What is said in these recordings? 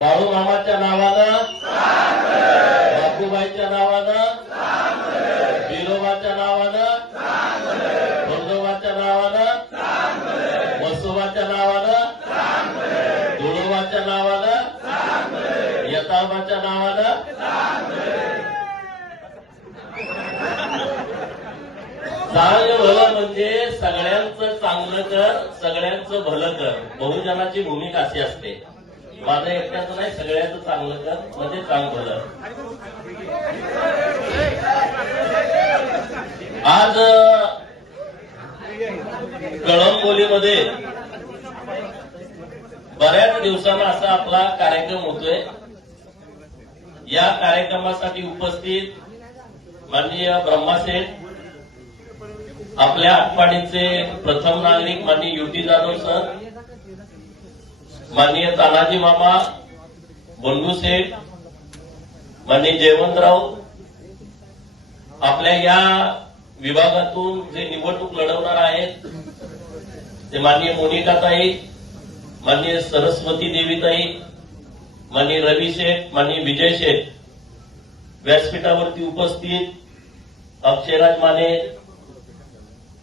बाळू मामाच्या नावानं, बापूबाईच्या नावानं, बिरोबाच्या नावानं, बंदोबाच्या नावानं, वसुबाच्या नावानं, दुळोबाच्या नावानं, यताबाच्या नावानं, चांगलं भलं म्हणजे सगळ्यांचं चांगलं कर, सगळ्यांचं भलं कर. बहुजनाची भूमिका अशी असते. माझं एकट्याचं नाही, सगळ्यांचं चांगलं कर म्हणजे चांगलं भलं. आज कळंबोलीमध्ये बऱ्याच दिवसांना असा आपला कार्यक्रम होतोय. या कार्यक्रमासाठी उपस्थित माननीय ब्रह्मासेठ, आपल्या आटपाडीचे प्रथम नागरिक माननीय युटी जाधव सर, माननीय तानाजी मामा, बंडू शेठ, माननीय जयवंतराव, आपल्या या विभागातून जे निवडणूक लढवणार आहेत ते माननीय मोनिकाताई, माननीय सरस्वती देवीताई, माननीय रवी शेठ, माननीय विजय शेठ, व्यासपीठावरती उपस्थित अक्षयराज माने,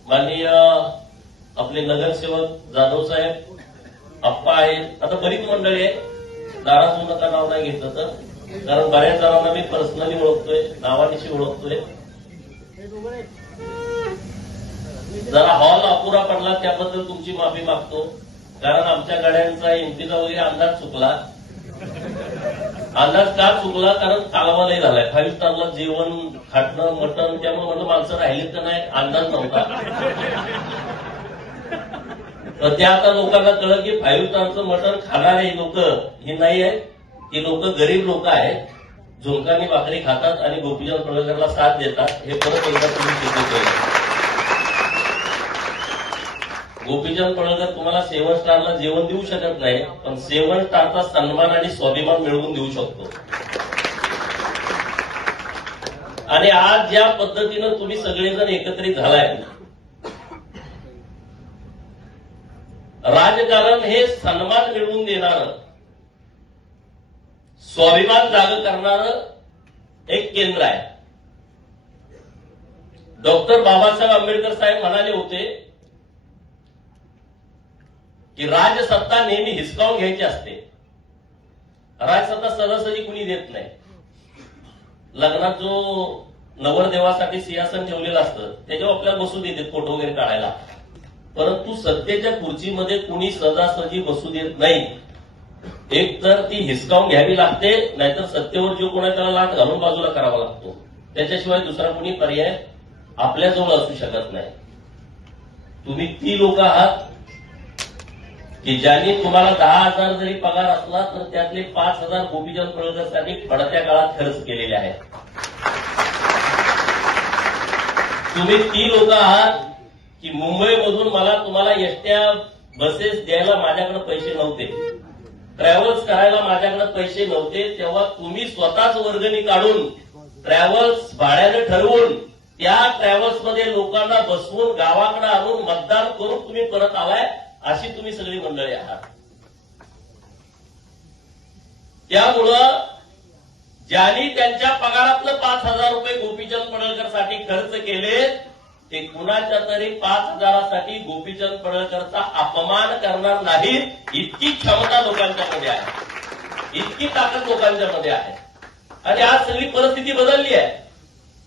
माननीय आपले नगरसेवक जाधव साहेब, अप्पा आहेत. आता बरीच मंडळी आहे, नाराज होऊ नका नाव नाही घेतलं तर, कारण बऱ्याच जणांना मी पर्सनली ओळखतोय, नावानिशी ओळखतोय. जरा हॉल अपुरा पडला त्याबद्दल तुमची माफी मागतो, कारण आमच्या गाड्यांचा एमपीचा वगैरे अंदाज चुकला. अंदाज का चुकला? कारण कालवा नाही झालाय. 5 स्टारला जेवण, खाटणं, मटण, त्यामुळे म्हणलं माणसं राहिलीत का नाही अंदाज नव्हता. तर त्या आता लोकांना कळलं की 5 स्टारचं मटण खाणारे लोक ही नाही आहेत, ही लोक गरीब लोक आहेत, झुणकानी भाकरी खातात आणि गोपीचंद पडळकरला साथ देतात. हे परत एकदा तुम्ही सिद्ध केलं. गोपीचंद पडळकर तुम्हाला 7 स्टारला जेवण देऊ शकत नाही, पण 7 स्टारचा सन्मान आणि स्वाभिमान मिळवून देऊ शकतो. आणि आज ज्या पद्धतीनं तुम्ही सगळेजण एकत्रित झालाय, राजकारण हे सन्मान मिळवून देणारं, स्वाभिमान जाग करणारं एक केंद्र आहे. डॉक्टर बाबासाहेब आंबेडकर साहेब म्हणाले होते की राजसत्ता नेहमी हिसकावून घ्यायची असते. राजसत्ता सहजासहजी कुणी देत नाही. लग्नात जो नवरदेवासाठी सिंहासन ठेवलेलं असतं त्याच्यावर आपल्याला बसू देतात फोटो वगैरे काढायला, परंतु सत्तेच्या खुर्चीमध्ये कुणी सहजासहजी बसू देत नाही. एक तर ती हिसकावून घ्यावी लागते, नाहीतर सत्तेवर जो कोणा त्याला लाट घालून बाजूला करावा लागतो. त्याच्याशिवाय दुसरा कुणी पर्याय आपल्याजवळ असू शकत नाही. तुम्ही ती लोक आहात की ज्यांनी तुम्हाला 10,000 जरी पगार असला तर त्यातले 5,000 गोपीचंद पडळकरसाठी पडत्या काळात खर्च केलेले आहेत. तुम्ही ती लोक आहात की मुंबईमधून मला तुम्हाला एसट्या बसेस द्यायला माझ्याकडे पैसे नव्हते, ट्रॅव्हल्स करायला माझ्याकडे पैसे नव्हते, तेव्हा तुम्ही स्वतःच वर्गणी काढून ट्रॅव्हल्स भाड्याने ठरवून त्या ट्रॅव्हल्समध्ये लोकांना बसवून गावाकडे आणून मतदान करून तुम्ही परत आलाय. अशी तुम्ही सगळी मंडळी आहात. त्यामुळं ज्यांनी त्यांच्या पगारातलं 5,000 रुपये गोपीचंद पडळकरसाठी खर्च केले, ते कुणाच्या तरी 5,000साठी गोपीचंद पडळकरचा अपमान करणार नाहीत, इतकी क्षमता लोकांच्यामध्ये आहे, इतकी ताकद लोकांच्यामध्ये आहे. आणि आज सगळी परिस्थिती बदलली आहे.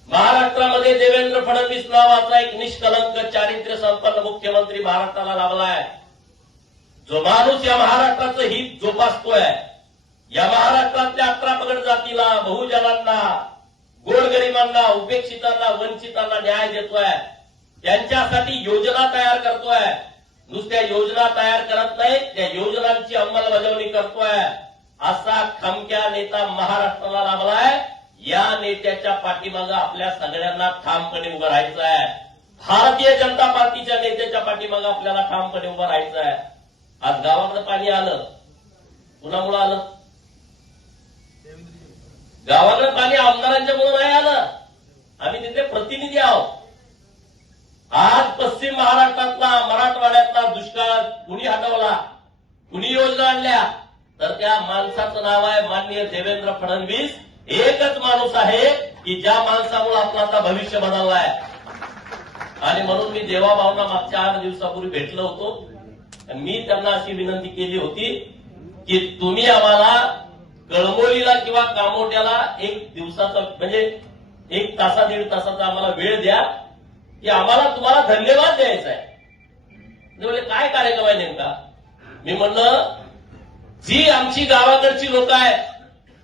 महाराष्ट्रामध्ये देवेंद्र फडणवीस नावाचा एक निष्कलंक चारित्र्य संपन्न मुख्यमंत्री महाराष्ट्राला लाभला आहे. जो माणूस या महाराष्ट्राचं हित जोपासतोय, या महाराष्ट्रातल्या 11 पगड जातीला, बहुजनांना, गोरगरिबांना, उपेक्षितांना, वंचितांना न्याय देतोय, त्यांच्यासाठी योजना तयार करतोय. नुसत्या योजना तयार करत नाही, त्या योजनांची अंमलबजावणी करतोय. असा खमक्या नेता महाराष्ट्राला लाभलाय. या नेत्याच्या पाठीमागे आपल्या सगळ्यांना ठामपणे उभं राहायचं आहे. भारतीय जनता पार्टीच्या नेत्याच्या पाठीमागे आपल्याला ठामपणे उभं राहायचं आहे. आज गावाकडे पाणी आलं, कुणामुळे आलं? गावाकडे पाणी आमदारांच्यामुळे नाही आलं. आम्ही तिथले प्रतिनिधी आहोत. आज पश्चिम महाराष्ट्रातला, मराठवाड्यातला दुष्काळ कुणी हटवला, कुणी योजना आणल्या? तर त्या माणसाचं नाव आहे माननीय देवेंद्र फडणवीस. एकच माणूस आहे की ज्या माणसामुळे आपलं आता भविष्य बदललं आहे. आणि म्हणून मी देवाभावना मागच्या 8 दिवसापूर्वी भेटलो होतो आणि मी त्यांना अशी विनंती केली होती की तुम्ही आम्हाला कळमोलीला किंवा कामोट्याला एक दिवसाचा म्हणजे 1 तासा 1.5 तासाचा आम्हाला वेळ द्या की आम्हाला तुम्हाला धन्यवाद द्यायचा आहे. म्हणजे काय कार्यक्रम आहे नेमका? मी म्हणलं जी आमची गावाकडची लोक आहेत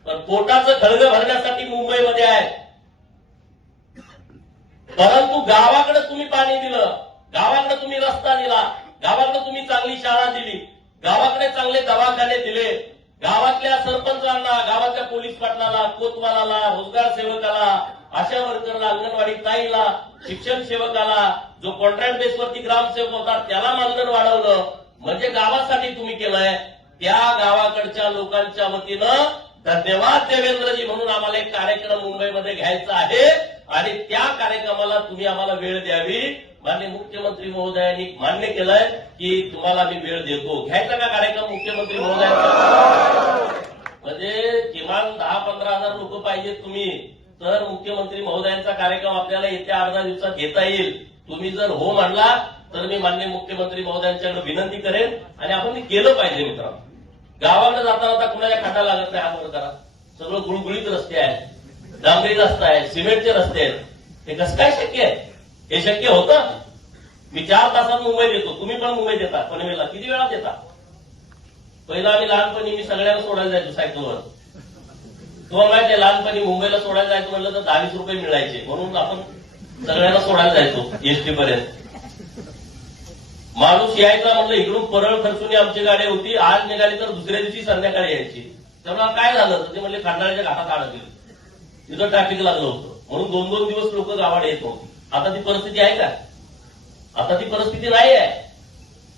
पण पोटाचं खळगं भरण्यासाठी मुंबईमध्ये आहेत, परंतु गावाकडे तुम्ही पाणी दिलं, गावाकडे तुम्ही रस्ता दिला, गावाकडे तुम्ही चांगली शाळा दिली, गावाकडे चांगले दवाखाने दिले, गावातल्या सरपंचांना, गावातल्या पोलीस पाटलाला, कोतवालाला, रोजगार सेवकाला, आशा वर्करला, अंगणवाडी ताईला, शिक्षण सेवकाला, जो कॉन्ट्रॅक्ट बेसवरती ग्रामसेवक होता त्याला मानधन वाढवलं. म्हणजे गावासाठी तुम्ही केलंय. त्या गावाकडच्या लोकांच्या वतीनं धन्यवाद देवेंद्रजी म्हणून आम्हाला एक कार्यक्रम मुंबईमध्ये घ्यायचा आहे आणि त्या कार्यक्रमाला तुम्ही आम्हाला वेळ द्यावी. माननीय मुख्यमंत्री महोदयांनी मान्य केलंय की तुम्हाला मी वेळ देतो. घ्यायचा का कार्यक्रम मुख्यमंत्री महोदयांचा? म्हणजे किमान 10-15 हजार लोक पाहिजेत तुम्ही, तर मुख्यमंत्री महोदयांचा कार्यक्रम आपल्याला येत्या 8 दिवसात घेता येईल. तुम्ही जर हो म्हणला तर मी माननीय मुख्यमंत्री महोदयांच्याकडे विनंती करेन आणि आपण केलं पाहिजे. मित्रांनो, गावाकडे जाता कुणाच्या खाटा लागत नाही. आम्हाला करा, सगळं गुळगुळीत रस्ते आहेत, डांबरी रस्ता आहे, सिमेंटचे रस्ते आहेत. हे कसं काय शक्य आहे? हे शक्य होतं? मी 4 तासात मुंबईत येतो, तुम्ही पण मुंबईत येता. पनवेलला किती वेळात येता? पहिला आम्ही लहानपणी मी सगळ्यांना सोडायला जायचो सायकलवर. तुम्हाला माहिती आहे लहानपणी मुंबईला सोडायला जायचं म्हटलं तर 10-20 रुपये मिळायचे, म्हणून आपण सगळ्यांना सोडायला जायचो एसटी पर्यंत. माणूस यायचा म्हटलं इकडून परळ खर्चून आमची गाडी होती. आज निघाली तर दुसऱ्या दिवशी संध्याकाळी यायची. तेव्हा काय झालं तर ते म्हणले खांडाळ्याच्या घाटात अडकले, तिथं ट्रॅफिक लागलं होतं म्हणून 2-2 दिवस लोक गावाला येत नव्हती. आता ती परिस्थिती आहे का? आता ती परिस्थिती नाही आहे.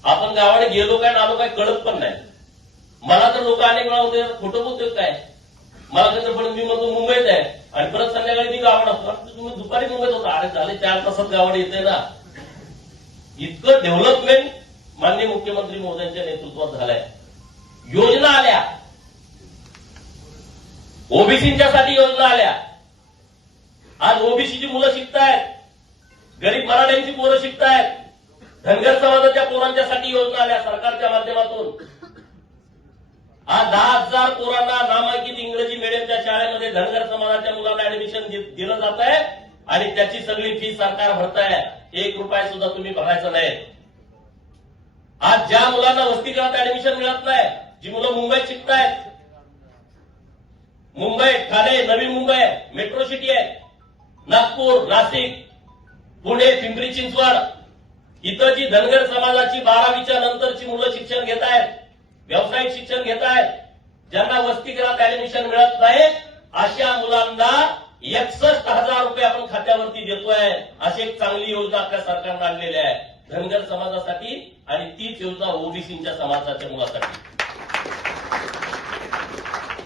आपण गावाला गेलो काय आलो काय कळत पण नाही. मला तर लोक अनेक वेळा होते खोटं बोलतोय काय, मला कसं पण मी म्हणतो मुंबईत आहे आणि परत संध्याकाळी मी गावाला असतो. तुम्ही दुपारी मुंबईत होता, अरे झाले 4 तासात गावाला येते ना. इतकं डेव्हलपमेंट माननीय मुख्यमंत्री महोदयांच्या नेतृत्वात झालंय. योजना आल्या, ओबीसींच्यासाठी योजना आल्या. आज ओबीसीची मुलं शिकतायत, गरीब मराठ्यांची पोरं शिकतायत, धनगर समाजाच्या पोरांच्यासाठी योजना आल्या सरकारच्या माध्यमातून. आज 10,000 पोरांना नामांकित इंग्रजी मीडियमच्या शाळेमध्ये धनगर समाजाच्या मुलांना ऍडमिशन दिलं जात आहे आणि त्याची सगळी फी सरकार भरत आहे. 1 रुपया सुद्धा तुम्ही भरायचं नाही. आज ज्या मुलांना वसतिगृहात ऍडमिशन मिळत नाही, जी मुलं मुंबईत शिकतायत, मुंबई, ठाणे, नवी मुंबई मेट्रो सिटी आहे, नागपूर, नाशिक, पुणे, पिंपरी चिंचवड, इथं जी धनगर समाजाची 12वीच्या नंतरची मुलं शिक्षण घेत आहेत, व्यावसायिक शिक्षण घेत आहेत, ज्यांना वसतिगृहात ऍडमिशन मिळत नाही, अशा मुलांना 61,000 रुपये आपण खात्यावरती देतोय. अशी एक चांगली योजना आपल्या सरकारनं आणलेली आहे धनगर समाजासाठी आणि तीच योजना ओबीसीच्या समाजाच्या मुलासाठी.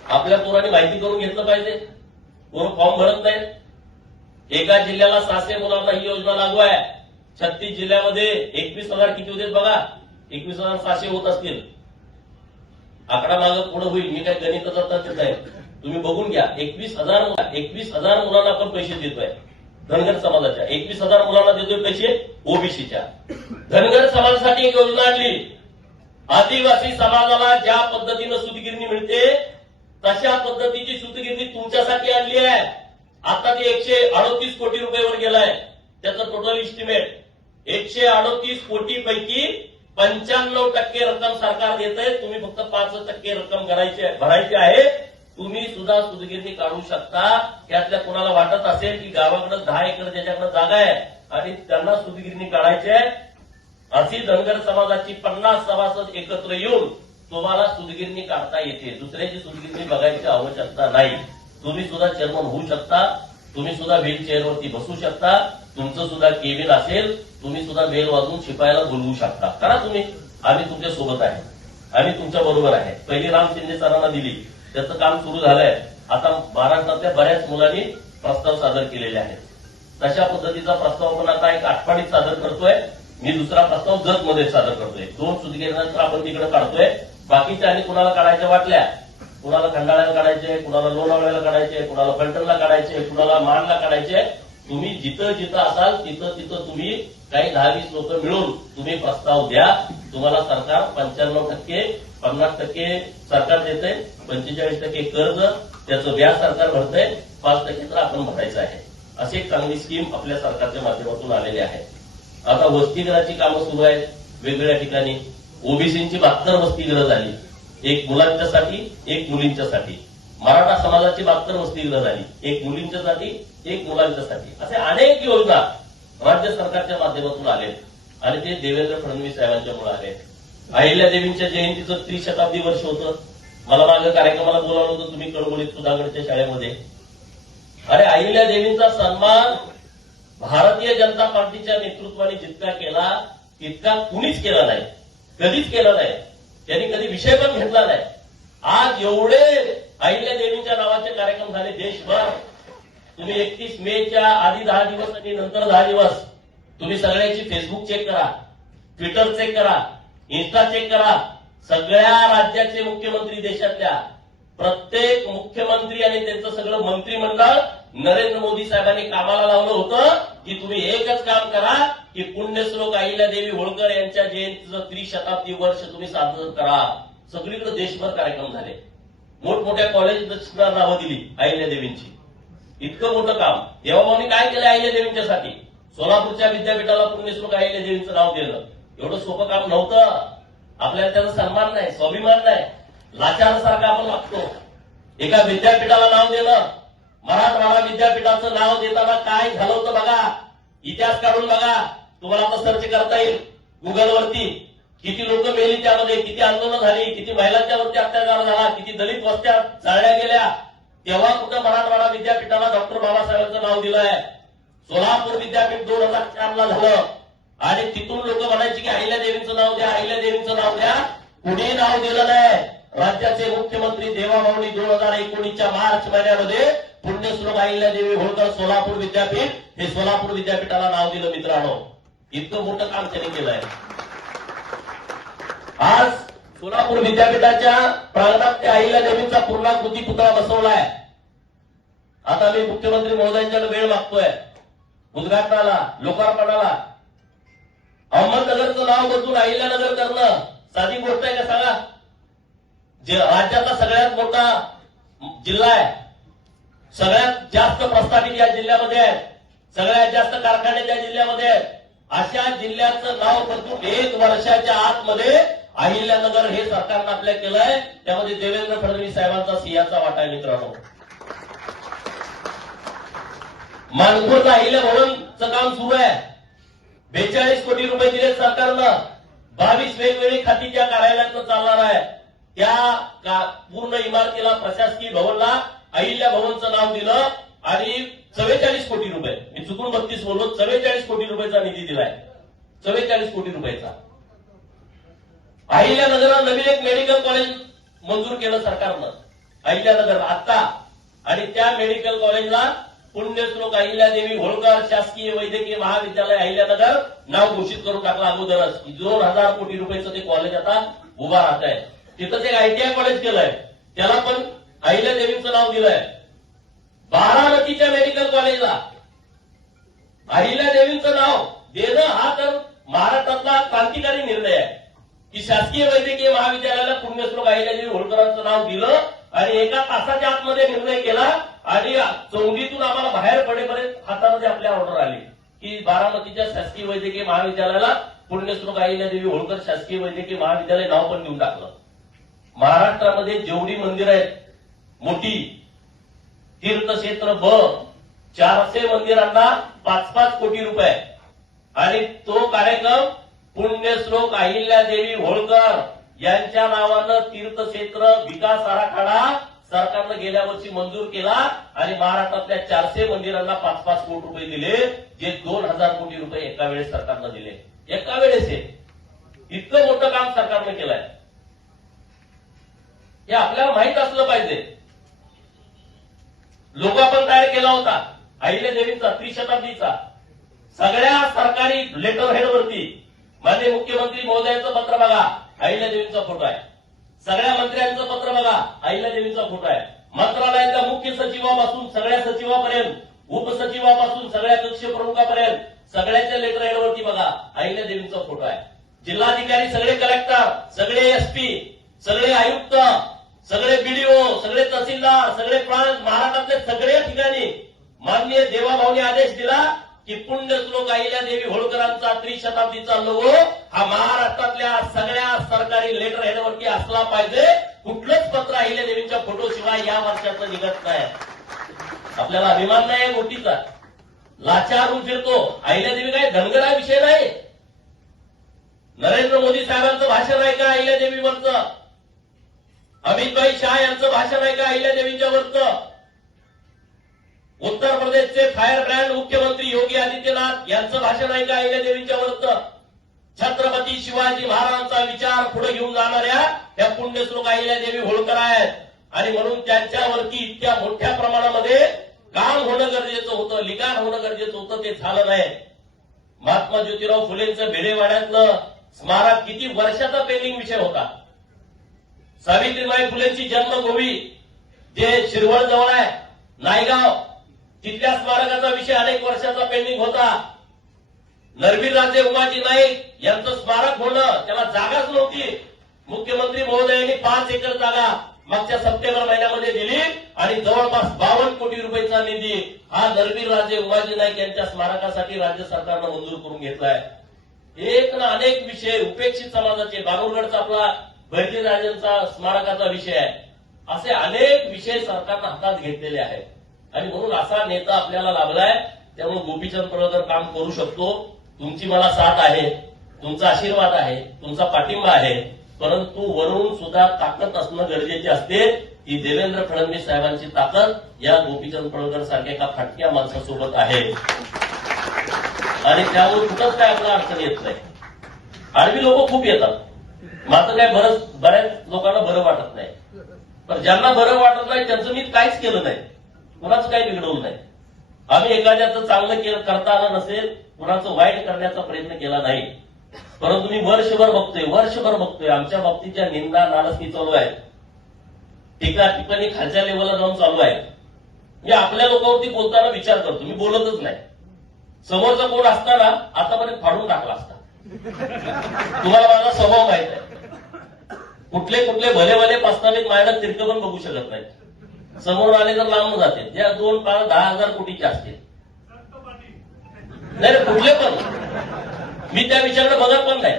आपल्या पोरांनी माहिती करून घेतलं पाहिजे. पोरं फॉर्म भरत नाहीत. एका जिल्ह्याला 600 मुलांना ही योजना लागू आहे. 36 जिल्ह्यामध्ये 21,000 किती होते बघा, 21,600 होत असतील. आकडा मागं पुढे होईल, मी काय गणिताचा तज्ञ आहे, तुम्ही बघून घ्या. 21,000 मुलांना आपण पैसे देतोय धनगर समाजाच्या, 21,000 मुलांना देतोय पैसे ओबीसीच्या. धनगर समाजासाठी एक योजना आणली. आदिवासी समाजाला ज्या पद्धतीनं सूतगिरणी मिळते तशा पद्धतीची सूतगिरणी तुमच्यासाठी आणली आहे. आता ते 138 कोटी रुपयावर गेलाय. त्याचं टोटल इस्टिमेट 138 कोटी पैकी 95% रक्कम सरकार देत आहे. तुम्ही फक्त 5% रक्कम भरायची आहे. तुम्ही सुद्धा सूतगिरणी काढू शकता. त्यातल्या कोणाला वाटत असेल की गावाकडे 10 एकर ज्याच्याकडे जागा आहे आणि त्यांना सूतगिरणी काढायची आहे, अशी धनगर समाजाची 50 सभासद एकत्र येऊन तुम्हाला सूतगिरणी काढता येते. दुसऱ्याची सूतगिरणी बघायची आवश्यकता नाही. तुम्ही सुद्धा चेअरमन होऊ शकता. तुम्ही सुद्धा व्हील चेअरवरती बसू शकता. तुमचं सुद्धा केबिन असेल, तुम्ही सुद्धा बेल वाजवून शिपायाला बोलवू शकता. करा तुम्ही. आम्ही तुमच्या सोबत आहे, आम्ही तुमच्या बरोबर आहे. पहिली राम शिंदे सरांना दिली, त्याचं काम सुरू झालंय. आता महाराष्ट्रातल्या बऱ्याच मुलांनी प्रस्ताव सादर केलेले आहेत. तशा पद्धतीचा प्रस्ताव आपण आता एक आठवडीत सादर करतोय. मी दुसरा प्रस्ताव जतमध्ये सादर करतोय. 2 सूतगिरण्यांचा आपण तिकडे काढतोय. बाकीच्या आणि कुणाला काढायच्या वाटल्या, कुणाला खंडाळ्याला काढायचे, कुणाला लोणावळ्याला काढायचे, कुणाला फलटणला काढायचे, कुणाला मानला काढायचे. तुम्ही जिथं जिथं असाल तिथं तिथं तुम्ही काही 10-20 लोक मिळून तुम्ही प्रस्ताव द्या. तुम्हाला सरकार 95%, 50% सरकार देते, 45% कर्ज, त्याचं व्याज सरकार भरतंय, 5% तर आपण भरायचं आहे. अशी एक चांगली स्कीम आपल्या सरकारच्या माध्यमातून आलेली आहे. आता वसतिगृहाची कामं सुरू आहेत वेगवेगळ्या ठिकाणी. ओबीसींची 72 वसतिगृह झाली, एक मुलांच्यासाठी, एक मुलींच्यासाठी. मराठा समाजाची 72 वसतिगृह झाली, एक मुलींच्यासाठी, एक मुलांच्यासाठी. असे अनेक योजना राज्य सरकारच्या माध्यमातून आले आणि ते देवेंद्र फडणवीस साहेबांच्यामुळे आले. अहिल्यादेवींच्या जयंतीचं त्रिशताब्दी वर्ष होतं. मला मागे कार्यक्रमाला बोलावलं होतं तुम्ही कडबोलीत सुधागडच्या शाळेमध्ये. अरे अहिल्यादेवींचा सन्मान भारतीय जनता पार्टीच्या नेतृत्वाने जितका केला तितका कुणीच केला नाही, कधीच केला नाही. त्यांनी कधी विषय पण घेतला नाही. आज एवढे अहिल्यादेवींच्या नावाचे कार्यक्रम झाले देशभर. तुम्ही 31 मेच्या आधी 10 दिवस आणि नंतर 10 दिवस तुम्ही सगळ्याची फेसबुक चेक करा, ट्विटर चेक करा, इन्स्टा चेक करा. सगळ्या राज्याचे मुख्यमंत्री, देशातल्या प्रत्येक मुख्यमंत्री आणि त्यांचं सगळं मंत्रिमंडळ नरेंद्र मोदी साहेबांनी कामाला लावलं होतं की तुम्ही एकच काम करा की पुण्यश्लोक अहिल्यादेवी होळकर यांच्या जयंतीचं त्रिशताब्दी वर्ष तुम्ही साजरं करा. सगळीकडे देशभर कार्यक्रम झाले. मोठमोठ्या कॉलेजला नावं दिली अहिल्यादेवींची. इतकं मोठं काम देवाभाऊनी काय केलं अहिल्यादेवींच्यासाठी? सोलापूरच्या विद्यापीठाला पुण्यश्लोक अहिल्यादेवींचं नाव दिलं. एवढं सोपं काम नव्हतं. आपल्याला त्याचा सन्मान नाही, स्वाभिमान नाही, लाचारासारखा आपण वागतो. एका विद्यापीठाला नाव दिलं. मराठवाडा विद्यापीठाचं नाव देताना काय झालं होतं बघा, इतिहास काढून बघा. तुम्हाला आता सर्च करता येईल गुगलवरती. किती लोक मेली त्यामध्ये, किती आंदोलनं झाली, किती महिलांच्यावरती अत्याचार झाला, किती दलित वस्त्या जाळल्या गेल्या. तेव्हा कुठं मराठवाडा विद्यापीठाला डॉक्टर बाबासाहेबांचं नाव दिलं आहे. सोलापूर विद्यापीठ 2004 ला झालं आणि तिथून लोक म्हणायचे की अहिल्यादेवींचं नाव द्या, अहिल्यादेवींचं नाव द्या. कुणी नाव दिलं नाही. राज्याचे मुख्यमंत्री देवाभाऊनी 2019च्या मार्च महिन्यामध्ये पुण्यश्लोक अहिल्यादेवी होळकर सोलापूर विद्यापीठ हे सोलापूर विद्यापीठाला नाव दिलं. मित्रांनो, इतकं मोठं काम त्यांनी केलं आहे. आज सोलापूर विद्यापीठाच्या प्रांगणात त्या अहिल्यादेवींचा पूर्णाकृती पुतळा बसवलाय. आता मी मुख्यमंत्री महोदयांच्याकडे वेळ मागतोय उद्घाटनाला, लोकार्पणाला. अहमदनगरचं नाव बदलून अहिल्यानगर करणं साधी गोष्ट आहे का सांगा? राज्याचा सगळ्यात मोठा जिल्हा आहे, सगळ्यात जास्त प्रस्थापित या जिल्ह्यामध्ये आहेत, सगळ्यात जास्त कारखाने त्या जिल्ह्यामध्ये आहेत. अशा जिल्ह्याचं नाव बदलून 1 वर्षाच्या आतमध्ये अहिल्यानगर हे सरकारनं आपल्या केलंय. त्यामध्ये देवेंद्र फडणवीस साहेबांचा सिंहाचा वाटा आहे. मित्रांनो, मानपूरला अहिल्या भवनचं काम सुरू आहे. 42 कोटी रुपये दिले सरकारनं. 22 वेगवेगळी खाती त्या कार्यालयातनं चालणार आहे. त्या पूर्ण इमारतीला, प्रशासकीय भवनला अहिल्या भवनचं नाव दिलं आणि 44 कोटी रुपये, मी चुकून 32 बोललो, 44 कोटी रुपयाचा निधी दिलाय. 44 कोटी रुपयाचा. अहिल्यानगरला नवीन एक मेडिकल कॉलेज मंजूर केलं सरकारनं अहिल्यानगर आता. आणि त्या मेडिकल कॉलेजला पुण्यश्लोक अहिल्यादेवी होळकर शासकीय वैद्यकीय महाविद्यालय अहिल्यानगर नाव घोषित करून टाकलं अगोदरच. 2000 कोटी रुपयाचं ते कॉलेज आता उभा राहत आहे. तिथंच एक आयटीआय कॉलेज केलंय, त्याला पण अहिल्यादेवींचं नाव दिलंय. बारामतीच्या मेडिकल कॉलेजला अहिल्यादेवींचं नाव देणं हा तर महाराष्ट्रातला क्रांतिकारी निर्णय आहे की शासकीय वैद्यकीय महाविद्यालयाला पुण्यश्लोक अहिल्यादेवी होळकरांचं नाव दिलं आणि एका तासाच्या आतमध्ये निर्णय केला आणि चौंडीतून आम्हाला बाहेर पडेपर्यंत हातामध्ये आपल्या ऑर्डर आली की बारामतीच्या शासकीय वैद्यकीय महाविद्यालयाला पुण्यश्लोक अहिल्यादेवी होळकर शासकीय वैद्यकीय महाविद्यालय नाव पण देऊन टाकलं. महाराष्ट्रामध्ये जेवढी मंदिरं आहेत मोठी, तीर्थक्षेत्र 400 मंदिरांना 5-5 कोटी रुपये. आणि तो कार्यक्रम पुण्यश्लोक अहिल्यादेवी होळकर यांच्या नावानं तीर्थक्षेत्र विकास आराखडा सरकारनं गेल्या वर्षी मंजूर केला आणि महाराष्ट्रातल्या 400 मंदिरांना 5-5 कोटी रुपये दिले, जे 2000 कोटी रुपये एका वेळेस सरकारनं दिले. एका वेळेस हे इतकं मोठं काम सरकारनं केलंय. हे आपल्याला माहित असलं पाहिजे. लोकार्पण तयार केला होता अहिल्यादेवींचा त्रिशताब्दीचा. सगळ्या सरकारी लेटर हेडवरती माननीय मुख्यमंत्री महोदयांचं पत्र बघा, अहिल्यादेवींचा फोटो आहे. सगळ्या मंत्र्यांचं पत्र बघा, अहिल्यादेवीचा फोटो आहे. मंत्रालयाच्या मुख्य सचिवापासून सगळ्या सचिवापर्यंत, उपसचिवापासून सगळ्या कक्ष प्रमुखापर्यंत सगळ्याच्या लेटर हेडवरती बघा अहिल्यादेवीचा फोटो आहे. जिल्हाधिकारी, सगळे कलेक्टर, सगळे एसपी, सगळे आयुक्त, सगळे बीडीओ, सगळे तहसीलदार, सगळे प्रांत, महाराष्ट्रातले सगळ्या ठिकाणी माननीय देवाभाऊने आदेश दिला की पुण्यश्लोक अहिल्यादेवी होळकरांचा त्रिशताब्दीचा लोगो हा महाराष्ट्रातल्या सगळ्या सरकारी लेटर हेडवरती असला पाहिजे. कुठलंच पत्र अहिल्यादेवींच्या फोटोशिवाय या वर्षाचं निघत नाही. आपल्याला अभिमान नाही या गोष्टीचा. लाचारून फिरतो. अहिल्यादेवी काय धनगरा विषय नाही. नरेंद्र मोदी साहेबांचं भाषण आहे का अहिल्यादेवीवरचं? अमितभाई शहा यांचं भाषण आहे का अहिल्यादेवींच्यावरचं? उत्तर प्रदेशचे फायर ब्रँड मुख्यमंत्री योगी आदित्यनाथ यांचं भाषण आहे का अहिल्यादेवींच्यावरचं? छत्रपती शिवाजी महाराजांचा विचार पुढे घेऊन जाणाऱ्या या पुण्यश्लोक अहिल्यादेवी होळकर आहेत. आणि म्हणून त्यांच्यावरती इतक्या मोठ्या प्रमाणामध्ये काम होणं गरजेचं होतं, लिखाण होणं गरजेचं होतं, ते झालं नाही. महात्मा ज्योतिराव फुलेंचं भिडेवाड्यातलं स्मारक किती वर्षाचा पेंडिंग विषय होता. सावित्रीबाई फुलेंची जन्मभूमी जे शिरवळ जवळ आहे, नायगाव, तिथल्या स्मारकाचा विषय अनेक वर्षाचा पेंडिंग होता. नरवीरराजे उमाजी नाईक यांचं स्मारक होणं, त्याला जागाच नव्हती. मुख्यमंत्री महोदयांनी 5 एकर जागा मागच्या सप्टेंबर महिन्यामध्ये दिली आणि जवळपास 52 कोटी रुपयाचा निधी हा नरवीरराजे उमाजी नाईक यांच्या स्मारकासाठी राज्य सरकारनं मंजूर करून घेतलाय. एक ना अनेक विषय, उपेक्षित समाजाचे, बाबुरगडचा आपला बहिर्जीराजेंचा स्मारकाचा विषय आहे, असे अनेक विषय सरकारनं हातात घेतलेले आहेत. आणि म्हणून असा नेता आपल्याला लाभलाय. त्यामुळे गोपीचंद पडळकर काम करू शकतो. तुमची मला साथ आहे, तुमचा आशीर्वाद आहे, तुमचा पाठिंबा आहे. परंतु वरून सुद्धा ताकद असणं गरजेचे असते. ती देवेंद्र फडणवीस साहेबांची ताकद या गोपीचंद पडळकर सारख्या एका फाटक्या माणसासोबत आहे. आणि त्यामुळे कुठंच काय आपल्याला अडचण येत नाही. आडवी लोक खूप येतात, मात्र काय बऱ्याच लोकांना बरं वाटत नाही. पण ज्यांना बरं वाटत नाही त्यांचं मी काहीच केलं नाही, कुणाचं काही बिघडवलं नाही. आम्ही एखाद्याचं चांगलं करता आलं नसेल, कुणाचं वाईट करण्याचा प्रयत्न केला नाही. परंतु मी वर्षभर बघतोय आमच्या बाबतीच्या निंदा नालस्ती चालू आहे, टीका टिप्पणी खालच्या लेवलला जाऊन चालू आहे. मी आपल्या लोकांवरती बोलताना विचार करतो, मी बोलतच नाही. समोरचा कोण असताना आतापर्यंत फाडून टाकला असता. तुम्हाला माझा स्वभाव माहित आहे. कुठले कुठले भले भले प्रस्तावित माझ्याकडे तिरकं पण बघू शकत नाही. समोर आले तर लांब जाते. ज्या 2-10,000 कोटीचे असतील, नाही कुठले पण, मी त्या विषयाकडे बघत पण नाही.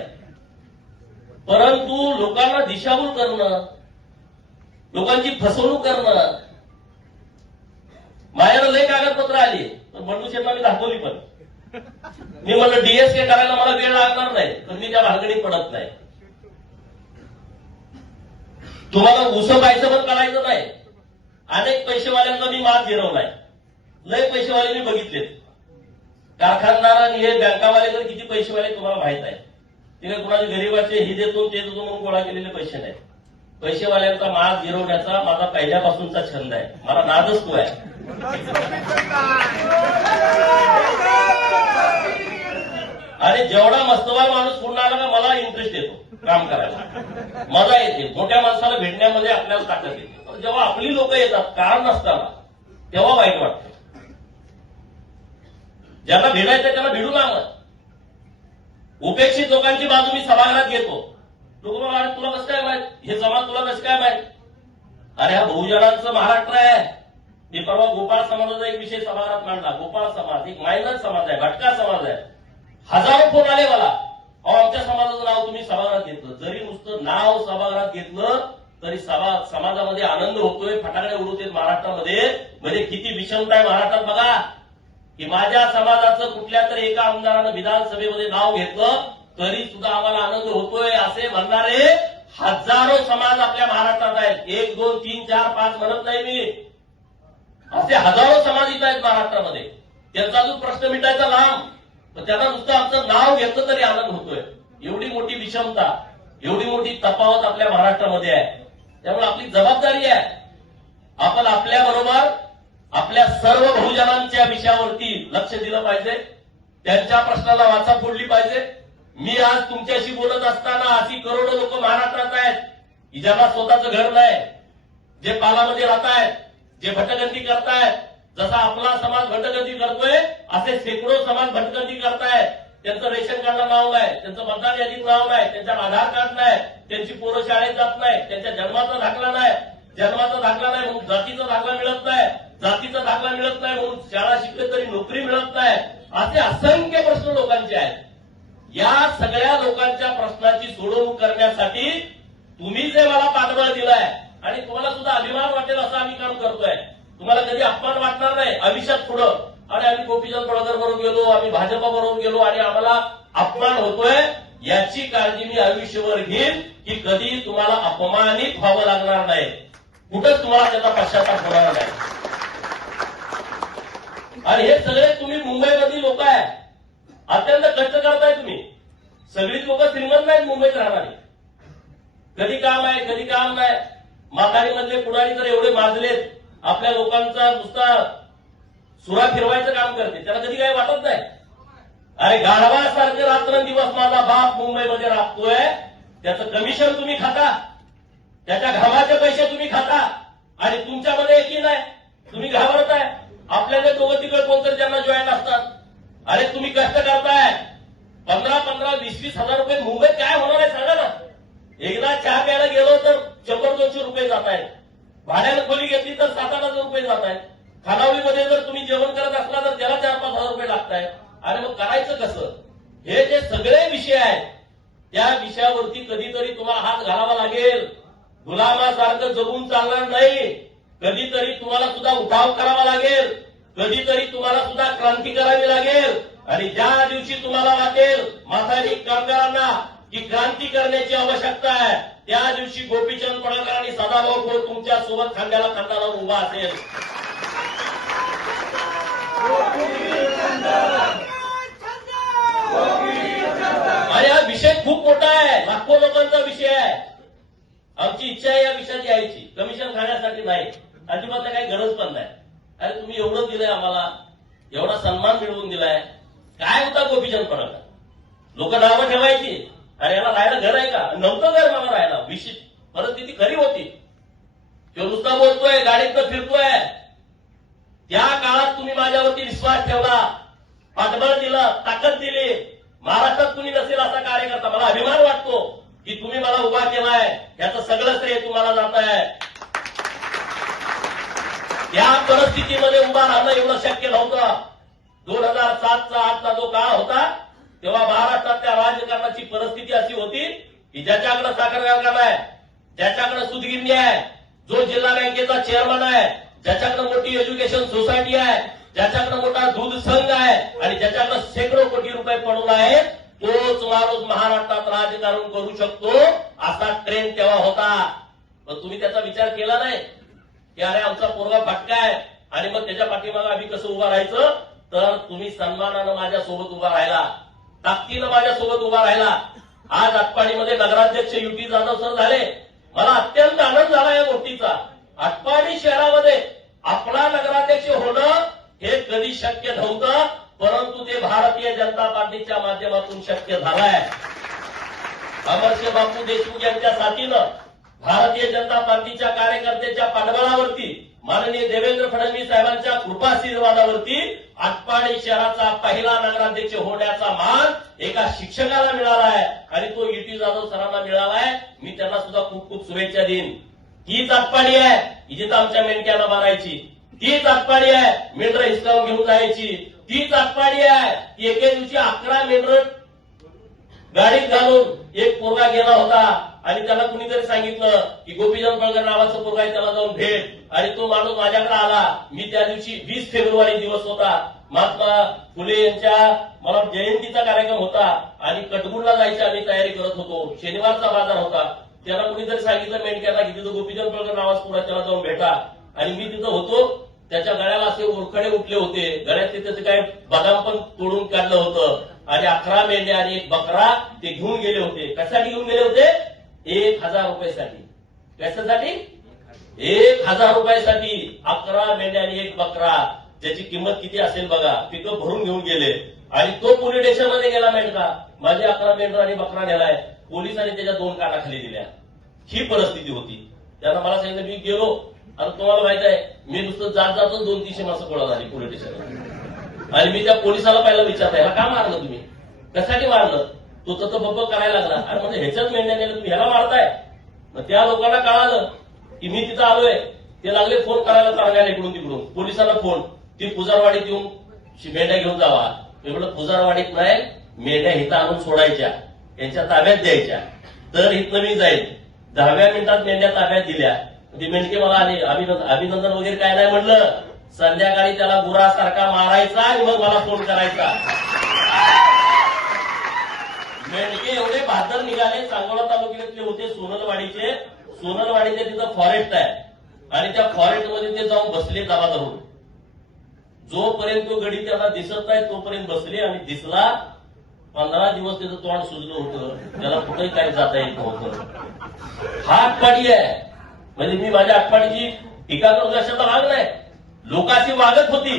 परंतु लोकांना दिशाभूल करणं, लोकांची फसवणूक करणं, माझ्याकडे लय कागदपत्र आली, तर बंडूशेठला मी दाखवली पण. मी म्हणलं डीएसके करायला मला वेळ लागणार नाही, तर मी त्या भानगडीत पडत नाही. तुम्हाला उसं पाहायचं पण करायचं नाही. अनेक पैसेवाल्यांना मी मात गिरवलाय, लय पैसेवाले मी बघितलेत. कारखानदार आणि हे बँकावाले तर किती पैसेवाले तुम्हाला माहित आहे. ते काय कुणाचे गरीबाचे ही देतो ते देतो म्हणून गोळा केलेले पैसे नाही. पैसेवाल्यांचा मात गिरवण्याचा माझा पहिल्यापासूनचा छंद आहे, मला नादच तो आहे. आणि जेवढा मस्तवाल माणूस पूर्ण आला का मला इंटरेस्ट येतो काम करायला, मजा येते. मोठ्या माणसाला भेटण्यामध्ये आपल्याला ताकद येते. जेव्हा आपली लोक येतात कारण नसताना, तेव्हा वाईट वाटतं. ज्यांना भिडायचं त्यांना भिडू लागलं. उपेक्षित लोकांची बाजू मी सभागृहात घेतो. लोक मला तुला कसं काय माहित, हे समाज तुला कसं काय माहित. अरे हा बहुजनांचं महाराष्ट्र आहे. मी परवा गोपाळ समाजाचा एक विषय सभागृहात मांडला. गोपाळ समाज एक मायनर समाज आहे, भटका समाज आहे. हजारो फोन आले मला, आमच्या समाजाचं नाव तुम्ही सभागृहात घेतलं. जरी नुसतं नाव सभागृहात घेतलं तरी समाजामध्ये आनंद होतोय, फटाकडे उडवते महाराष्ट्रामध्ये. म्हणजे किती विषमता आहे महाराष्ट्रात बघा. की माझ्या समाजाचं कुठल्या तरी एका आमदारानं विधानसभेमध्ये नाव घेतलं तरी सुद्धा आम्हाला आनंद होतोय, असे म्हणणारे हजारो समाज आपल्या महाराष्ट्रात आहेत. 1, 2, 3, 4, 5 म्हणत नाही मी, असे हजारो समाज इथं आहेत महाराष्ट्रामध्ये. त्यांचा जो प्रश्न मिटायचा लांब, तर त्यांना नुसतं आमचं नाव घेतलं तरी आनंद होतोय. एवढी मोठी विषमता, एवढी मोठी तफावत आपल्या महाराष्ट्रामध्ये आहे. त्यामुळे आपली जबाबदारी आहे, आपण आपल्या बरोबर आपल्या सर्व बहुजनांच्या विषयावरती लक्ष दिलं पाहिजे, त्यांच्या प्रश्नाला वाचा फोडली पाहिजे. मी आज तुमच्याशी बोलत असताना अशी करोडो लोक महाराष्ट्रात आहेत की ज्यांना स्वतःचं घर नाही, जे पालामध्ये राहतायत, जे भटकंती करतायत, जसा आपला समाज भटकंती करतोय असे शेकडो समाज भटकंती करतायत. त्यांचं रेशन कार्डला नाव नाही, त्यांचं मतदार यादीत नाव नाही, त्यांच्या आधार कार्ड नाही, त्यांची पोरं शाळेत जात नाही, त्यांच्या जन्माचा दाखला नाही, जन्माचा दाखला नाही म्हणून जातीचा दाखला मिळत नाही, जातीचा दाखला मिळत नाही म्हणून शाळा शिकले तरी नोकरी मिळत नाही, असे असंख्य प्रश्न लोकांचे आहेत. या सगळ्या लोकांच्या प्रश्नाची सोडवणूक करण्यासाठी तुम्ही जे मला पाठबळ दिलंय आणि तुम्हाला सुद्धा अभिमान वाटेल असं आम्ही काम करतोय. तुम्हाला कधी अपमान वाटणार नाही आयुष्यात पुढं. आणि आम्ही गोपीचंद पडळकर बरोबर गेलो, आम्ही भाजपा बरोबर गेलो आणि आम्हाला अपमान होतोय याची काळजी मी आयुष्यभर घेईन की कधी तुम्हाला अपमानित व्हावं लागणार नाही, कुठंच तुम्हाला त्याचा पश्चाताप होणार नाही. आणि हे सगळे तुम्ही मुंबईमधली लोक आहे, अत्यंत कष्ट करताय तुम्ही. सगळीच लोक श्रीमंत नाहीत मुंबईत राहणारी. कधी काम आहे कधी काम नाही. म्हातारीमधले पुढारी तर एवढे माजलेत, आपल्या लोकांचा नुसता सुरा फिरवायचं काम करते, त्याला कधी काही वाटत नाही. अरे गाढवासारखं रात्रंदिवस माझा बाप मुंबईमध्ये राबतोय, त्याचं कमिशन तुम्ही खाता, त्याच्या घामाचे पैसे तुम्ही खाता आणि तुमच्यामध्ये एकही नाही. तुम्ही घाबरताय. आपल्याला दोघं तिकडे कोणतरी त्यांना जॉईन असतात. अरे तुम्ही कष्ट करताय, 15-15, 20-20 हजार रुपये मुंबईत काय होणार आहे सांगा ना. एकदा चहा प्यायला गेलो तर 100-200 रुपये जात आहेत. भाड्यानं खोली घेतली तर 7-8 हजार रुपये जात आहेत. खानावळीमध्ये जर तुम्ही जेवण करत असला तर त्याला 4-5 हजार रुपये लागतायत. आणि मग करायचं कसं? हे जे सगळे विषय आहेत त्या विषयावरती कधीतरी तुम्हाला हात घालावा लागेल. गुलामासारखं जगून चालणार नाही. कधीतरी तुम्हाला सुद्धा उठाव करावा लागेल, कधीतरी तुम्हाला सुद्धा क्रांती करावी लागेल. आणि ज्या दिवशी तुम्हाला वाटेल माथाडी कामगारांना की क्रांती करण्याची आवश्यकता आहे, त्या दिवशी गोपीचंद पडळकर आणि सदाभाऊ खोत तुमच्या सोबत खांद्याला खांदा लावून उभा असेल. आणि हा विषय खूप मोठा आहे, लाखो लोकांचा विषय आहे. आमची इच्छा आहे या विषयाची यायची, कमिशन खाण्यासाठी नाही, अजिबात काही गरज पण नाही. अरे तुम्ही एवढं दिलंय आम्हाला, एवढा सन्मान मिळवून दिलाय, काय होता गोपीचंद पडळकर? लोक नावं ठेवायची, अरे याला राहायला घर आहे का? नव्हतं घर मला राहायला. विशिष्ट परिस्थिती खरी होती. तो नुसता बोलतोय, गाडीतनं फिरतोय. त्या काळात तुम्ही माझ्यावरती विश्वास ठेवला, पाठबळ दिलं, ताकद दिली. महाराष्ट्रात तुम्ही नसेल असा कार्यकर्ता. मला अभिमान वाटतो की तुम्ही मला उभा केलाय, याचं सगळं श्रेय तुम्हाला जात आहे. त्या परिस्थितीमध्ये उभा राहणं एवढं शक्य नव्हतं. 2007चा आजचा जो काळ होता तेव्हा महाराष्ट्रातल्या राजकारणाची परिस्थिती अशी होती की ज्याच्याकडे साखर कारखाना आहे, ज्याच्याकडे सूतगिरणी आहे, जो जिल्हा बँकेचा चेअरमन आहे, ज्याच्याकडे मोठी एज्युकेशन सोसायटी आहे, ज्याच्याकडे मोठा दूध संघ आहे आणि ज्याच्याकडे शेकडो कोटी रुपये पडून आहेत, तोच माणूस महाराष्ट्रात राजकारण करू शकतो असा ट्रेंड तेव्हा होता. पण तुम्ही त्याचा विचार केला नाही की अरे आमचा पोरगा फटका आहे आणि मग त्याच्या पाठीमागे आम्ही कसं उभा राहायचं. तर तुम्ही सन्मानानं माझ्यासोबत उभा राहिला, ताकदीनं माझ्यासोबत उभा राहिला. आज आटपाडीमध्ये नगराध्यक्ष युटी जाधव सर झाले. मला अत्यंत आनंद झाला या गोष्टीचा. आटपाडी शहरामध्ये आपला नगराध्यक्ष होणं हे कधी शक्य नव्हतं, परंतु ते भारतीय जनता पार्टीच्या माध्यमातून शक्य झालंय. अमरसिंह बापू देशमुख यांच्या साथीनं, भारतीय जनता पार्टीच्या कार्यकर्त्याच्या पाठबळावरती, माननीय देवेंद्र फडणवीस साहेबांच्या कृपाशीर्वादावरती आटपाडी शहराचा पहिला नगराध्यक्ष होण्याचा मान एका शिक्षकाला मिळाला आहे आणि तो युटी जाधव सरांना मिळाला आहे. मी त्यांना सुद्धा खूप खूप शुभेच्छा देईन. हीच आटपाडी आहे जिथं आमच्या मेंढक्याला मारायची, तीच आटपाडी आहे मेंढरं हिसकावून घेऊन जायची, तीच आटपाडी आहे ती एके दिवशी 11 मेंढरं गाडीत घालून एक पोरगा गेला होता आणि त्याला कुणीतरी सांगितलं की गोपीचंद पडळकर नावाचं पोरगा आहे, त्याला जाऊन भेट. आणि तो माणूस माझ्याकडे आला. मी त्या दिवशी 20 फेब्रुवारी दिवस होता, महात्मा फुले यांच्या मला जयंतीचा कार्यक्रम होता आणि कटगुडला जायची आम्ही तयारी करत होतो. शनिवारचा बाजार होता. त्याला कुणीतरी सांगितलं मेंढक्याला की तिथं गोपीचंद पडळकर नावाचं पोरगा, त्याला जाऊन भेटा. आणि मी तिथं होतो. त्याच्या गळ्याला असे ओरखडे उठले होते, गळ्यातले त्याचे काय बदाम पण तोडून काढलं होतं आणि 11 मेंढ्या आणि एक बकरा ते घेऊन गेले होते. कशासाठी घेऊन गेले होते? 1000 रुपयासाठी. कशासाठी? 1000 रुपयासाठी 11 मेंढ्या आणि एक बकरा, ज्याची किंमत किती असेल बघा. पिकं भरून घेऊन गेले आणि तो पोलीस स्टेशनमध्ये गेला. मेंढका माझे 11 मेंढरा आणि बकरा नेलाय. पोलिसांनी त्याच्या 2 कानाखाली दिल्या. ही परिस्थिती होती. त्यांना मला सांगितलं मी गेलो. आता तुम्हाला माहित आहे मी नुसतं जातच 200-300 माणसं गोळा झाली पोलीस स्टेशनला. आणि मी त्या पोलिसाला पहिला विचारलं ह्याला का मारलं तुम्ही, कशासाठी मारलं. तो तर बब्ब करायला लागला. आणि म्हणजे ह्याच्याच मेंढ्या नेलं तुम्ही ह्याला मारताय. मग त्या लोकांना कळालं की मी तिथं आलोय. ते लागले फोन करायला चांगल्या इकडून तिकडून पोलिसांना फोन. ती पुजारवाडीत येऊन मेंढ्या घेऊन जावा. एवढं पुजारवाडीत नाही, मेंढ्या इथं आणून सोडायच्या, यांच्या ताब्यात द्यायच्या. तर इथनं मी जाईल. 10व्या मिनिटात मेंढ्या ताब्यात दिल्या. ते मेंढके मला आले अभिनंदन वगैरे काय नाही म्हटलं. संध्याकाळी त्याला गुरासारखा मारायचा आणि मग मला फोन करायचा. मेंढके एवढे बहादर निघाले. सांगोला तालुक्यातले होते सोनलवाडीचे. सोनलवाडीचे तिथं फॉरेस्ट आहे आणि त्या फॉरेस्टमध्ये ते जाऊन बसले दाबा धरून. जोपर्यंत तो गडी त्याला दिसत नाही तोपर्यंत बसले. आणि दिसला 15 दिवस त्याचं तोंड सुजलं होतं. त्याला कुठेही काही जाता येत नव्हतं. हा आटपाडी आहे. म्हणजे मी माझ्या आटपाडीची टीका करतो अशाचा भाग नाही. लोकांची वागत होती.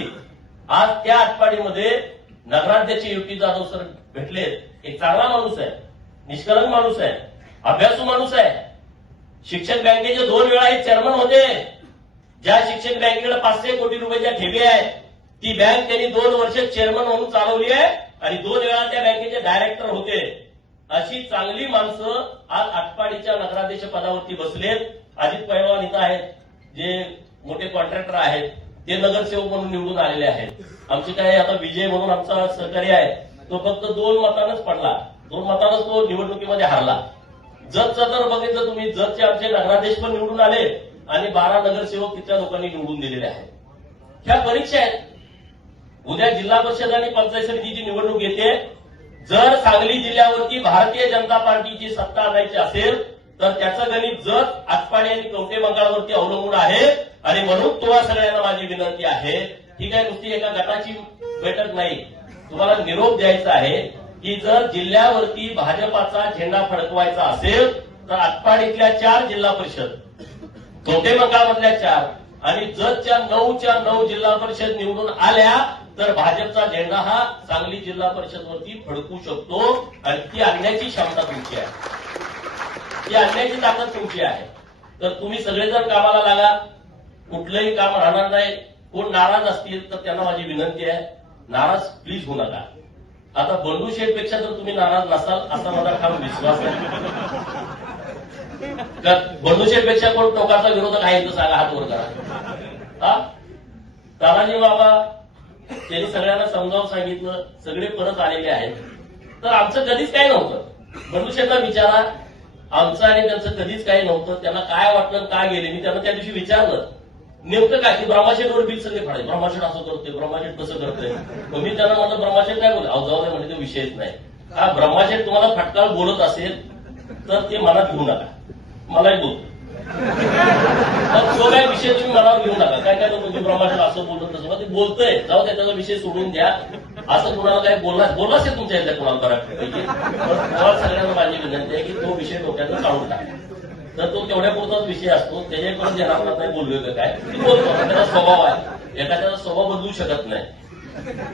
आज त्या आटपाडीमध्ये नगराध्यक्ष युटी जाधव सर भेटलेत. एक चांगला माणूस आहे, निष्कलंक माणूस आहे, अभ्यासू माणूस आहे. शिक्षक बँकेचे 2 वेळा हे चेअरमन होते. ज्या शिक्षक बँकेकडे 500 कोटी रुपयाच्या ठेवी आहेत ती बँक त्यांनी 2 वर्ष चेअरमन म्हणून चालवली आहे आणि 2 वेळा त्या बँकेचे डायरेक्टर होते. अशी चांगली माणसं आज आटपाडीच्या नगराध्यक्ष पदावरती बसलेत. अजित पैलवान इथं आहेत, जे मोठे कॉन्ट्रॅक्टर आहेत, ते नगरसेवक म्हणून निवडून आलेले आहेत. आमचे काय आता विजय म्हणून आमचा सहकारी आहे, तो फक्त 2 मतांनाच पडला. 2 मतांनाच तो निवडणुकीमध्ये हारला. जतचं जर बघितलं तुम्ही, जतचे आमचे नगराध्यक्ष पण निवडून आले आणि 12 नगरसेवक तिथल्या लोकांनी निवडून दिलेले आहेत. ह्या परीक्षा आहेत. उद्या जिल्हा परिषद आणि पंचायत समितीची निवडणूक येते. जर सांगली जिल्ह्यावरती भारतीय जनता पार्टीची सत्ता आणायची असेल तर त्याचं गणित जत, आटपाडी आणि कवठे मंकाळावरती अवलंबून आहे. आणि म्हणून तुम्हाला सगळ्यांना माझी विनंती आहे, ठीक आहे, नुसती एका गटाची बैठक नाही, तुम्हाला निरोप द्यायचा आहे की जर जिल्ह्यावरती भाजपाचा झेंडा फडकवायचा असेल तर आटपाडीतल्या 4 जिल्हा परिषद, कवठे मंकाळमधल्या 4 आणि जतच्या 9च्या 9 जिल्हा परिषद निवडून आल्या तर भाजपचा झेंडा हा सांगली जिल्हा परिषदवरती फडकू शकतो. आणि ती आणण्याची क्षमता तुमची आहे, ती आणण्याची ताकद तुमची आहे. तर तुम्ही सगळेजण कामाला लागा. कुठलंही काम राहणार नाही. कोण नाराज असतील तर त्यांना माझी विनंती आहे, नाराज प्लीज होऊ नका. आता बंडू शेठपेक्षा जर तुम्ही नाराज नसाल असा माझा ठाम विश्वास आहे. बंडू शेठपेक्षा कोण टोकाचा विरोधक आहे तर सांगा, हात वर करा. तानाजी बाबा त्यांनी सगळ्यांना समजावून सांगितलं, सगळे परत आलेले आहेत. तर आमचं कधीच काही नव्हतं. बंडू शेठला विचारा, आमचं आणि त्यांचं कधीच काही नव्हतं. त्यांना काय वाटलं, काय गेले, मी त्यांना त्या दिवशी विचारलं नेमकं काय की ब्रह्माशेठवर बिल सगळे फाडायचे. ब्रह्माशेठ असं करतोय, ब्रह्माशेठ कसं करतोय. मग मी त्यांना म्हटलं ब्रह्माशेठ काय बोलले, अहो जाऊ दे म्हणजे तो विषयच नाही. हा ब्रह्माशेठ तुम्हाला फटकाळ बोलत असेल तर ते मनात घेऊ नका, मलाही बोलतो. तो काय विषय तुम्ही मनावर घेऊ नका. काय काय म्हणजे ब्रह्माशेठ असं बोलत तसं ते बोलतोय, जाऊ दे त्याचा विषय सोडून द्या. असं कुणाला काय बोलला असेल तुमच्या इथल्या कुणाला बऱ्यापैकी, तुम्हाला सगळ्यांना माझी विनंती आहे की तो विषय डोक्यातून काढून टाका. तर तो तेवढ्या पुरताच विषय असतो, त्याच्याकडून देणार नाही बोललोय काय बोलतो. त्याचा स्वभाव आहे, एखाद्याचा स्वभाव बदलू शकत नाही.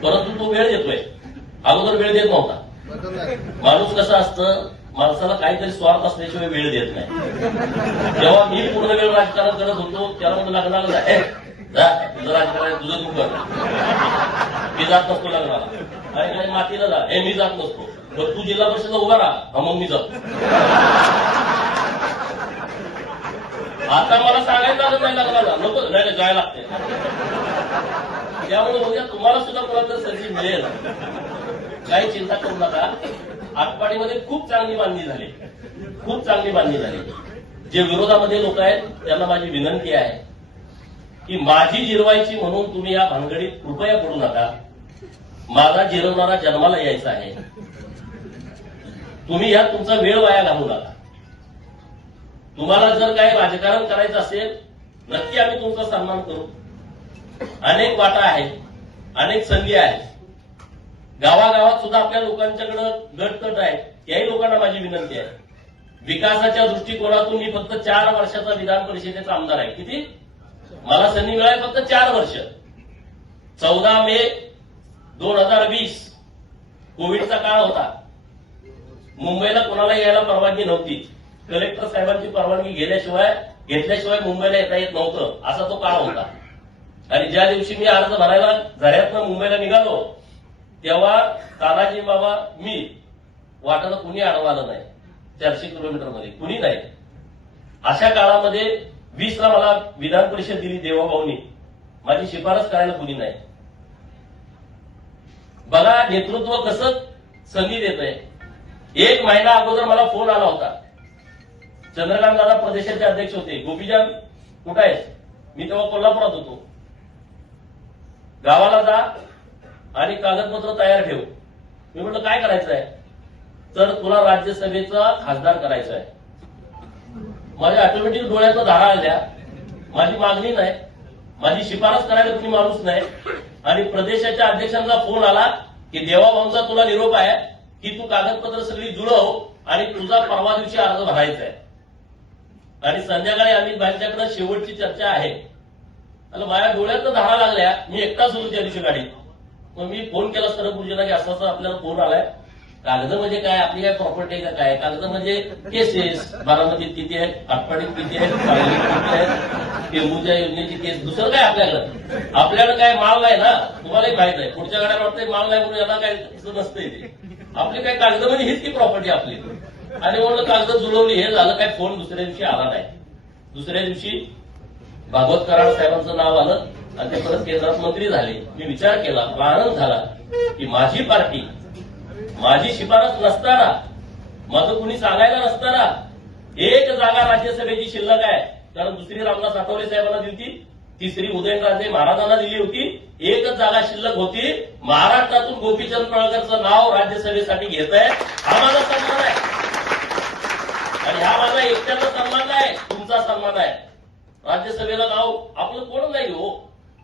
परंतु तो वेळ देतोय, अगोदर वेळ देत नव्हता. माणूस कसं असतं, माणसाला काहीतरी स्वार्थ असल्याशिवाय वेळ देत नाही. जेव्हा मी पूर्ण वेळ राजकारण करत होतो त्याला म्हणून लग्नाला जा, तुझं राजकारण तुझं तू कर, मी जात नसतो लग्नाला. आणि मातीला जा, हे मी जात नसतो. पण तू जिल्हा परिषदला उभा राहा, मग मी जातो. आता मला सांगायचं लागत नाही लग्नाला, नको नाही जायला लागते. त्यामुळे उद्या तुम्हाला सुद्धा कोणाला संधी मिळेल, काही चिंता करू नका. आटपाडीमध्ये खूप चांगली बांधणी झाली, खूप चांगली बांधणी झाली. जे विरोधामध्ये लोक आहेत त्यांना माझी विनंती आहे की माझी जिरवायची म्हणून तुम्ही या भानगडीत कृपया पडू नका. माझा जिरवणारा जन्माला यायचा आहे. तुम्ही यात तुमचा वेळ वाया घालू नका. तुम्हाला जर काही राजकारण करायचं असेल नक्की आम्ही तुमचा सन्मान करू. अनेक वाटा आहेत, अनेक संधी आहेत. गावागावात सुद्धा आपल्या लोकांच्याकडे गटतट आहे. याही लोकांना माझी विनंती आहे, विकासाच्या दृष्टिकोनातून मी फक्त 4 वर्षाचा विधान परिषदेचा आमदार आहे. किती मला संधी मिळाली? फक्त 4 वर्ष. 14 मे 2020 कोविडचा काळ होता. मुंबईला कोणाला यायला परवानगी नव्हती. कलेक्टर साहेबांची परवानगी घेतल्याशिवाय मुंबईला येता येत नव्हतं, असा तो काळ होता. आणि ज्या दिवशी मी अर्ज भरायला झऱ्यातनं मुंबईला निघालो तेव्हा तानाजी बाबा मी वाटाला कुणी अडवलं नाही. 400 किलोमीटरमध्ये कुणी नाही. अशा काळामध्ये 20ला मला विधान परिषद दिली देवाभाऊनी, माझी शिफारस करायला कुणी नाही. बघा नेतृत्व कसं संधी देत आहे. 1 महिना अगोदर मला फोन आला होता. चंद्रकांत दादा प्रदेशाचे अध्यक्ष होते. गोपीजान कुठं आहेस? मी तेव्हा कोल्हापुरात होतो. गावाला जा आणि कागदपत्र तयार ठेव. मी म्हटलं काय करायचं आहे? तर तुला राज्यसभेचा खासदार करायचा आहे. माझ्या ऑटोमॅटिक डोळ्यातनं धारा आल्या. माझी मागणी नाही, माझी शिफारस करायला कुणी माणूस नाही. आणि प्रदेशाच्या अध्यक्षांचा फोन आला की देवाभाऊंचा तुला निरोप आहे की तू कागदपत्र सगळी जुळव आणि तुझा परवा दिवशी अर्ज भरायचा आहे. आणि संध्याकाळी अमित भाईंच्याकडे शेवटची चर्चा आहे. आणि माझ्या डोळ्यातनं धारा लागल्या. मी एकटाच होतो त्या दिवशी गाडीत. मग मी फोन केला सरपूरजीला की असं आपल्याला फोन आलाय. कागद म्हणजे काय? आपली काय प्रॉपर्टी आहे का काय? कागद म्हणजे केसेस. बारामतीत किती आहेत, आटपाडीत किती आहेत, सांगलीत किती आहेत, टेंबूच्या योजनेची केस. दुसरं काय आपल्याकडे काय माल नाही ना. तुम्हालाही माहित आहे. पुढच्या गाड्या वाटतंय माल नाही म्हणून याला काय नसतंय ते. आपली काय कागद म्हणजे हीच की प्रॉपर्टी आपली. आणि म्हणलं कागद जुळवली. हे झालं काय फोन दुसऱ्या दिवशी आला नाही. दुसऱ्या दिवशी भागवत कराड साहेबांचं नाव आलं आणि ते परत केंद्रात मंत्री झाले. मी विचार केला, आनंद झाला की माझी पार्टी, माझी शिफारस नसताना, माझं कुणी सांगायला नसताना 1 जागा राज्यसभेची शिल्लक आहे. कारण दुसरी रामदास आठवले साहेबांना दिली होती, तिसरी उदयनराजे महाराजांना दिली होती. 1च जागा शिल्लक होती. महाराष्ट्रातून गोपीचंद पडळकरचं नाव राज्यसभेसाठी घेत आहे. हा माझा सन्मान आहे. आणि हा माझा एकट्याचा सन्मान नाही, तुमचा सन्मान आहे. राज्यसभेला नाव आपलं कोण नाही हो.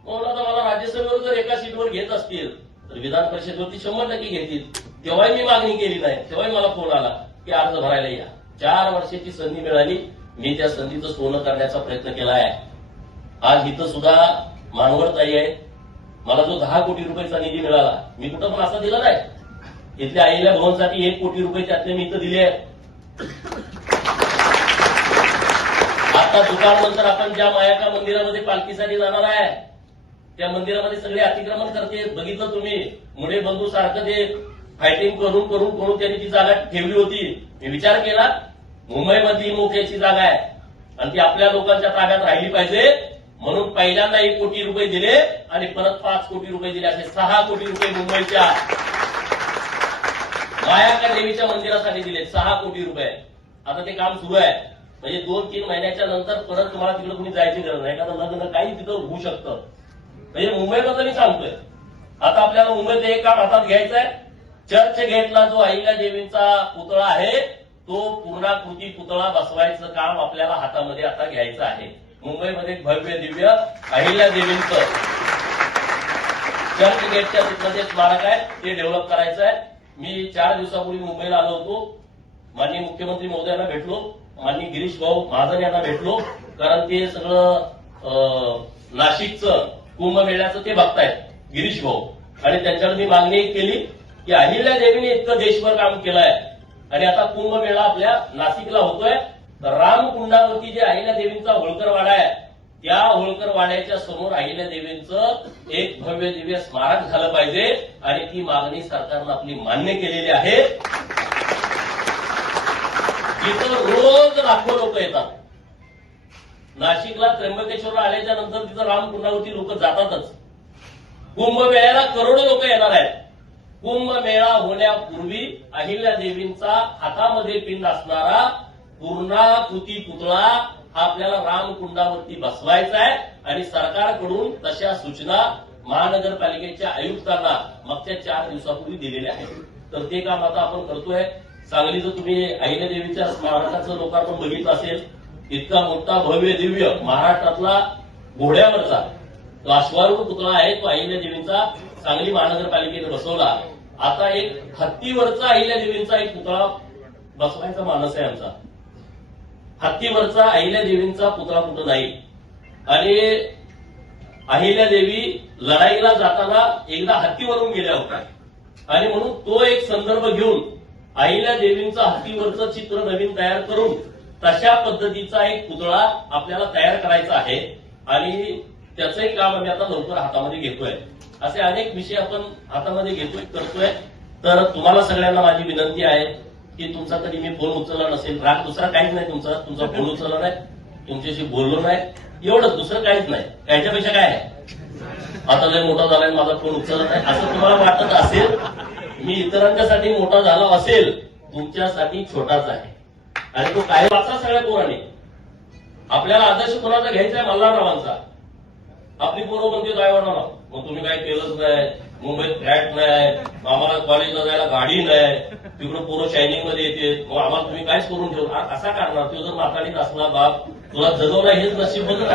म्हणून आता मला राज्यसभेवर जर एका सीटवर घेत असतील तर विधान परिषदेवरती 100% घेतील. तेव्हाही मी मागणी केली नाही. तेव्हाही मला फोन आला की अर्ज भरायला या. 4 वर्षाची संधी मिळाली. मी त्या संधीचं सोनं करण्याचा प्रयत्न केला आहे. आज इथं सुद्धा मानवरताई आहेत. मला जो 10 कोटी रुपयाचा निधी मिळाला, मी कुठं पण असा दिला नाही. इथल्या अहिल्या भवनसाठी 1 कोटी रुपये त्यातले मी इथं दिले आहेत. आता दुकाननंतर आपण ज्या मायाका मंदिरामध्ये पालखीसाठी जाणार आहे त्या मंदिरामध्ये सगळे अतिक्रमण करते. बघितलं तुम्ही. मुळे बंधू सारखं ते फायटिंग करून त्यांनी ती जागा ठेवली होती. मी विचार केला मुंबईमधली मोक्याची जागा आहे आणि ती आपल्या लोकांच्या ताब्यात राहिली पाहिजे. म्हणून पहिल्यांदा 1 कोटी रुपये दिले आणि परत 5 कोटी रुपये दिले. असे 6 कोटी रुपये मुंबईच्या मायाका देवीच्या मंदिरासाठी दिले. 6 कोटी रुपये. आता ते काम सुरू आहे. म्हणजे 2-3 महिन्याच्या नंतर परत तुम्हाला तिकडे कुणी जायची गरज नाही. एखादं लग्न काही तिथं होऊ शकतं. म्हणजे मुंबईबद्दल मी सांगतोय. आता आपल्याला मुंबईत एक काम हातात घ्यायचं आहे. चर्च गेटला जो अहिल्या देवींचा पुतळा आहे तो पूर्णाकृती पुतळा बसवायचं काम आपल्याला हातामध्ये आता घ्यायचं आहे. मुंबईमध्ये भव्य दिव्य अहिल्या देवींचं चर्च गेटच्या मध्ये स्मारक आहे, ते डेव्हलप करायचं आहे. मी 4 दिवसापूर्वी मुंबईला आलो होतो. माननीय मुख्यमंत्री महोदयांना भेटलो, माननीय गिरीश भाऊ महाजन यांना भेटलो. कारण ते सगळं नाशिकचं कुंभमेळ्याचं ते बघतायत गिरीश भाऊ. आणि त्यांच्याकडे मी मागणी केली की अहिल्या देवीने इतकं देशभर काम केलं आहे आणि आता कुंभमेळा आपल्या नाशिकला होतोय. तर रामकुंडावरती जे अहिल्या देवींचा होळकर वाडा आहे त्या होळकर वाड्याच्या समोर अहिल्या देवींचं एक भव्य दिव्य स्मारक झालं पाहिजे. आणि ती मागणी सरकारनं आपली मान्य केलेली आहे. इथं रोज लाखो लोक येतात. नाशिकला त्र्यंबकेश्वरला आल्याच्या नंतर तिथं रामकुंडावरती लोक जातातच. कुंभमेळ्याला करोडो लोक येणार आहेत. कुंभमेळा होण्यापूर्वी अहिल्या देवींचा हातामध्ये पिंड असणारा पूर्णाकृती पुतळा हा आपल्याला रामकुंडावरती बसवायचा आहे. आणि सरकारकडून तशा सूचना महानगरपालिकेच्या आयुक्तांना मागच्या 4 दिवसापूर्वी दिलेल्या आहेत. तर ते काम आता आपण करतोय. सांगलीचं तुम्ही अहिल्या देवीच्या स्मारकाचं लोकार्पण बघितलं असेल. इतका मोठा भव्य दिव्य महाराष्ट्रातला घोड्यावरचा तो अश्वारूढ पुतळा आहे. तो अहिल्या देवींचा सांगली महानगरपालिकेने बसवला. आता एक हत्तीवरचा अहिल्या देवींचा एक पुतळा बसवायचा मानस आहे आमचा. हत्तीवरचा अहिल्या देवींचा पुतळा कुठं नाही. आणि अहिल्या देवी लढाईला जाताना एकदा हत्तीवरून गेल्या होत्या आणि म्हणून तो एक संदर्भ घेऊन अहिल्या देवींचं हत्तीवरचं चित्र नवीन तयार करून तशा पद्धतीचा एक पुतळा आपल्याला तयार करायचा आहे आणि त्याचंही काम आम्ही आता लवकर हातामध्ये घेतोय. असे अनेक विषय आपण हातामध्ये घेतोय करतोय. तर तुम्हाला सगळ्यांना माझी विनंती आहे की तुमचा कधी मी फोन उचलला नसेल, राग दुसरा काहीच नाही, तुमचा फोन उचलला नाही, तुमच्याशी बोललो नाही, एवढंच, दुसरं काहीच नाही. याच्यापेक्षा काय आहे? आता लय मोठा झालाय माझा फोन उचलला नाही असं तुम्हाला वाटत असेल, मी इतरांच्यासाठी मोठा झाला असेल, तुमच्यासाठी छोटाच आहे. आणि तो काय वाचा सगळ्या पोरांनी. आपल्याला आदर्श कोणाचा घ्यायचा आहे? मल्हाररावांचा. आपली पोरं म्हणते ड्रायव्हरला मग तुम्ही काय केलंच नाही, मुंबईत फ्लॅट नाही, आम्हाला कॉलेजला जायला गाडी नाही, तिकडं पोरं शायनिंग मध्ये येते, मग आम्हाला तुम्ही काहीच करून ठेवू असा करणार. तो जर मातालीत असला बाप तुला जगवला हेच नशीब होतं.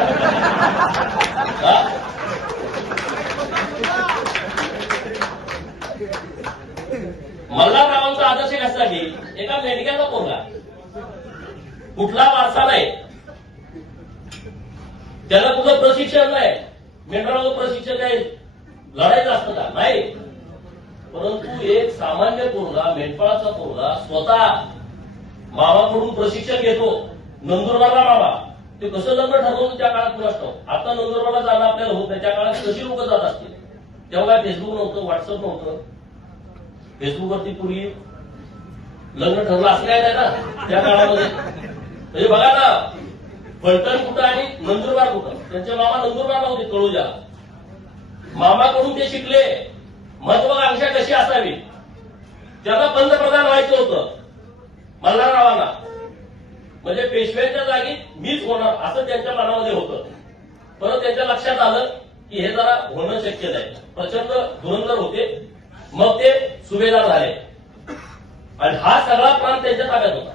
मल्हाररावांचा आदर्श कशासाठी? एका मेडिकलचा पोरगा, कुठला वारसा नाही, त्याला कुठलं प्रशिक्षण नाही, मेंढराचं प्रशिक्षण नाही, लढायचं असतं का? नाही. परंतु एक सामान्य पोरगा, मेंढपाळाचा पोरगा स्वतः मामाकडून प्रशिक्षण घेतो. नंदुरबारला मामा, ते कसं लग्न ठरवलं त्या काळात कुणास ठाऊक. आता नंदुरबारला जाणं आपल्याला होत नाही, त्या काळात कशी लोक जात असतील. तेव्हा काय फेसबुक नव्हतं, व्हॉट्सअप नव्हतं. फेसबुकवरती पूर्वी लग्न ठरलं असं काय नाही ना त्या काळामध्ये. म्हणजे बघा ना, फलटण कुठं आणि नंदुरबार कुठं. त्यांचे मामा नंदुरबारला होते, तळोजा. मामाकडून ते शिकले महत्वाकांक्षा कशी असावी. त्यांना पंतप्रधान व्हायचं होतं मल्हाररावांना, म्हणजे पेशव्यांच्या जागी मीच होणार असं त्यांच्या मनामध्ये होतं. परत त्यांच्या लक्षात आलं की हे जरा होणं शक्य नाही. प्रचंड धुरंधर होते, मग ते सुभेदार झाले आणि हा सगळा प्रांत त्यांच्या ताब्यात होता,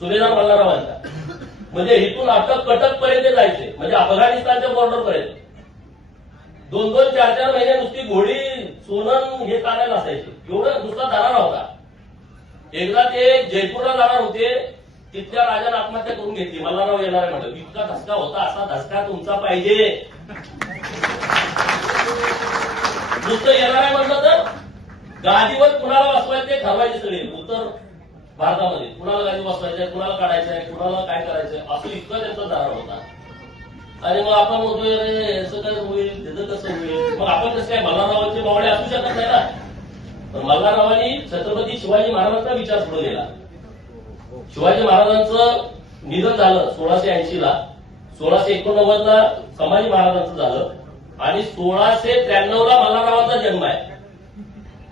सुभेदार मल्हाररावांचा. म्हणजे इथून अटक कटक पर्यंत जायचे, म्हणजे अफगाणिस्तानच्या बॉर्डर पर्यंत. 2-2, 4-4 महिने नुसती घोडी सोनं हे चालायला असायचे, एवढं नुसता दरारा होता. एकदा ते जयपूरला जाणार होते, तिथल्या राजाने आत्महत्या करून घेतली. मल्हारराव येणार आहे म्हटलं. इतका धसका होता, असा धसका तुमचा पाहिजे. नुसतं येणार आहे म्हटलं तर गादीवर कुणाला बसवायचं ते ठरवायचे सगळे. उत्तर भारतामध्ये कुणाला गादी बसवायचंय, कुणाला काढायचंय, कुणाला काय करायचंय, असं इतका त्यांचा दरार होता. आणि मग आपण म्हणतोय याचं काय होईल, त्याचं कसं होईल. मग आपण कसं काय मल्हाररावांचे मावळे असू शकत नाही ना. तर मल्हाररावांनी छत्रपती शिवाजी महाराजांचा विचार पुढे गेला. शिवाजी महाराजांचं निधन झालं 1680ला, 1689ला संभाजी महाराजांचं झालं आणि 1693ला मल्हाररावांचा जन्म आहे.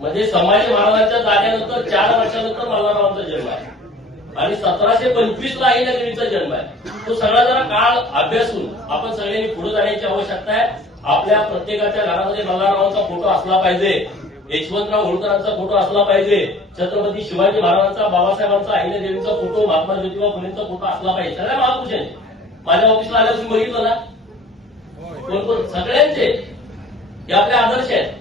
म्हणजे संभाजी महाराजांच्या जाण्यानंतर 4 वर्षानंतर मल्हाररावांचा जन्म आहे आणि 1725ला अहिल्यादेवीचा जन्म आहे. तो सगळा जरा काळ अभ्यासून आपण सगळ्यांनी पुढे जाण्याची आवश्यकता आहे. आपल्या प्रत्येकाच्या घरामध्ये मल्हाररावांचा फोटो असला पाहिजे, यशवंतराव होळकरांचा फोटो असला पाहिजे, छत्रपती शिवाजी महाराजांचा, बाबासाहेबांचा, अहिल्यादेवीचा फोटो, महात्मा ज्योतिबा फुलेंचा फोटो असला पाहिजे. सगळ्या महापुरुषांचे. माझ्या ऑफिसला आल्यावर तुम्ही बघितलं ना, कोण सगळ्यांचे हे आपले आदर्श आहेत.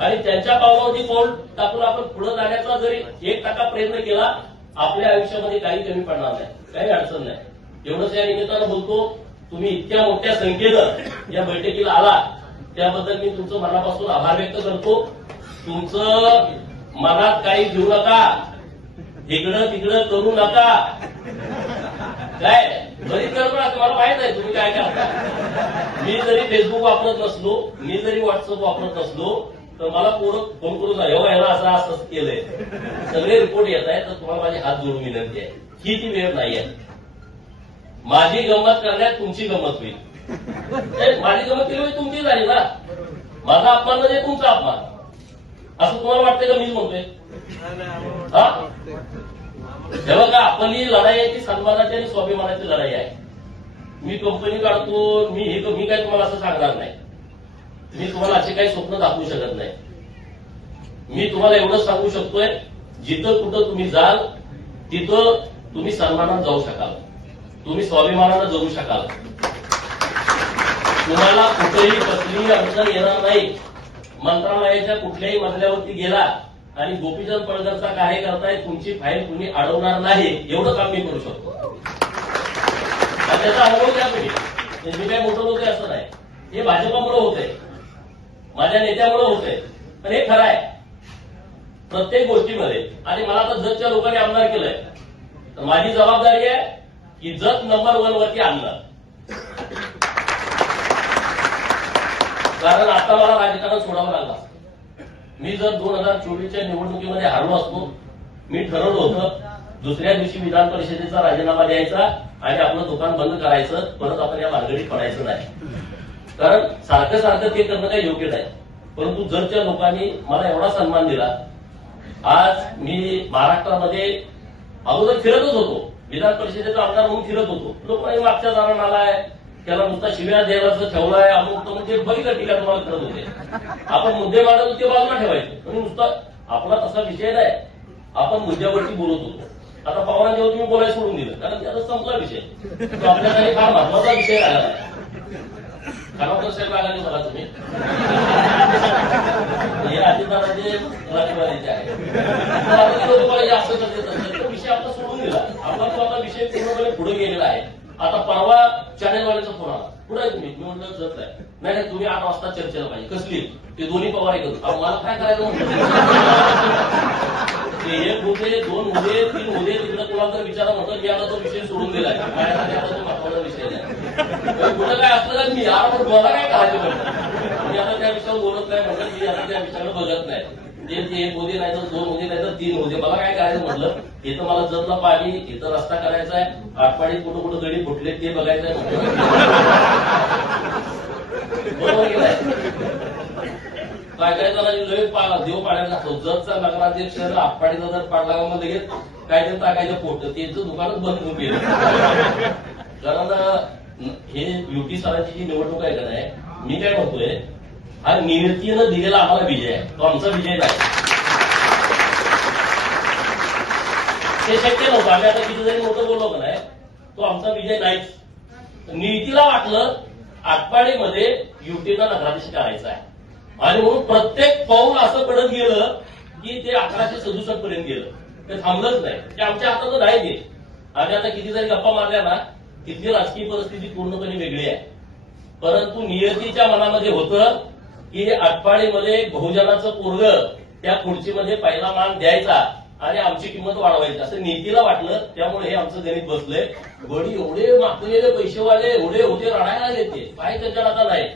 आणि त्यांच्या पावलावरती पाऊल टाकून आपण पुढे जाण्याचा जरी 1% प्रयत्न केला, आपल्या आयुष्यामध्ये काही कमी पडणार नाही, काही अडचण नाही. एवढंच या निमित्तानं बोलतो. तुम्ही इतक्या मोठ्या संख्येनं या बैठकीला आला त्याबद्दल मी तुमचं मनापासून आभार व्यक्त करतो. तुमचं मनात काही घेऊ नका, इकडं तिकडं करू नका. काय बरीच गडबड असते, मला माहित आहे तुम्ही काय करता. मी जरी फेसबुक वापरत नसलो, मी जरी व्हॉट्सअप वापरत नसलो, तर मला पोरं फोन करून ह्याला असं केलंय, सगळे रिपोर्ट येत आहेत. तर तुम्हाला माझी हात जोडून विनंती आहे, ही ती वेळ नाही आहे. माझी गंमत करण्यात तुमची गंमत होईल. माझी गंमत केली म्हणजे तुमची झाली ना. माझा अपमान म्हणजे तुमचा अपमान असं तुम्हाला वाटतंय का? मीच म्हणतोय हा. हे बघा, आपण ही लढाई आहे ती सन्मानाची आणि स्वाभिमानाची लढाई आहे. मी कंपनी काढतो, मी काय तुम्हाला असं सांगणार नाही. मी तुम्हाला असे काही स्वप्न दाखवू शकत नाही. मी तुम्हाला एवढंच सांगू शकतोय, जिथं कुठं तुम्ही जाल तिथं तुम्ही सन्मानात जाऊ शकाल, तुम्ही स्वाभिमानानं जगू शकाल. तुम्हाला कुठेही कसलीही अडचण येणार नाही. मंत्रालयाच्या कुठल्याही मजल्यावरती गेला आणि गोपीचंद पडळकरचा कार्य करताय, तुमची फाईल कुणी अडवणार नाही, एवढं काम मी करू शकतो. त्याचा अनुभव घ्या तुम्ही. मी काय मोठं होतंय असं नाही, हे भाजपामुळे होतंय, माझ्या नेत्यामुळे होतंय. पण हे खरं आहे प्रत्येक गोष्टीमध्ये. आणि मला आता जगच्या लोकांनी आमदार केलंय, तर माझी जबाबदारी आहे की जत नंबर 1 वरती आणलं. कारण आता मला राजकारण सोडावं लागलं. मी जर 2024च्या निवडणुकीमध्ये हारलो असतो, मी ठरवलं होतं दुसऱ्या दिवशी विधान परिषदेचा राजीनामा द्यायचा आणि आपलं दुकान बंद करायचं, परत आपण या भानगडीत पडायचं नाही. कारण सारखं सारखं ते करणं काही योग्य नाही. परंतु जरच्या लोकांनी मला एवढा सन्मान दिला, आज मी महाराष्ट्रामध्ये अगोदर फिरतच होतो, विधान परिषदेचा आमदार म्हणून फिरत होतो. लोकांनी मागच्या दारात आलाय, त्याला नुसता शिव्या द्यायला ठेवलाय, अमुक म्हणजे बघितलं टीका तुम्हाला करत होते. आपण मुद्दे मांडत ते बाजूला ठेवायचे, पण नुसता आपला तसा विषय नाही. आपण मुद्द्यावरती बोलत होतो. आता पवारांच्यावर तुम्ही बोलायला सोडून दिलं, कारण त्याचा संपला विषय. तो आपल्यासाठी फार महत्वाचा विषय राहिला. खानापूर साहेब रागाने मला तुम्ही हे अजितदादाचे राष्ट्रवादीचे आहे. असं करते विषय आपला सोडून दिला. आपला तो आता विषय पूर्णपणे पुढे गेलेला आहे. आता परवा चॅनेलवाल्याचा फोन आला, कुठे आहे तुम्ही? मी म्हटलं जत आहे. नाही तुम्ही 8 वाजता चर्चेला पाहिजे. कसली? ते दोन्ही पवार करू. मला काय करायचं म्हटलं, एक होते, 2 होते, 3 होते, तिकडे कोणाला तर विचारा म्हटलं मी आता तो विषय सोडून दिलाय. माझ्यासाठी आता तो महत्वाचा विषय नाही. कुठं काय असलं तर मी यार मला काय करायचं म्हटलं. मी आता त्या विषयावर बोलत नाही म्हटलं, मी आता त्या विषयाकडे बघत नाही. ते 1 होते नाही तर 2 होते नाही तर 3 होते, मला काय करायचं म्हटलं. इथं मला जतला पाणी, इथं रस्ता करायचा आहे, आटपाडीत कुठं कुठं गडी फुटले ते बघायचं आहे म्हटलं. बरोबर गेलाय. काय काय जरा देव पाण्यात घातलो. जतचा नगराध्यक्ष आटपाडीचा जर पाडला मध्ये लगेच काय ते टाकायचं पोट, त्यांचं दुकानच बंद करून केलं. कारण हे युटी सरांची जी निवडणूक आहे का नाही, मी काय म्हणतोय, हा नियतीनं दिलेला आम्हाला विजय आहे, तो आमचा विजय नाही. ते शक्य नव्हतं. आम्ही आता किती जरी मोठं बोललो का नाही, तो आमचा विजय नाहीच. नियतीला वाटलं आटपाडीमध्ये युटीचा नगराध्यक्ष करायचा आहे, आणि म्हणून प्रत्येक पाऊल असं पडत गेलं की ते 1167 पर्यंत गेलं. ते थांबलंच नाही. ते आमच्या हातात नाही. ते आम्ही आता किती जरी गप्पा मारल्या ना, तिथली राजकीय परिस्थिती पूर्णपणे वेगळी आहे. परंतु नियतीच्या मनामध्ये होतं की आटपाडीमध्ये बहुजनाचं पोरग त्या खुर्चीमध्ये पहिला मान द्यायचा आणि आमची किंमत वाढवायची, असं नीतीला वाटलं. त्यामुळे हे आमचं गणित बसलंय. बडी एवढे मागलेले पैसेवाले एवढे होते, रडायला आले. ते काय त्यांच्या आता नाही,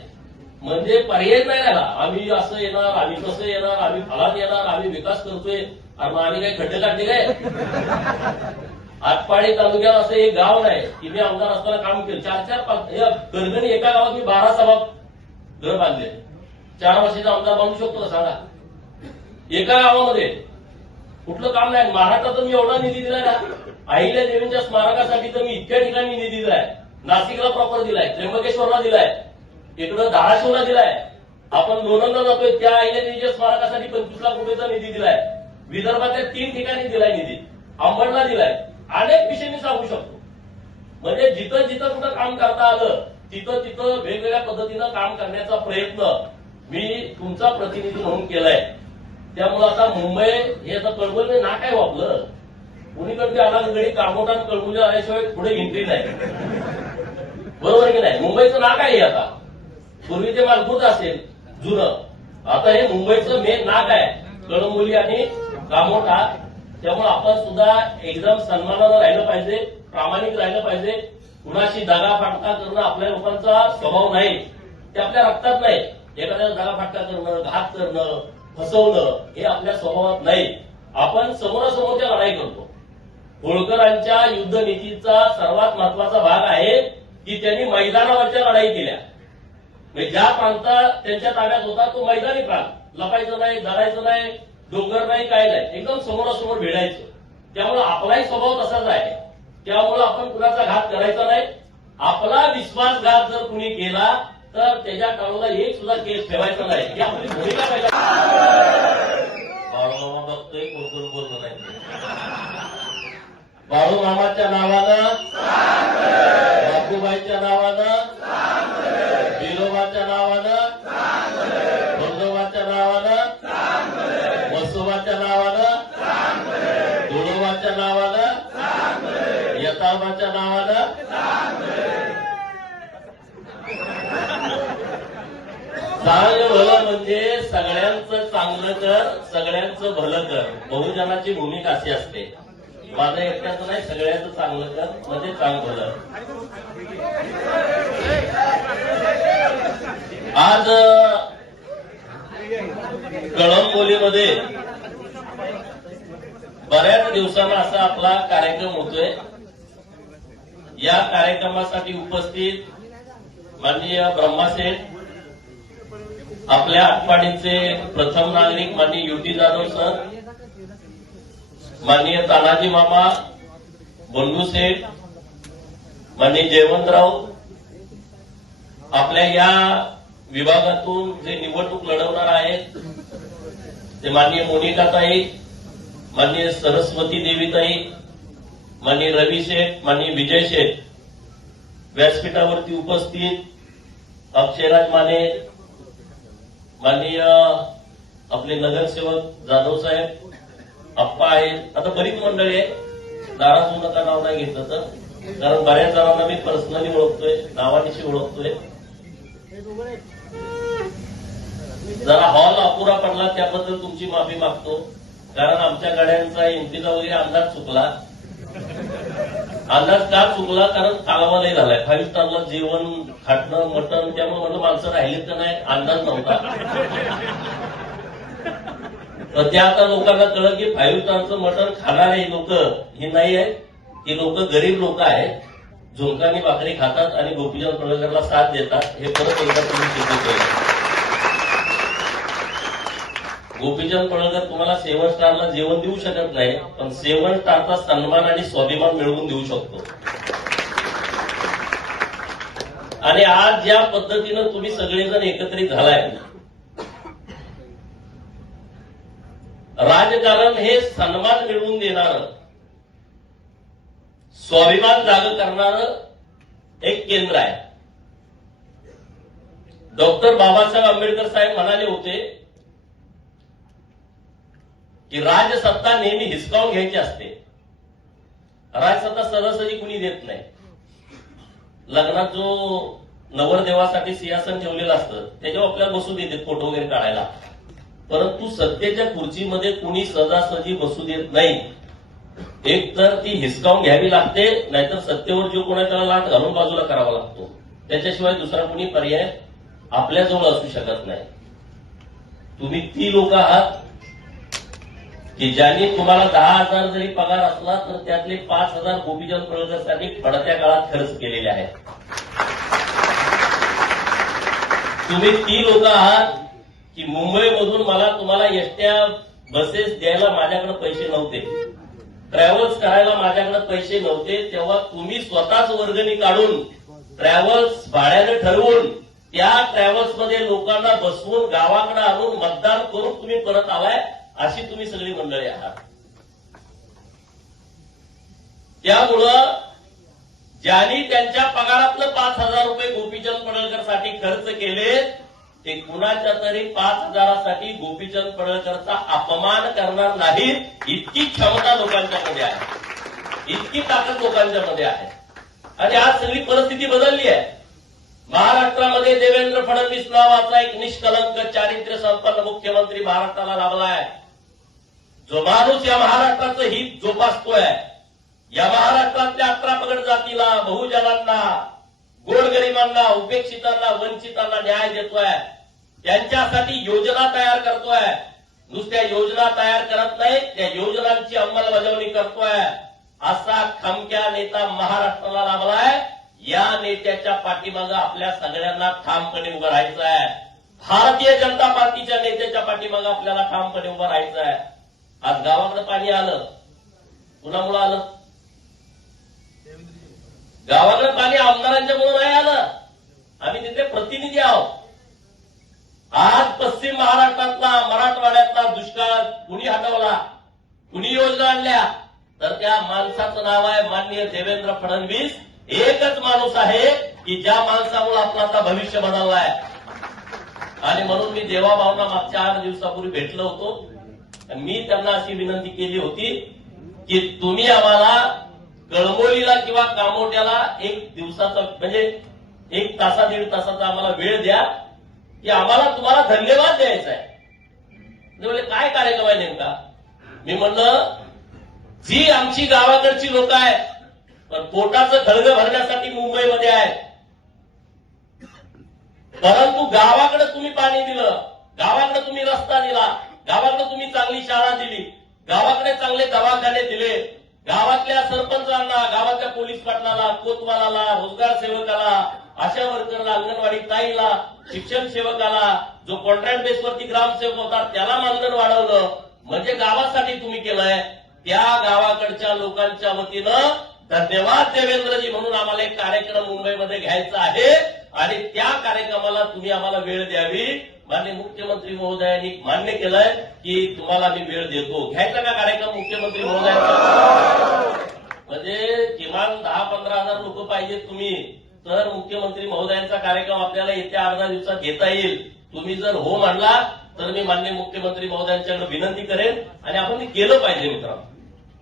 म्हणजे पर्याय नाही राहिला. आम्ही असं येणार, आम्ही कसं येणार, आम्ही फलात येणार, आम्ही विकास करतोय. अरे मग आम्ही काही खड्डे काढले काय? आटपाडी तालुक्यात असं एक गाव नाही की मी आमदार असताना काम केलं. 4-4 गणगणी एका गावात मी 12 सभा घर बांधले. 4 वर्षाचा आमदार बांधू शकतो का सांगा? एका गावामध्ये कुठलं काम नाही. महाराष्ट्रात मी एवढा निधी दिलाय ना, अहिल्या देवींच्या स्मारकासाठी तर मी इतक्या ठिकाणी निधी दिलाय. नाशिकला प्रॉपर दिलाय, त्र्यंबकेश्वरला दिलाय, इकडं धाराशिवला दिलाय. आपण लोणंदला जातोय, त्या अहिल्या देवीच्या स्मारकासाठी 25 लाख रुपयाचा निधी दिलाय. विदर्भातल्या 3 ठिकाणी दिलाय निधी, अंबडला दिलाय. अनेक विषय मी सांगू शकतो. म्हणजे जिथं जिथं कुठं काम करता आलं तिथं तिथं वेगवेगळ्या पद्धतीनं काम करण्याचा प्रयत्न मी तुमचा प्रतिनिधी म्हणून केलाय. त्यामुळे आता मुंबई हे आता कळवलं ना काय वापलं, कुणीकडे आला गडी कामोठान कळवले आल्याशिवाय पुढे एंट्री नाही. बरोबर की नाही? मुंबईचं नाक आहे आता. पूर्वी ते मालपूर असेल जुनं, आता हे मुंबईचं मेन नाक आहे, कळंबोली आणि कामोठा. त्यामुळे आपण सुद्धा एकदम सन्मानानं राहिलं पाहिजे, प्रामाणिक राहिलं पाहिजे. कुणाशी दगाफटका करणं आपल्या लोकांचा स्वभाव नाही, ते आपल्या रक्तात नाही. एखाद्याला दगाफटका करणं, घात करणं, फसवणं हे आपल्या स्वभावात नाही. आपण समोरासमोरच्या लढाई करतो. होळकरांच्या युद्धनीतीचा सर्वात महत्वाचा भाग आहे की त्यांनी मैदानावरच्या लढाई केल्या. ज्या प्रांतात त्यांच्या ताब्यात होता तो मैदानी प्रांत, लपायचं नाही, धरायचं नाही, डोंगर नाही, काय नाही, एकदम समोरासमोर भिडायचं. त्यामुळे आपलाही स्वभाव तसाच आहे. त्यामुळे आपण कुणाचा घात करायचा नाही. आपला विश्वासघात जर कुणी केला तर त्याच्या काळाला एक सुद्धा केस ठेवायचा नाही, ही आपली भूमिका पाहिजे. बाळूमामा बघतोय, कोण बोलणं नाही. बाळूमामाच्या नावानं, बापूबाईच्या नावानं, बिलोबाच्या नावानं, बंदोबाच्या नावानं, मसोबाच्या नावानं, दुळोबाच्या नावानं, यताबाच्या नावानं, चांगलं भलं म्हणजे सगळ्यांचं चांगलं कर, सगळ्यांचं भलं कर. बहुजनाची भूमिका अशी असते. माझं एकट्याचं नाही, सगळ्याचं चांगलं कर म्हणजे चांगलं झालं. आज कळंबोलीमध्ये बऱ्याच दिवसांना असा आपला कार्यक्रम होतोय. या कार्यक्रमासाठी उपस्थित माननीय ब्रह्मासेठ, आपल्या आटपाडीचे प्रथम नागरिक माननीय युटी जाधव सर, माननीय तानाजी मामा, बंडू सेठ, माननीय जयवंतराव, आपल्या या विभागातून जे निवडणूक लढवणार आहेत ते माननीय मोनिकाताई, माननीय सरस्वती देवीताई, माननीय रवी शेठ, माननीय विजय शेठ, व्यासपीठावरती उपस्थित अक्षयराज माने, माननीय आपले नगरसेवक जाधव साहेब, अप्पा आहेत. आता बरीच मंडळी आहे, नाराज होऊ नका नाव नाही घेतलं तर, कारण बऱ्याच जणांना मी पर्सनली ओळखतोय, नावानिशी ओळखतोय. जरा हॉल अपुरा पडला त्याबद्दल तुमची माफी मागतो, कारण आमच्या गाड्यांचा एमपीचा वगैरे अंदाज चुकला. अंदाज का चुकला? कारण कालवा लय झालाय. 5 स्टारला जेवण, खाटणं, मटण, त्यामुळे म्हणलं माणसं राहिलीत का नाही अंदाज नव्हता. तर त्या आता लोकांना कळलं की 5 स्टारचं मटण खाणारे लोक हे नाही आहेत, ही लोक गरीब लोक आहेत, झुणकानी भाकरी खातात आणि गोपीचंद पडळकरला साथ देतात. हे परत एकदा तुम्ही सिद्ध केलं. गोपीचंद पडळकर तुम्हाला 7 स्टारला जेवण देऊ शकत नाही, पण 7 स्टारचा सन्मान आणि स्वाभिमान मिळवून देऊ शकतो. आणि आज ज्या पद्धतीनं तुम्ही सगळेजण एकत्रित झालाय, राजकारण हे सन्मान मिळवून देणारं, स्वाभिमान जाग करणारं एक केंद्र आहे. डॉक्टर बाबासाहेब आंबेडकर साहेब म्हणाले होते की राजसत्ता नेहमी हिसकावून घ्यायची असते. राजसत्ता सहजासहजी कुणी देत नाही. लग्नात जो नवरदेवासाठी सिंहासन ठेवलेलं असतं त्याच्यावर आपल्याला बसू देतात फोटो वगैरे काढायला, परंतु सत्तेच्या खुर्चीमध्ये कुणी सहजासहजी बसू देत नाही. एक तर ती हिसकावून घ्यावी लागते, नाहीतर सत्तेवर जो कोणा त्याला लाट घालून बाजूला करावा लागतो. त्याच्याशिवाय दुसरा कुणी पर्याय आपल्याजवळ असू शकत नाही. तुम्ही ती लोक आहात की ज्यांनी तुम्हाला 10,000 जरी पगार असला तर त्यातले 5,000 गोपीचंद पडळकरसाठी पडत्या काळात खर्च केलेले आहेत. तुम्ही ती लोक आहात की मुंबईमधून तुम्हाला एसट्या बसेस द्यायला माझ्याकडे पैसे नव्हते, ट्रॅव्हल्स करायला माझ्याकडे पैसे नव्हते, तेव्हा तुम्ही स्वतःच वर्गणी काढून ट्रॅव्हल्स भाड्याने ठरवून त्या ट्रॅव्हल्समध्ये लोकांना बसवून गावाकडे आणून मतदान करून तुम्ही परत आलाय. अशी तुम्ही सगळी मंडळी आहात. त्यामुळं ज्यांनी त्यांच्या पगारातलं 5,000 रुपये गोपीचंद पडळकरसाठी खर्च केले, ते कुणाच्या तरी 5,000साठी गोपीचंद पडळकरचा अपमान करणार नाहीत, इतकी क्षमता लोकांच्यामध्ये आहे, इतकी ताकद लोकांच्यामध्ये आहे. आणि आज सगळी परिस्थिती बदलली आहे. महाराष्ट्रामध्ये देवेंद्र फडणवीस नावाचा एक निष्कलंक चारित्र्य संपन्न मुख्यमंत्री महाराष्ट्राला लाभलाय, जो माणूस या महाराष्ट्राचं हित जोपासतोय, या महाराष्ट्रातल्या 18 पगड जातीला, बहुजनांना, गोरगरिबांना, उपेक्षितांना, वंचितांना न्याय देतोय, त्यांच्यासाठी योजना तयार करतोय. नुसत्या योजना तयार करत नाही, त्या योजनांची अंमलबजावणी करतोय. असा खमक्या नेता महाराष्ट्राला लाभलाय. या नेत्याच्या पाठीमागं आपल्या सगळ्यांना ठामपणे उभं राहायचं आहे. भारतीय जनता पार्टीच्या नेत्याच्या पाठीमागं आपल्याला ठामपणे उभं राहायचं आहे. आज गावाकडे पाणी आलं, कुणामुळे आलं? गावाकडे पाणी आमदारांच्यामुळे नाही आलं. आम्ही तिथे प्रतिनिधी आहोत. आज पश्चिम महाराष्ट्रातला, मराठवाड्यातला दुष्काळ कुणी हटवला, कुणी योजना आणल्या, तर त्या माणसाचं नाव आहे माननीय देवेंद्र फडणवीस. एकच माणूस आहे की ज्या माणसामुळे आपलं आता भविष्य बदललाय. आणि म्हणून मी देवाभावना मागच्या 8 दिवसापूर्वी भेटलो होतो. मी त्यांना अशी विनंती केली होती की तुम्ही आम्हाला कळंबोलीला किंवा कामोट्याला 1 दिवसाचा म्हणजे 1 तासा 1.5 तासाचा आम्हाला वेळ द्या की आम्हाला तुम्हाला धन्यवाद द्यायचा आहे. म्हणजे काय कार्यक्रम आहे नेमका? मी म्हणलं जी आमची गावाकडची लोक आहेत पण पोटाचं खळगं भरण्यासाठी मुंबईमध्ये आहेत, परंतु गावाकडे तुम्ही पाणी दिलं, गावाकडे तुम्ही रस्ता दिला, गावाकडे तुम्ही चांगली शाळा दिली, गावाकडे चांगले दवाखाने दिले, गावातल्या सरपंचांना, गावातल्या पोलीस पाटलाला, कोतवालाला, रोजगार सेवकाला, आशा वर्करला, अंगणवाडी ताईला, शिक्षण सेवकाला, जो कॉन्ट्रॅक्ट बेसवरती ग्रामसेवक होता त्याला मानधन वाढवलं, म्हणजे गावासाठी तुम्ही केलंय. त्या गावाकडच्या लोकांच्या वतीनं धन्यवाद देवेंद्रजी म्हणून आम्हाला एक कार्यक्रम मुंबईमध्ये घ्यायचा आहे आणि त्या कार्यक्रमाला तुम्ही आम्हाला वेळ द्यावी. माननीय मुख्यमंत्री महोदयांनी मान्य केलंय की तुम्हाला मी वेळ देतो. घ्यायचा का कार्यक्रम मुख्यमंत्री महोदयांचा? म्हणजे किमान 10-15 हजार लोक पाहिजेत तुम्ही, तर मुख्यमंत्री महोदयांचा कार्यक्रम आपल्याला येत्या अर्ध्या दिवसात घेता येईल. तुम्ही जर हो म्हणला तर मी माननीय मुख्यमंत्री महोदयांच्याकडे विनंती करेन आणि आपण केलं पाहिजे. मित्रांनो,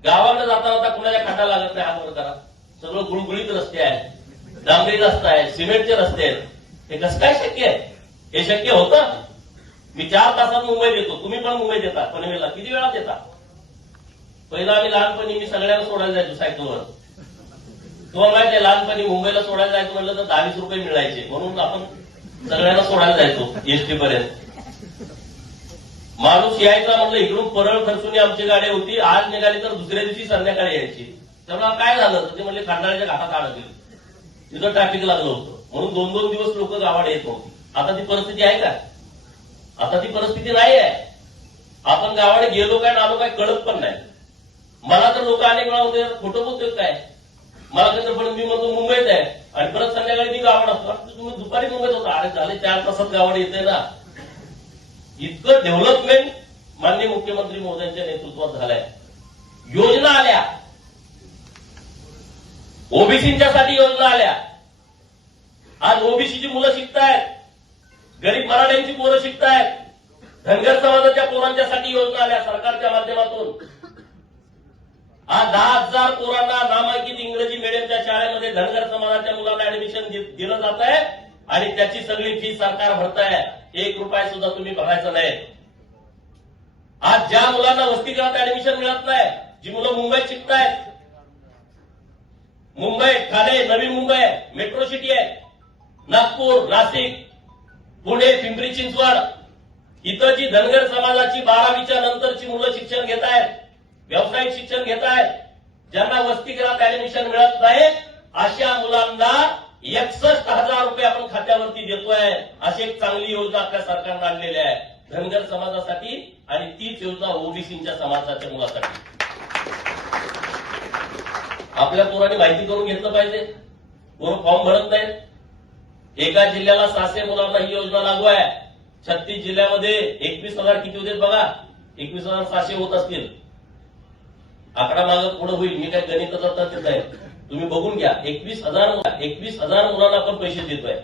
गावाकडे जाता कुणाच्या खाटा लागत नाही, हात वर करा. सगळं गुळगुळीत रस्ते आहेत, डांबरी रस्ता आहे, सिमेंटचे रस्ते आहेत. हे कसं काय शक्य आहे? हे शक्य होतं? मी 4 तासात मुंबईत येतो, तुम्ही पण मुंबईत येता, पनवेलला किती वेळात येता? पहिला आम्ही लहानपणी मी सगळ्यांना सोडायला जायचो सायकलवर. तुम्हाला माहिती आहे, लहानपणी मुंबईला सोडायला जायचं म्हटलं तर 10-20 रुपये मिळायचे, म्हणून आपण सगळ्यांना सोडायला जायचो एसटी पर्यंत. माणूस यायचा म्हटलं इकडून परळ खर्चून आमची गाडी होती, आज निघाली तर दुसऱ्या दिवशी संध्याकाळी यायची. तेव्हा काय झालं ते म्हणजे खंडाळ्याच्या घाटात अडकले, तिथं ट्रॅफिक लागलं होतं, म्हणून 2-2 दिवस लोक गावाला येत नव्हती. आता ती परिस्थिती आहे का? आता ती परिस्थिती नाही आहे. आपण गावाकडे गेलो काय आलो काय कळत पण नाही. मला तर लोक अनेक वेळा होते खोटं बोलतोय काय, मला कसं पण मी म्हणतो मुंबईत आहे आणि परत संध्याकाळी मी गावात असतो. तुम्ही दुपारी मुंबईत होता, अरे झाले 4 तासात गावाला येते ना. इतकं डेव्हलपमेंट माननीय मुख्यमंत्री महोदयांच्या नेतृत्वात झालंय. योजना आल्या, ओबीसींच्यासाठी योजना आल्या. आज ओबीसीची मुलं शिकतायत, गरीब मराठ्यांची पोरं शिकतायत, धनगर समाजाच्या पोरांच्यासाठी योजना आल्या सरकारच्या माध्यमातून. आज 10,000 पोरांना नामांकित इंग्रजी मीडियमच्या शाळेमध्ये धनगर समाजाच्या मुलांना ऍडमिशन दिलं जात आहे आणि त्याची सगळी फी सरकार भरताय. 1 रुपया सुद्धा तुम्ही भरायचं नाही. आज ज्या मुलांना वसतिगृहात ऍडमिशन मिळत नाही, जी मुलं मुंबईत शिकतायत, मुंबई, ठाणे, नवी मुंबई मेट्रो सिटी आहे, नागपूर, नाशिक, पुणे, पिंपरी चिंचवड, इथं जी धनगर समाजाची 12वीच्या नंतरची मुलं शिक्षण घेत आहेत, व्यावसायिक शिक्षण घेत आहेत, ज्यांना वसतिगृहात ऍडमिशन मिळत नाही, अशा मुलांना 61,000 रुपये आपण खात्यावरती देतोय. अशी एक चांगली योजना आपल्या सरकारनं आणलेली आहे धनगर समाजासाठी आणि तीच योजना ओबीसीच्या समाजाच्या मुलासाठी. आपल्या पोरांनी माहिती करून घेतलं पाहिजे. पोरं फॉर्म भरत नाहीत. एका जिल्ह्याला 600 मुलांना ही योजना लागू आहे. 36 जिल्ह्यामध्ये 21,000 किती होते बघा, 21,600 होत असतील. आकडा मागं पुढे होईल, मी काय गणिताचा तज्ञ नाही, तुम्ही बघून घ्या. 21,000 मुलांना आपण पैसे देतोय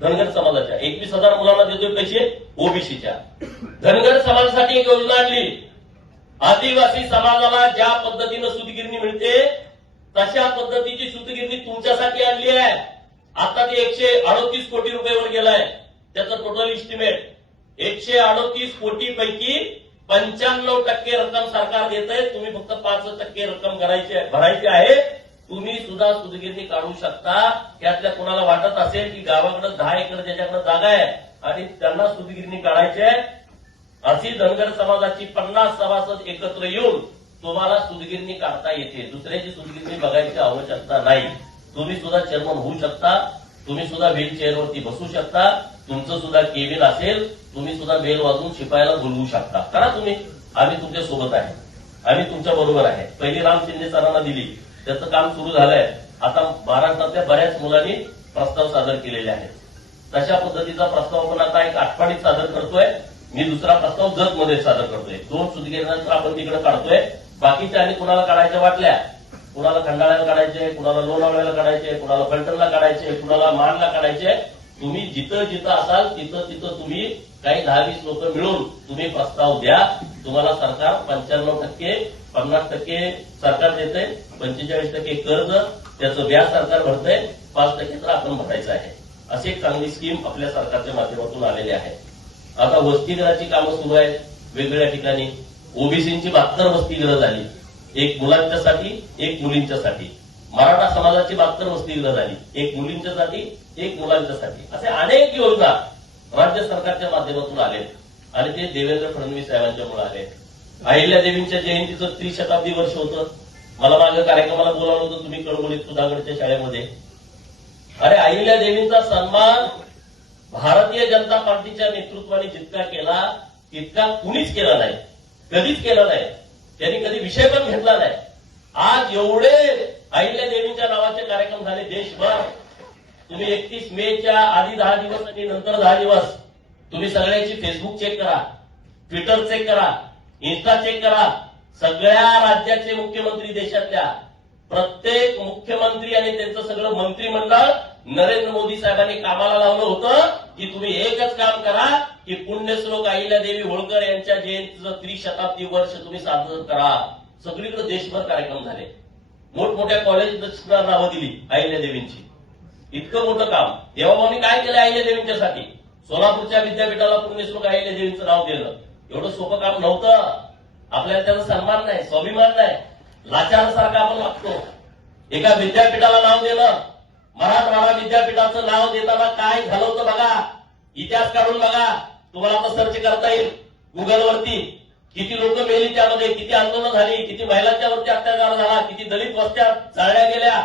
धनगर समाजाच्या, 21,000 मुलांना देतोय पैसे ओबीसीच्या. धनगर समाजासाठी एक योजना आणली. आदिवासी समाजाला ज्या पद्धतीनं सूतगिरणी मिळते तशा पद्धतीची सूतगिरणी तुमच्यासाठी आणली आहे. आता ते 138 कोटी रुपयावर गेलाय. त्याचं टोटल इस्टिमेट 138 कोटी पैकी 95% रक्कम सरकार देत आहे. तुम्ही फक्त 5% रक्कम भरायची आहे. तुम्ही सुद्धा सूतगिरणी काढू शकता. त्यातल्या कोणाला वाटत असेल की गावाकडे 10 एकर ज्याच्याकडे जागा आहे आणि त्यांना सूतगिरणी काढायची आहे, अशी धनगर समाजाची 50 सभासद एकत्र येऊन तुम्हाला सूतगिरणी काढता येते. दुसऱ्याची सूतगिरणी बघायची आवश्यकता नाही. तुम्ही सुद्धा चेअरमन होऊ शकता, तुम्ही सुद्धा व्हील चेअरवरती बसू शकता, तुमचं सुद्धा केबिन असेल, तुम्ही सुद्धा बेल वाजवून शिपायाला बोलवू शकता. करा तुम्ही, आम्ही तुमच्या सोबत आहे, आम्ही तुमच्या बरोबर आहे. पहिली राम शिंदे सरांना दिली, त्याचं काम सुरू झालंय. आता महाराष्ट्रातल्या बऱ्याच मुलांनी प्रस्ताव सादर केलेले आहेत. तशा पद्धतीचा प्रस्ताव आपण आता एक आठवडीत सादर करतोय. मी दुसरा प्रस्ताव जतमध्ये सादर करतोय. 2 सूतगिरण्यांचा आपण तिकडे काढतोय. बाकीच्या आणि कुणाला काढायच्या वाटल्या, कुणाला खंडाळ्याला काढायचे, कुणाला लोणावळ्याला काढायचे, कुणाला फलटणला काढायचे, कुणाला मानला काढायचे, तुम्ही जिथं जिथं असाल तिथं तिथं तुम्ही काही 10-20 लोक मिळून तुम्ही प्रस्ताव द्या. तुम्हाला सरकार 95%, 50% सरकार देते, 45% कर्ज, त्याचं व्याज सरकार भरतंय, 5% तर आपण भरायचं आहे. अशी एक चांगली स्कीम आपल्या सरकारच्या माध्यमातून आलेली आहे. आता वसतिगृहाची कामं सुरू आहेत वेगवेगळ्या ठिकाणी. ओबीसींची 72 वसतिगृह झाली. एक मुलांच्यासाठी, एक मुलींच्यासाठी. मराठा समाजाची मात्र वसतिगृह झाली, एक मुलींच्यासाठी, एक मुलांच्यासाठी. असे अनेक योजना राज्य सरकारच्या माध्यमातून आलेत आणि ते देवेंद्र फडणवीस साहेबांच्यामुळे आले. अहिल्यादेवींच्या जयंतीचं त्रिशताब्दी वर्ष होतं. मला मागे कार्यक्रमाला बोलावलं होतं तुम्ही कडबडीत सुधागडच्या शाळेमध्ये. अरे अहिल्यादेवींचा सन्मान भारतीय जनता पार्टीच्या नेतृत्वाने जितका केला तितका कुणीच केला नाही, कधीच केला नाही. त्यांनी कधी विषय पण घेतला नाही. आज एवढे अहिल्यादेवींच्या नावाचे कार्यक्रम झाले देशभर. तुम्ही 31 मेच्या आधी 10 दिवस आणि नंतर 10 दिवस तुम्ही सगळ्याची फेसबुक चेक करा, ट्विटर चेक करा, इन्स्टा चेक करा. सगळ्या राज्याचे मुख्यमंत्री, देशातल्या प्रत्येक मुख्यमंत्री आणि त्यांचं सगळं मंत्रिमंडळ नरेंद्र मोदी साहेबांनी कामाला लावलं होतं की तुम्ही एकच काम करा की पुण्यश्लोक अहिल्यादेवी होळकर यांच्या जयंतीचं त्रिशताब्दी वर्ष तुम्ही साजरं करा. सगळीकडे देशभर कार्यक्रम झाले. मोठमोठ्या कॉलेजला नावं दिली अहिल्यादेवींची. इतकं मोठं काम देवाभाऊनी काय केलं अहिल्यादेवींच्यासाठी? सोलापूरच्या विद्यापीठाला पुण्यश्लोक अहिल्यादेवींचं नाव दिलं. एवढं सोपं काम नव्हतं. आपल्याला त्याचा सन्मान नाही, स्वाभिमान नाही, लाचारासारखा आपण वागतो. एका विद्यापीठाला नाव दिलं. मराठवाडा विद्यापीठाचं नाव देताना काय झालं होतं बघा, इतिहास काढून बघा. तुम्हाला आता सर्च करता येईल गुगलवरती. किती लोक मेली त्यामध्ये, किती आंदोलन झाली, किती महिलांच्यावरती अत्याचार झाला, किती दलित वस्त्या जाळल्या गेल्या.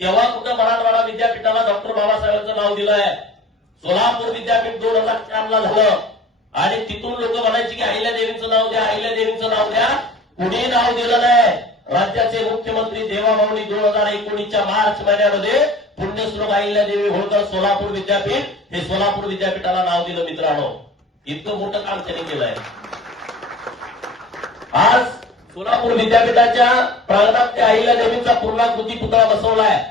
तेव्हा कुठं मराठवाडा विद्यापीठाला डॉक्टर बाबासाहेबांचं नाव दिलंय. सोलापूर विद्यापीठ 2004ला झालं आणि तिथून लोक म्हणायची की अहिल्यादेवींचं नाव द्या, अहिल्यादेवींचं नाव द्या. कुणी नाव दिलं नाही. राज्याचे मुख्यमंत्री देवाभाऊनी 2019च्या मार्च महिन्यामध्ये पुण्यश्लोक अहिल्यादेवी होळकर सोलापूर विद्यापीठ हे सोलापूर विद्यापीठाला नाव दिलं. मित्रांनो, इतकं मोठं काम त्यांनी केलंय. आज सोलापूर विद्यापीठाच्या प्रांगणात त्या अहिल्यादेवींचा पूर्णाकृती पुतळा बसवलाय.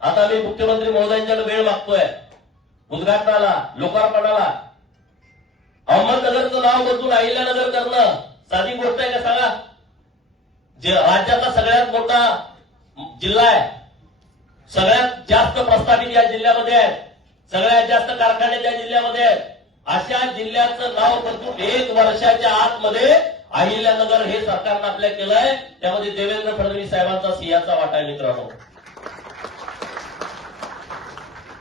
आता मी मुख्यमंत्री महोदयांच्याकडे वेळ मागतोय उद्घाटनाला, लोकार्पणाला. अहमदनगरचं नाव बदलून अहिल्यानगर करणं साधी गोष्ट आहे का सांगा? जे राज्याचा सगळ्यात मोठा जिल्हा आहे, सगळ्यात जास्त प्रस्थापित या जिल्ह्यामध्ये आहेत, सगळ्यात जास्त कारखाने त्या जिल्ह्यामध्ये आहेत. अशा जिल्ह्याचं नाव बदलून 1 वर्षाच्या आतमध्ये अहिल्यानगर हे सरकारनं आपल्या केलंय. त्यामध्ये देवेंद्र फडणवीस साहेबांचा सिंहाचा वाटा आहे. मित्रांनो,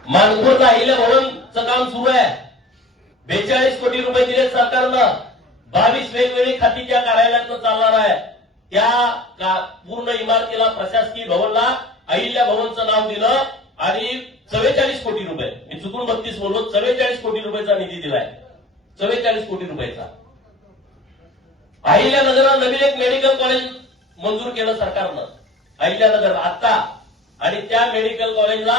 मानखुर्द अहिल्या भवनचं काम सुरू आहे. 42 कोटी रुपये दिले सरकारनं. 22 वेगवेगळी खाती त्या कार्यालयातनं चालणार आहे. त्या पूर्ण इमारतीला, प्रशासकीय भवनला अहिल्या भवनचं नाव दिलं आणि 44 कोटी रुपये, मी चुकून 32 बोललो, 44 कोटी रुपयाचा निधी दिलाय. 44 कोटी रुपयाचा. अहिल्यानगरला नवीन एक मेडिकल कॉलेज मंजूर केलं सरकारनं अहिल्यानगर आता. आणि त्या मेडिकल कॉलेजला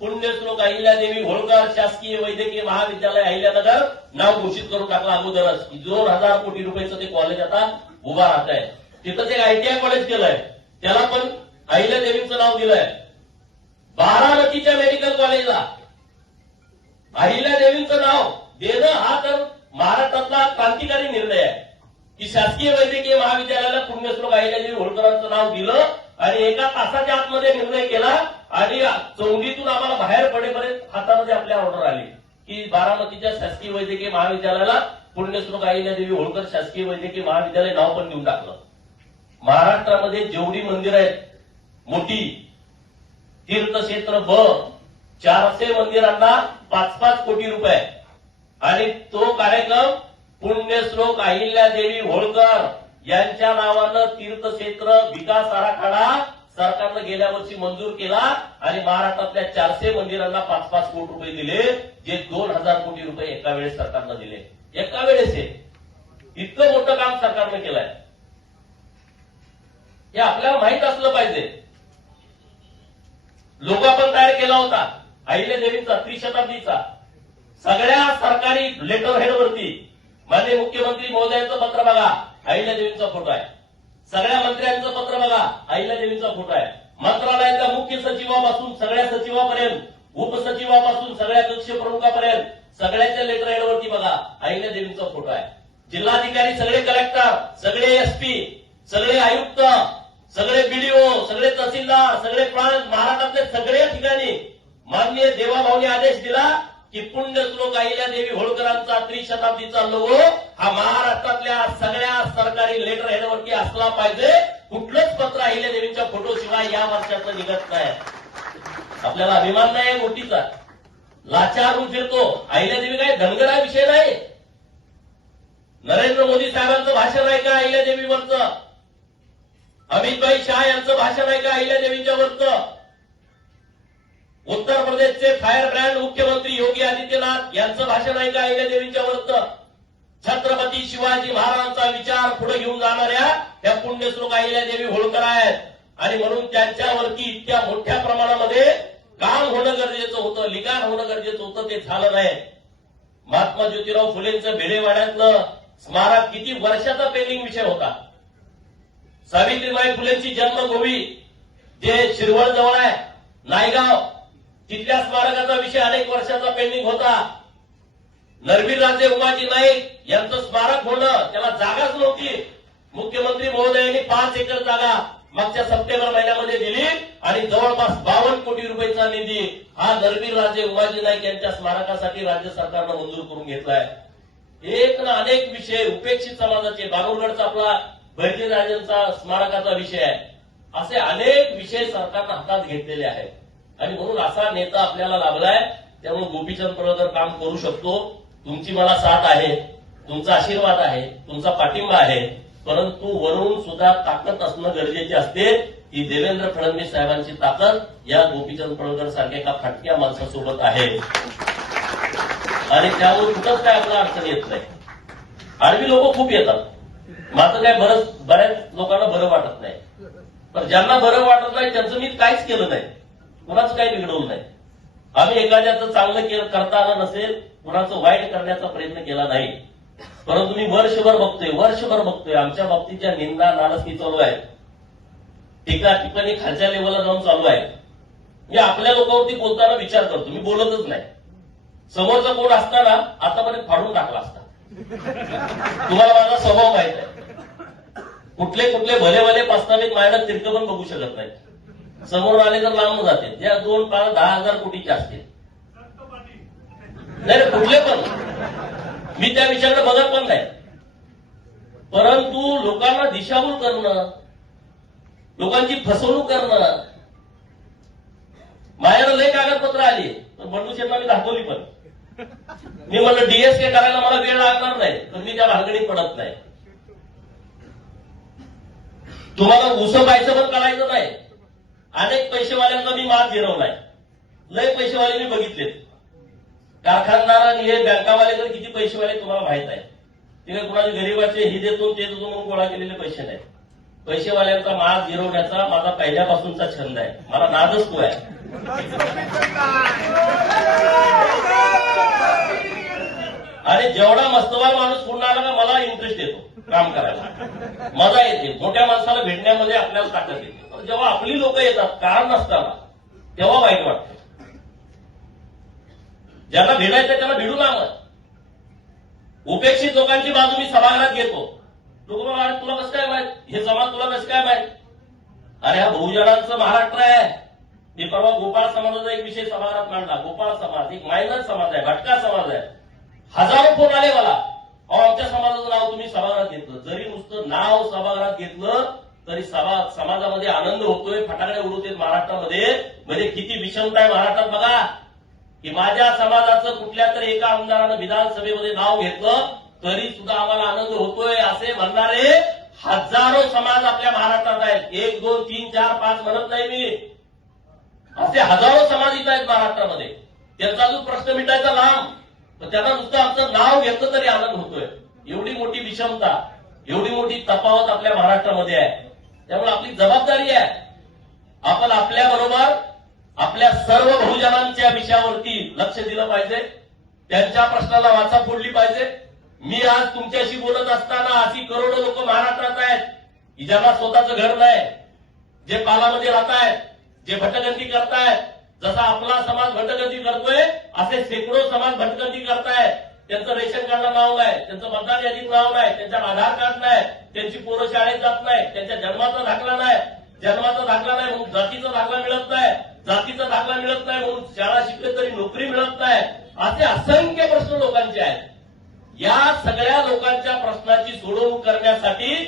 पुण्यश्लोक अहिल्यादेवी होळकर शासकीय वैद्यकीय महाविद्यालय अहिल्यानगर नाव घोषित करून टाकलं अगोदरच. 2000 कोटी रुपयाचं ते कॉलेज आता उभा राहत आहे. तिथंच एक आयटीआय कॉलेज केलंय, त्याला पण अहिल्यादेवींचं नाव दिलंय. बारामतीच्या मेडिकल कॉलेजला अहिल्यादेवींचं नाव देणं हा तर महाराष्ट्रातला क्रांतिकारी निर्णय आहे की शासकीय वैद्यकीय महाविद्यालयाला पुण्यश्लोक अहिल्यादेवी होळकरांचं नाव दिलं आणि एका तासाच्या आतमध्ये निर्णय केला आणि चौंडीतून आम्हाला बाहेर पडेपर्यंत हातामध्ये आपल्या ऑर्डर आली की बारामतीच्या शासकीय वैद्यकीय महाविद्यालयाला पुण्यश्लोक अहिल्यादेवी होळकर शासकीय वैद्यकीय महाविद्यालय नाव पण देऊन टाकलं. महाराष्ट्रामध्ये जेवढी मंदिरं आहेत मोठी, तीर्थक्षेत्र 400 मंदिरांना 5-5 कोटी रुपये आणि तो कार्यक्रम पुण्यश्लोक अहिल्यादेवी होळकर यांच्या नावानं तीर्थक्षेत्र विकास आराखडा सरकारनं गेल्या वर्षी मंजूर केला आणि महाराष्ट्रातल्या 400 मंदिरांना 5-5 कोटी रुपये दिले, जे 2000 कोटी रुपये एका वेळेस सरकारनं दिले. एका वेळेस हे इतकं मोठं काम सरकारनं केलंय. हे आपल्याला माहित असलं पाहिजे. लोकार्पण तयार केला होता अहिल्यादेवींचा त्रिशताब्दीचा. सगळ्या सरकारी लेटर हेडवरती माननीय मुख्यमंत्री महोदयांचं पत्र बघा, अहिल्यादेवींचा फोटो आहे. सगळ्या मंत्र्यांचं पत्र बघा, अहिल्यादेवींचा फोटो आहे. मंत्रालयाच्या मुख्य सचिवापासून सगळ्या सचिवापर्यंत, उपसचिवापासून सगळ्या कक्ष प्रमुखापर्यंत सगळ्याच्या लेटर हेडवरती बघा, अहिल्यादेवींचा फोटो आहे. जिल्हाधिकारी, सगळे कलेक्टर, सगळे एसपी, सगळे आयुक्त, सगळे बीडीओ, सगळे तहसीलदार, सगळे महाराष्ट्रातले सगळ्या ठिकाणी माननीय देवाभाऊनी आदेश दिला की पुण्यश्लोक अहिल्यादेवी होळकरांचा त्रिशताब्दीचा लोगो हा महाराष्ट्रातल्या सगळ्या सरकारी लेटर हेडवरती असला पाहिजे. कुठलंच पत्र अहिल्यादेवींच्या फोटोशिवाय या वर्षाचं निघत नाही. आपल्याला अभिमान नाही या गोष्टीचा. लाचार होऊन फिरतो. अहिल्यादेवी काय धनगरा विषय नाही. नरेंद्र मोदी साहेबांचं भाषण आहे का अहिल्यादेवीवरचं? अमितभाई शहा यांचं भाषण आहे का अहिल्यादेवींच्या वरचं? उत्तर प्रदेशचे फायर ब्रँड मुख्यमंत्री योगी आदित्यनाथ यांचं भाषण आहे का अहिल्यादेवींच्या वरचं? छत्रपती शिवाजी महाराजांचा विचार पुढे घेऊन जाणाऱ्या त्या पुण्यश्लोक अहिल्यादेवी होळकर आहेत. आणि म्हणून त्यांच्यावरती इतक्या मोठ्या प्रमाणामध्ये काम होणं गरजेचं होतं, लिखाण होणं गरजेचं होतं, ते झालं नाही. महात्मा ज्योतिराव फुलेंचं भिडेवाड्यातलं स्मारक किती वर्षाचा पेंडिंग विषय होता. सावित्रीबाई फुलेंची जन्मभूमी जे शिरवळ जवळ आहे नायगाव, तिथल्या स्मारकाचा विषय अनेक वर्षाचा पेंडिंग होता. नरवीरराजे उमाजी नाईक यांचं स्मारक होणं, त्याला जागाच नव्हती. मुख्यमंत्री महोदयांनी 5 एकर जागा मागच्या सप्टेंबर महिन्यामध्ये दिली आणि जवळपास 52 कोटी रुपयाचा निधी हा नरवीरराजे उमाजी नाईक यांच्या स्मारकासाठी राज्य सरकारनं मंजूर करून घेतलाय. एक ना अनेक विषय, उपेक्षित समाजाचे, बाबुरगडचा आपला बहिर्जीराजेंचा स्मारकाचा विषय आहे, असे अनेक विषय सरकारनं हातात घेतलेले आहेत. आणि म्हणून असा नेता आपल्याला लाभलाय. त्यामुळे गोपीचंद पडळकर काम करू शकतो. तुमची मला साथ आहे, तुमचा आशीर्वाद आहे, तुमचा पाठिंबा आहे. परंतु वरून सुद्धा ताकद असणं गरजेचे असते. ही देवेंद्र फडणवीस साहेबांची ताकद या गोपीचंद पडळकर सारख्या एका फाटक्या माणसासोबत आहे. आणि त्यामुळे कुठंच काय आपला अडचण येत नाही. आडवी लोक खूप येतात, मात्र काय बऱ्याच लोकांना बरं वाटत नाही. पण ज्यांना बरं वाटत नाही त्यांचं मी काहीच केलं नाही, कुणाचं काही बिघडवलं नाही. आम्ही एखाद्याचं चांगलं करता आलं नसेल, कुणाचं वाईट करण्याचा प्रयत्न केला नाही. परंतु मी वर्षभर बघतोय आमच्या बाबतीच्या निंदा नाराजगी चालू आहे, टीका टिप्पणी खालच्या लेवलला जाऊन चालू आहे. मी आपल्या लोकांवरती बोलताना विचार करतो, मी बोलतच नाही. समोरचा कोण असताना आतापर्यंत फाडून टाकला असता. तुम्हाला माझा स्वभाव माहित आहे. कुठले कुठले भले भले प्रस्तावित माझ्याकडे तिरकं पण बघू शकत नाही. समोर आले तर लांब जाते. ज्या 2, 5, 10,000 कोटीचे असतील, नाही कुठले पण, मी त्या विषयाकडे बघत पण नाही. परंतु लोकांना दिशाभूल करणं, लोकांची फसवणूक करणं, माझ्याकडे लय कागदपत्र आली, तर बंडू शेट्टींना मी दाखवली पण. मी म्हणलं डीएसके करायला मला वेळ लागणार नाही, तर मी त्या भानगडीत पडत नाही. तुम्हाला उसं पाहायचं पण करायचं नाही. अनेक पैसेवाल्यांना मी मात जिरवलाय, लय पैसेवाले मी बघितलेत. कारखानदार आणि हे बँकावाले तर किती पैसेवाले तुम्हाला माहित आहे. ते काही कुणाचे गरीबाचे ही देतो ते देतो म्हणून गोळा केलेले पैसे नाही. पैसेवाल्यांचा मात जिरवण्याचा माझा पहिल्यापासूनचा छंद आहे, मला नादच तो आहे. आणि जेवढा मस्तवाल माणूस पुन्हा आला का मला इंटरेस्ट येतो काम करायला, मजा येते. मोठ्या माणसाला भेटण्यामध्ये आपल्याला ताकद येते. पण जेव्हा आपली लोक येतात कारण नसताना, तेव्हा वाईट वाटतं. ज्यांना भिडायचं त्यांना भिडू ना. मग उपेक्षित लोकांची बाजू मी सभागृहात घेतो. लोक म्हणतात तुला कसं काय माहित, हे समाज तुला कसं काय माहित. अरे हा बहुजनांचं महाराष्ट्र आहे. मी परवा गोपाळ समाजाचा एक विषय सभागृहात मांडला. गोपाळ समाज एक मायनर समाज आहे, भटका समाज आहे. हजारो फोन आले मला, आमच्या समाजाचं नाव तुम्ही सभागृहात घेतलं. जरी नुसतं नाव सभागृहात घेतलं तरी समाजामध्ये आनंद होतोय, फटाकडे उडवते महाराष्ट्रामध्ये. म्हणजे किती विषमता आहे महाराष्ट्रात बघा. की माझ्या समाजाचं कुठल्या तरी एका आमदारानं विधानसभेमध्ये नाव घेतलं तरी सुद्धा आम्हाला आनंद होतोय, असे म्हणणारे हजारो समाज आपल्या महाराष्ट्रात आहेत. 1, 2, 3, 4, 5 म्हणत नाही मी, असे हजारो समाज इथं आहेत महाराष्ट्रामध्ये. त्यांचा जो प्रश्न मिटायचा लांब, तर त्यांना नुसतं आमचं नाव घेतलं तरी आनंद होतोय. एवढी मोठी विषमता, एवढी मोठी तफावत आपल्या महाराष्ट्रामध्ये आहे. त्यामुळे आपली जबाबदारी आहे, आपण आपल्याबरोबर आपल्या सर्व बहुजनांच्या विषयावरती लक्ष दिलं पाहिजे, त्यांच्या प्रश्नाला वाचा फोडली पाहिजे. मी आज तुमच्याशी बोलत असताना अशी करोडो लोक महाराष्ट्रात आहेत की ज्यांना स्वतःचं घर नाही, जे पालामध्ये राहत आहेत, जे भटकंती करतायत. जसा आपला समाज भटकंती करतोय असे शेकडो समाज भटकंती करतायत. त्यांचं रेशन कार्डला नाव नाही, त्यांचं मतदार यादीत नाव नाही, त्यांच्या आधार कार्ड नाही, त्यांची पोरं शाळेत जात नाही, त्यांच्या जन्माचा दाखला नाही, जन्माचा दाखला नाही म्हणून जातीचा दाखला मिळत नाही, जातीचा दाखला मिळत नाही म्हणून शाळा शिकले तरी नोकरी मिळत नाही. असे असंख्य प्रश्न लोकांचे आहेत. या सगळ्या लोकांच्या प्रश्नाची सोडवणूक करण्यासाठी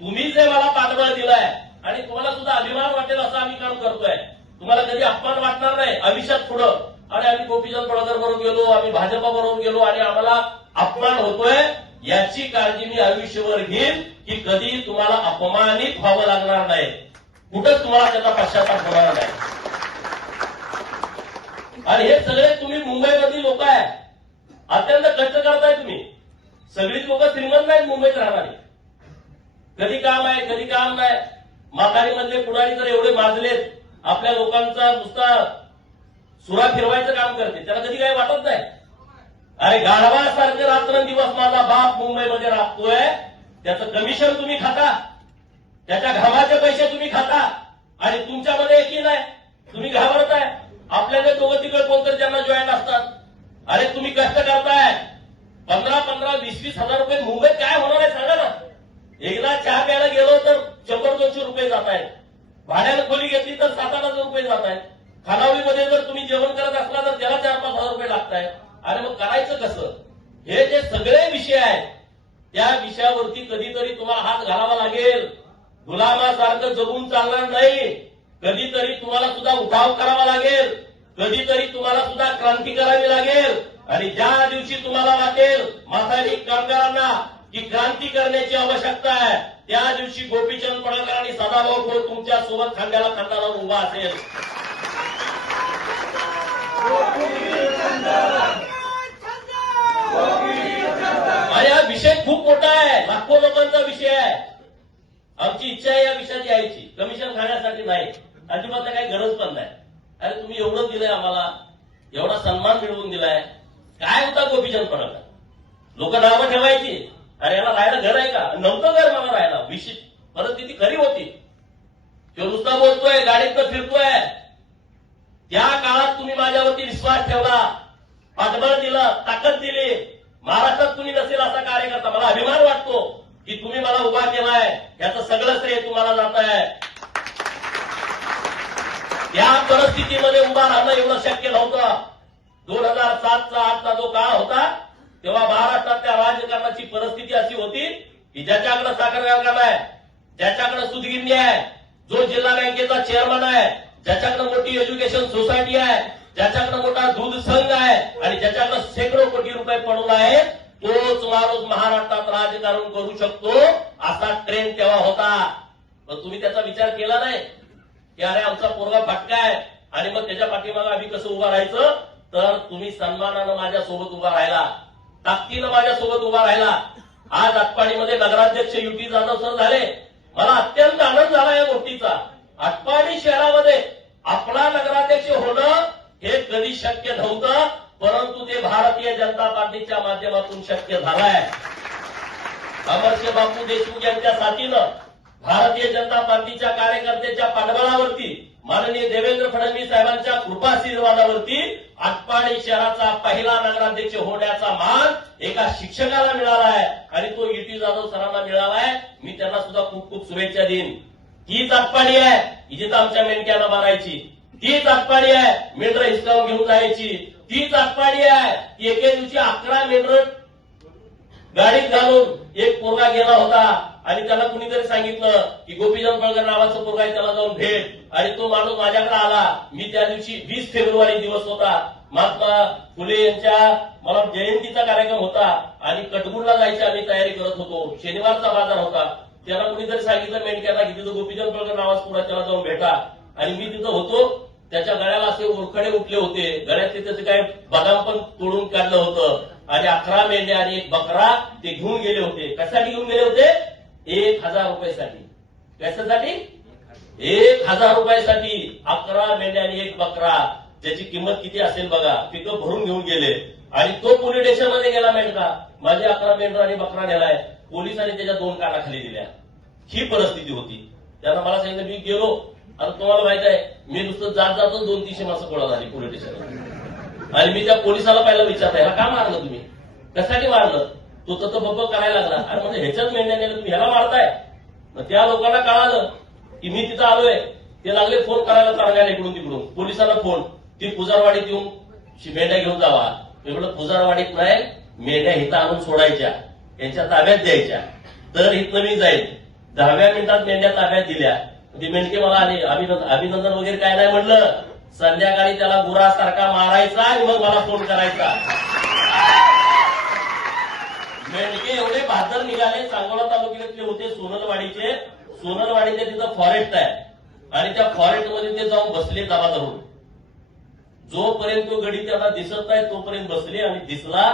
तुम्ही जे मला पाठबळ दिलाय आणि तुम्हाला सुद्धा अभिमान वाटेल असं आम्ही काम करतोय. तुम्हाला कधी अपमान वाटणार नाही आयुष्यात पुढं. आणि आम्ही गोपीचंद पडळकर बरोबर गेलो, आम्ही भाजपा बरोबर गेलो आणि आम्हाला अपमान होतोय याची काळजी मी आयुष्यभर घेईन की कधी तुम्हाला अपमानित व्हावं लागणार नाही, कुठंच तुम्हाला त्याचा पश्चाताप होणार नाही. आणि हे सगळे तुम्ही मुंबईमधील लोक आहे, अत्यंत कष्ट करताय तुम्ही. सगळीच लोक श्रीमंत नाहीत मुंबईत राहणारी. कधी काम आहे कधी काम नाही. म्हातारीमधले पुढारी तर एवढे माजलेत, आपल्या लोकांचा नुसता सुरा फिरवायचं काम करते, त्याला कधी काही वाटत नाही. अरे गाढवासारखे रात्रंदिवस माझा बाप मुंबईमध्ये राबतोय, त्याचं कमिशन तुम्ही खाता, त्याच्या घामाचे पैसे तुम्ही खाता आणि तुमच्यामध्ये एकही नाही. तुम्ही घाबरताय. आपल्याला दोघं तिकडे कोणतरी ज्यांना जॉईन असतात. अरे तुम्ही कष्ट करताय, 15-15, 20-20 हजार रुपये मुंबईत काय होणार आहे सांगा ना. एकदा चहा प्यायला गेलो तर 100-200 रुपये जात आहेत. भाड्यानं खोली घेतली तर 7-8 हजार रुपये जात आहेत. खानावळीमध्ये जर तुम्ही जेवण करत असला तर त्याला 4-5 हजार रुपये लागत आहेत. आणि मग करायचं कसं? हे जे सगळे विषय आहेत त्या विषयावरती कधीतरी तुम्हाला हात घालावा लागेल. गुलामासारखं जगून चालणार नाही. कधीतरी तुम्हाला सुद्धा उठाव करावा लागेल, कधीतरी तुम्हाला सुद्धा क्रांती करावी लागेल. आणि ज्या दिवशी तुम्हाला वाटेल माथाडी कामगारांना की क्रांती करण्याची आवश्यकता आहे, त्या दिवशी गोपीचंद पडळकर आणि सदाभाऊ खोत तुमच्या सोबत खांद्याला खांदा लावून उभा असेल. आणि हा विषय खूप मोठा आहे, लाखो लोकांचा विषय आहे. आमची इच्छा आहे या विषयात यायची, कमिशन खाण्यासाठी नाही, अजिबात काही गरज पण नाही. अरे तुम्ही एवढं दिलंय आम्हाला, एवढा सन्मान मिळवून दिलाय, काय होता गोपीचंद पडळकर? लोक नावं ठेवायची, अरे याला राहायला घर आहे का? नव्हतं घर मला राहायला. विशिष्ट परिस्थिती खरी होती. तो नुसता बोलतोय, गाडीतनं फिरतोय. त्या काळात तुम्ही माझ्यावरती विश्वास ठेवला, पाठबळ दिलं, ताकद दिली. महाराष्ट्रात कुणी नसेल असा कार्यकर्ता. मला अभिमान वाटतो की तुम्ही मला उभा केलाय, याचं सगळं श्रेय तुम्हाला जात आहे. त्या परिस्थितीमध्ये उभा राहणं एवढं शक्य नव्हतं. 2007चा 8चा जो काळ होता तेव्हा महाराष्ट्रातल्या राजकारणाची परिस्थिती अशी होती की ज्याच्याकडे साखर कारखाना आहे, ज्याच्याकडे सूतगिरणी आहे, जो जिल्हा बँकेचा चेअरमन आहे, ज्याच्याकडे मोठी एज्युकेशन सोसायटी आहे, ज्याच्याकडे मोठा दूध संघ आहे आणि ज्याच्याकडे शेकडो कोटी रुपये पडून आहेत, तोच माणूस महाराष्ट्रात राजकारण करू शकतो असा ट्रेंड तेव्हा होता. पण तुम्ही त्याचा विचार केला नाही की अरे आमचा पोरगा फटका आहे आणि मग त्याच्या पाठीमागे आम्ही कसं उभा राहायचं. तर तुम्ही सन्मानानं माझ्यासोबत उभा राहिला, ताकदीनं माझ्यासोबत उभा राहिला. आज आटपाडीमध्ये नगराध्यक्ष युटी जाधव सर झाले. मला अत्यंत आनंद झाला या गोष्टीचा. आटपाडी शहरामध्ये आपला नगराध्यक्ष होणं हे कधी शक्य नव्हतं, परंतु ते भारतीय जनता पार्टीच्या माध्यमातून शक्य झालंय. अमरसिंह बापू देशमुख यांच्या साथीनं, भारतीय जनता पार्टीच्या कार्यकर्त्याच्या पाठबळावरती, माननीय देवेंद्र फडणवीस साहेबांच्या कृपाशीर्वादावरती आटपाडी शहराचा पहिला नगराध्यक्ष होण्याचा मान एका शिक्षकाला मिळाला आहे आणि तो युटी जाधव सरांना मिळाला आहे. मी त्यांना सुद्धा खूप खूप शुभेच्छा देईन. हीच आटपाडी आहे जिथं आमच्या मेंढक्याला मारायची, तीच आटपाडी आहे मेंढरं हिसकावून घेऊन जायची, तीच आटपाडी आहे की एके दिवशी 11 मेंढरं गाडीत घालून एक पोरगा गेला होता आणि त्याला कुणीतरी सांगितलं की गोपीचंद पडळकर नावाचं पोरगा आहे, त्याला जाऊन भेट. आणि तो माणूस माझ्याकडे आला. मी त्या दिवशी 20 फेब्रुवारी दिवस होता, महात्मा फुले यांच्या मला जयंतीचा कार्यक्रम होता आणि कटगुडला जायची आम्ही तयारी करत होतो. शनिवारचा बाजार होता. त्याला कुणीतरी सांगितलं मेंढक्याला की तिथं गोपीचंद पडळकर नावाचं पोरगा, त्याला जाऊन भेटा. आणि मी तिथं होतो. त्याच्या गळ्याला असे ओरखडे उठले होते, गळ्यातले त्याचे काय बदाम पण तोडून काढलं होतं आणि 11 मेंढ्या आणि एक बकरा ते घेऊन गेले होते. कशासाठी घेऊन गेले होते? 1000 रुपयासाठी. कशासाठी? 1000 रुपयासाठी 11 मेंढ्या आणि एक बकरा, ज्याची किंमत किती असेल बघा. पिकअप भरून घेऊन गेले आणि तो पोलीस स्टेशनमध्ये गेला. मेंढका माझे 11 मेंढरा आणि बकरा नेलाय. पोलिसांनी त्याच्या 2 कानाखाली दिल्या. ही परिस्थिती होती. त्यांना मला सांगितलं, मी गेलो. आता तुम्हाला माहित आहे मी नुसतं जात जातच 200-300 माणसं गोळा झाली पोलीस स्टेशनला. आणि मी त्या पोलिसाला पहिला विचारलं, ह्याला का मारलं तुम्ही, कशासाठी मारलं? तो तसं बब्ब करायला लागला. अरे म्हणजे ह्याच्याच मेंढ्या नेलं, तुम्ही ह्याला मारताय. मग त्या लोकांना कळालं की मी तिथं आलोय. ते लागले फोन करायला, सांगायला इकडून तिकडून पोलिसांना फोन, ती पुजारवाडीत येऊन मेंढ्या घेऊन जावा. मी म्हटलं पुजारवाडीत नाही, मेंढ्या इथं आणून सोडायच्या, यांच्या ताब्यात द्यायच्या, तर इथनं मी जाईल. 10व्या मिनिटात मेंढ्या ताब्यात दिल्या. ती मेंढके मला आले, अभिनंदन वगैरे काय नाही म्हटलं, संध्याकाळी त्याला गुरासारखा मारायचा आणि मग मला फोन करायचा. मेंढके एवढे बहादर निघाले. सांगोला तालुक्यातले होते सोनलवाडीचे. सोनलवाडीचे तिथं फॉरेस्ट आहे आणि त्या फॉरेस्टमध्ये ते जाऊन बसले दबा धरून. जोपर्यंत तो गडी त्याला दिसत नाही तोपर्यंत बसले आणि दिसला.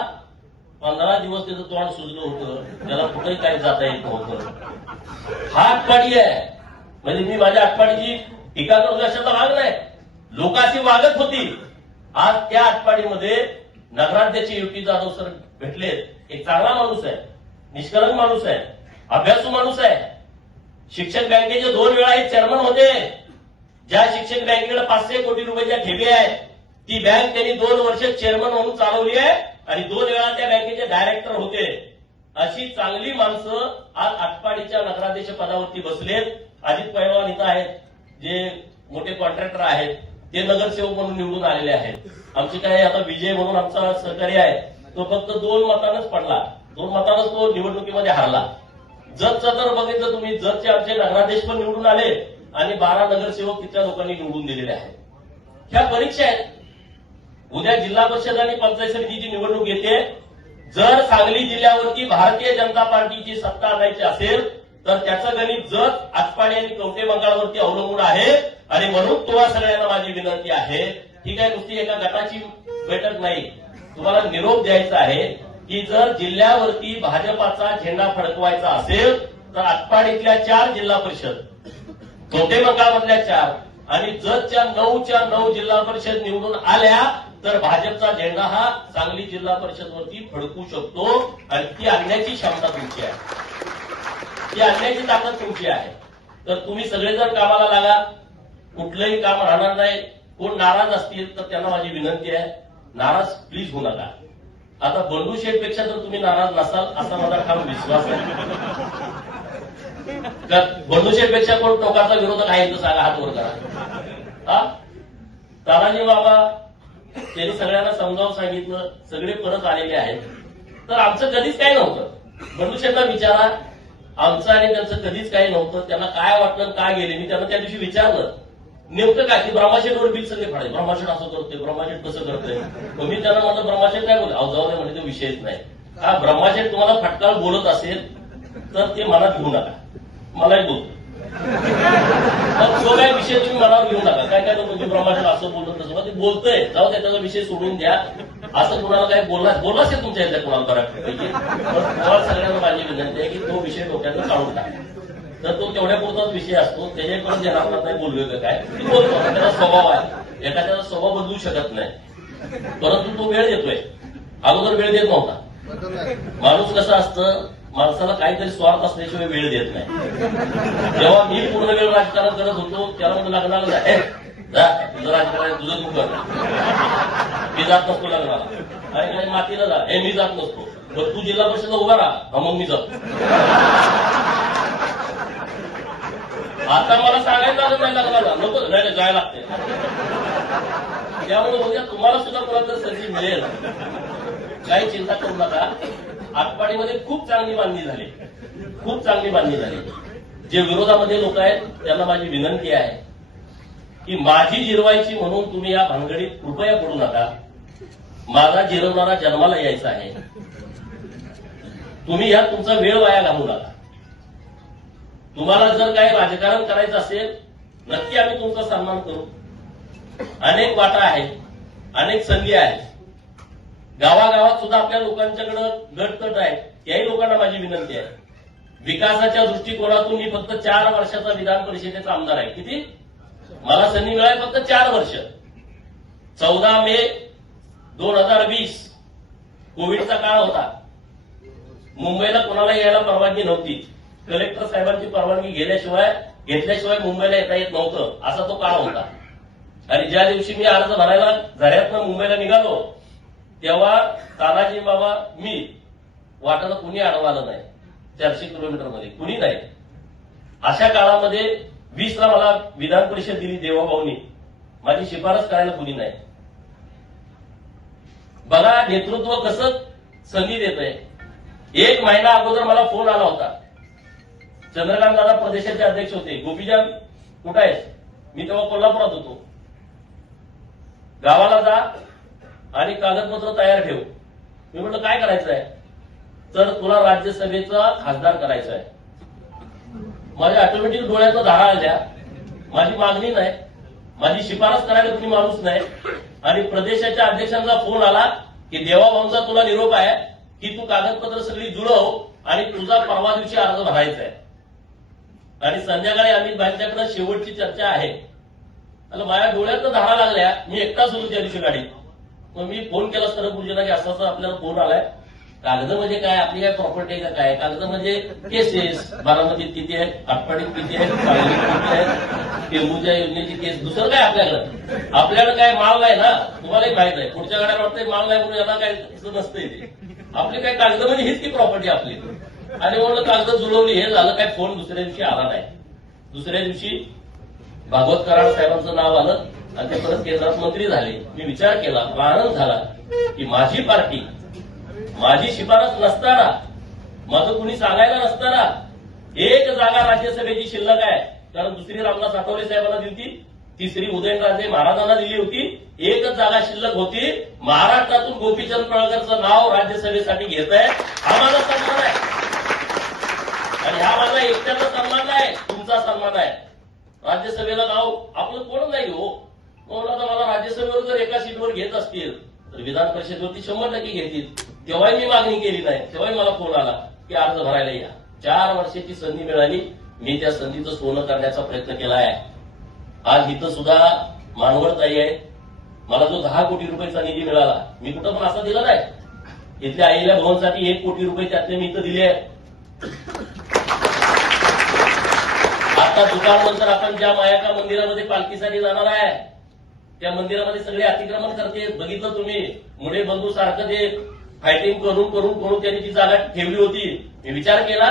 15 दिवस त्याचं तोंड सुजलं होतं, त्याला कुठेही काही जाता येत नव्हतं. हा आटपाडी आहे. म्हणजे मी माझ्या आटपाडीची टीका करतो अशाचा भाग नाही, लोकांची वागत होती. आज त्या आटपाडीमध्ये नगराध्यक्ष युटी जाधव सर भेटले. एक चांगला माणूस आहे, निष्कलंक माणूस आहे, अभ्यासू माणूस आहे. शिक्षक बँकेचे 2 वेळा हे चेअरमन होते. ज्या शिक्षक बँकेकडे 500 कोटी रुपयाच्या ठेवी आहेत ती बँक त्यांनी 2 वर्ष चेअरमन म्हणून चालवली आहे आणि 2 वेळा त्या बँकेचे डायरेक्टर होते. अशी चांगली माणसं आज आटपाडीच्या नगराध्यक्ष पदावरती बसलेत. अजित पैलवान इथं आहेत, जे मोठे कॉन्ट्रॅक्टर आहेत, ते नगरसेवक म्हणून निवडून आलेले आहेत. आमचे काय आता विजय म्हणून आमचा सहकारी आहे, तो फक्त 2 मतांनाच पडला. 2 मतांनाच तो निवडणुकीमध्ये हारला. जतचं तर बघितलं तुम्ही, जतचे आमचे नगराध्यक्ष पण निवडून आले आणि 12 नगरसेवक तिथल्या लोकांनी निवडून दिलेले आहेत. ह्या परीक्षा आहेत. उद्या जिल्हा परिषद आणि पंचायत समितीची निवडणूक येते. जर सांगली जिल्ह्यावरती भारतीय जनता पार्टीची सत्ता आणायची असेल तर त्याचं गणित जत, आटपाडी आणि कवठे मंकाळावरती अवलंबून आहे. आणि म्हणून तुम्हाला सगळ्यांना माझी विनंती आहे, ठीक आहे, नुसती एका गटाची बैठक नाही, तुम्हाला निरोप द्यायचा आहे की जर जिल्ह्यावरती भाजपाचा झेंडा फडकवायचा असेल तर आटपाडीतल्या 4 जिल्हा परिषद, कवठे मंकाळमधल्या 4 आणि जतच्या 9च्या 9 जिल्हा परिषद निवडून आल्या तर भाजपचा झेंडा हा सांगली जिल्हा परिषदवरती फडकू शकतो. आणि ती आणण्याची क्षमता तुमची आहे, ती आणण्याची ताकद तुमची आहे. तर तुम्ही सगळेजण कामाला लागा, कुठलंही काम राहणार नाही. कोण नाराज असतील तर त्यांना माझी विनंती आहे, नाराज प्लीज होऊ नका. आता बंडू शेठपेक्षा जर तुम्ही नाराज नसाल असा माझा ठाम विश्वास आहे. बंडू शेठपेक्षा कोण टोकाचा विरोधक आहे तर सांगा, हात वर करा. तानाजी बाबा त्यांनी सगळ्यांना समजावून सांगितलं, सगळे परत आलेले आहेत. तर आमचं कधीच काही नव्हतं. बंडू शेठला विचारा, आमचं आणि त्यांचं कधीच काही नव्हतं. त्यांना काय वाटलं, काय गेले, मी त्यांना त्या दिवशी विचारलं नेमकं काय, की ब्रह्माशेठवर बिल सगळे फाडे, ब्रह्माशेठ असं करतोय, ब्रह्माशेठ कसं करतोय. मग मी त्यांना म्हटलं ब्रह्माशेठ काय बोलले, अहो जाऊ दे म्हणजे तो विषयच नाही. हा ब्रह्माशेठ तुम्हाला फटकाळ बोलत असेल तर ते मनात घेऊ नका, मलाही बोलतो. तो काय विषय तुम्ही मनावर घेऊ नका. काय काय तुम्ही ब्रह्माशेठ असं बोलत तसं ते बोलतोय, जाऊ दे, त्याचा विषय सोडून द्या. असं कुणाला काय बोलला असेल तुमच्या इथल्या कुणाला बऱ्यापैकी, तुम्हाला सगळ्यांना माझी विनंती आहे की तो विषय डोक्यातून काढून टाका. तर तो तेवढ्या पुरताच विषय असतो, त्याच्याकडून देणार नाही बोललोय काय बोलतो, त्याचा स्वभाव आहे. एखाद्याचा स्वभाव बदलू शकत नाही, परंतु तो वेळ देतोय, अगोदर वेळ देत नव्हता. माणूस कसं असतं, माणसाला काहीतरी स्वार्थ असल्याशिवाय वेळ देत नाही. जेव्हा मी पूर्ण वेळ राजकारण करत होतो त्याला म्हणजे लग्नाला तुझं राजकारण तुझं तू कर, मी जात नसतो लग्नाला. आणि मातीला जा, मी जात नसतो. तर तू जिल्हा परिषदला उभा राहा, मग मी जातो. आता मला सांगायचं लागत नाही लग्नाला, नको नाही जायला लागते. त्यामुळे उद्या तुम्हाला सुद्धा परत संधी मिळेल, काही चिंता करू नका. आटपाडीमध्ये खूप चांगली बांधणी झाली, खूप चांगली बांधणी झाली. जे विरोधामध्ये लोक आहेत त्यांना माझी विनंती आहे की माझी जिरवायची म्हणून तुम्ही या भानगडीत कृपया पडू नका. माझा जिरवणारा जन्माला यायचा आहे. तुम्ही यात तुमचा वेळ वाया घालवू नका. तुम्हाला जर काही राजकारण करायचं असेल नक्की आम्ही तुमचा सन्मान करू. अनेक वाटा आहेत, अनेक संधी आहेत. गावागावात सुद्धा आपल्या लोकांच्याकडे गटतट आहे. याही लोकांना माझी विनंती आहे, विकासाच्या दृष्टिकोनातून मी फक्त 4 वर्षाचा विधान परिषदेचा आमदार आहे. किती मला संधी मिळाली? फक्त 4 वर्ष. 14 मे 2020 कोविडचा काळ होता. मुंबईला कोणाला यायला परवानगी नव्हती. कलेक्टर साहेबांची परवानगी घेतल्याशिवाय मुंबईला येता येत नव्हतं, असा तो काळ होता. आणि ज्या दिवशी मी अर्ज भरायला झऱ्यातनं मुंबईला निघालो तेव्हा तानाजी बाबा मी वाटाला कुणी अडवलं नाही. 400 किलोमीटरमध्ये कुणी नाही. अशा काळामध्ये 20ला मला विधान परिषद दिली देवाभाऊनी. माझी शिफारस करायला कुणी नाही. बघा नेतृत्व कसं संधी देत आहे. 1 महिना अगोदर मला फोन आला होता. चंद्रकांत दादा प्रदेशाचे अध्यक्ष होते. गोपीचंद कुठं आहेस? मी तेव्हा कोल्हापुरात होतो. गावाला जा आणि कागदपत्र तयार ठेव. मी म्हटलं काय करायचं आहे? तर तुला राज्यसभेचा खासदार करायचा आहे. माझ्या ऑटोमॅटिक डोळ्यात धारा आल्या. माझी मागणी नाही, माझी शिफारस करायला कुणी माणूस नाही. आणि प्रदेशाच्या अध्यक्षांचा फोन आला की देवाभाऊंचा तुला निरोप आहे की तू कागदपत्र सगळी जुळव आणि तुझा परवा दिवशी अर्ज भरायचा आहे. आणि संध्याकाळी अमित भाईंच्याकडे शेवटची चर्चा आहे. माझ्या डोळ्यात धारा लागल्या. मी एकटाच होतो त्या दिवशी गाडीत. मग मी फोन केला सरपूर्जीला की असं आपल्याला फोन आलाय. कागद म्हणजे काय? आपली काय प्रॉपर्टी आहे का काय? कागद म्हणजे केसेस. बारामतीत किती आहे, आटपाडीत किती आहे, सांगलीत किती आहे, टेंबूच्या योजनेची केस. दुसरं काय आपल्याकडे काय माल नाही ना. तुम्हालाही माहित आहे. पुढच्या गाड्या वाटतंय माल नाही म्हणून यांना काय नसतंय ते. आपली काय कागद म्हणजे हीच की प्रॉपर्टी आपली. आणि म्हणून कागद जुळवली. हे झालं काय? फोन दुसऱ्या दिवशी आला नाही. दुसऱ्या दिवशी भागवत कराड साहेबांचं नाव आलं आणि ते परत केंद्रात मंत्री झाले. मी विचार केला, आनंद झाला की माझी पार्टी, माझी शिफारस नसताना, माझं कुणी सांगायला नसताना 1 जागा राज्यसभेची शिल्लक आहे. कारण दुसरी रामदास आठवले साहेबांना दिली होती, तिसरी उदयनराजे महाराजांना दिली होती. 1च जागा शिल्लक होती. महाराष्ट्रातून गोपीचंद पडळकरचं नाव राज्यसभेसाठी घेत आहे. हा माझा सन्मान आहे. आणि हा माझा एकट्याचा सन्मान आहे, तुमचा सन्मान आहे. राज्यसभेला नाव आपलं कोण नाही हो. म्हणून मला राज्यसभेवर जर एका सीटवर घेत असतील तर विधान परिषदेवरती 100% घेतील. तेव्हाही मी मागणी केली नाही. तेव्हाही मला फोन आला की अर्ज भरायला या. 4 वर्षाची संधी मिळाली. मी त्या संधीचं सोनं करण्याचा प्रयत्न केला आहे. आज इथं सुद्धा मानवरताई आहे. मला जो 10 कोटी रुपयाचा निधी मिळाला, मी कुठं पण असा दिला नाही. इथल्या आईल्या भवनसाठी 1 कोटी रुपये त्यातले मी इथं दिले आहेत. आता दुकाननंतर आपण ज्या मायाका मंदिरामध्ये पालखीसाठी जाणार आहे, त्या मंदिरामध्ये सगळे अतिक्रमण करते. बघितलं तुम्ही. मुळे बंधू सारखं ते फायटिंग करून करून करून त्यांनी ती जागा ठेवली होती. मी विचार केला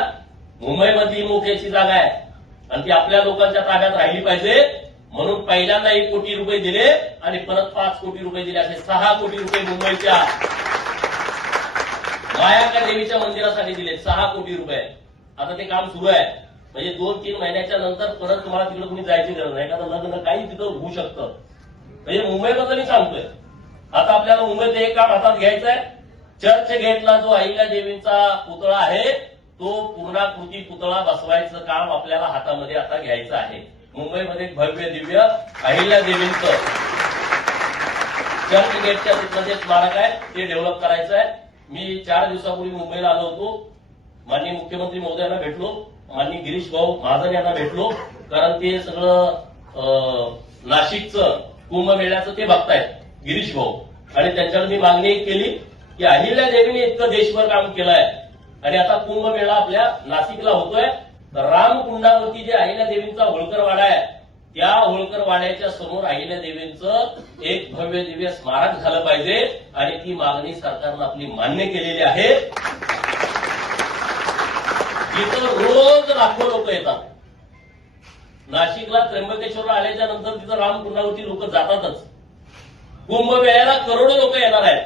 मुंबईमधली मोक्याची जागा आहे आणि ती आपल्या लोकांच्या ताब्यात राहिली पाहिजे. म्हणून पहिल्यांदा 1 कोटी रुपये दिले आणि परत 5 कोटी रुपये दिले. असे 6 कोटी रुपये मुंबईच्या मायाका देवीच्या मंदिरासाठी दिले. 6 कोटी रुपये. आता ते काम सुरू आहे. म्हणजे 2-3 महिन्याच्या नंतर परत तुम्हाला तिकडे कुणी जायची गरज नाही. एखादं लग्न काही तिथं होऊ शकतं. म्हणजे मुंबईबद्दल मी सांगतोय. आता आपल्याला मुंबईत एक काम हातात घ्यायचं आहे. चर्च गेटला जो अहिल्या देवींचा पुतळा आहे, तो पूर्णाकृती पुतळा बसवायचं काम आपल्याला हातामध्ये आता घ्यायचं आहे. मुंबईमध्ये एक भव्य दिव्य अहिल्या देवींचं चर्च गेटच्या तिथलं जे स्मारक आहे ते डेव्हलप करायचं आहे. मी 4 दिवसापूर्वी मुंबईला आलो होतो. माननीय मुख्यमंत्री महोदयांना भेटलो. माननीय गिरीश भाऊ महाजन यांना भेटलो. कारण ते सगळं नाशिकचं कुंभमेळ्याचं ते बघतायत गिरीश भाऊ. आणि त्यांच्याकडे मी मागणी केली की अहिल्या देवीने इतकं देशभर काम केलं आहे आणि आता कुंभमेळा आपल्या नाशिकला होतोय. तर रामकुंडावरती जे अहिल्या देवींचा होळकर वाडा आहे, त्या होळकर वाड्याच्या समोर अहिल्या देवींचं एक भव्य दिव्य स्मारक झालं पाहिजे. आणि ती मागणी सरकारनं आपली मान्य केलेली आहे. इथं रोज लाखो लोक येतात. नाशिकला त्र्यंबकेश्वरला आल्याच्या नंतर तिथं रामकुंडावरती लोक जातातच. कुंभमेळ्याला करोडो लोक येणार आहेत.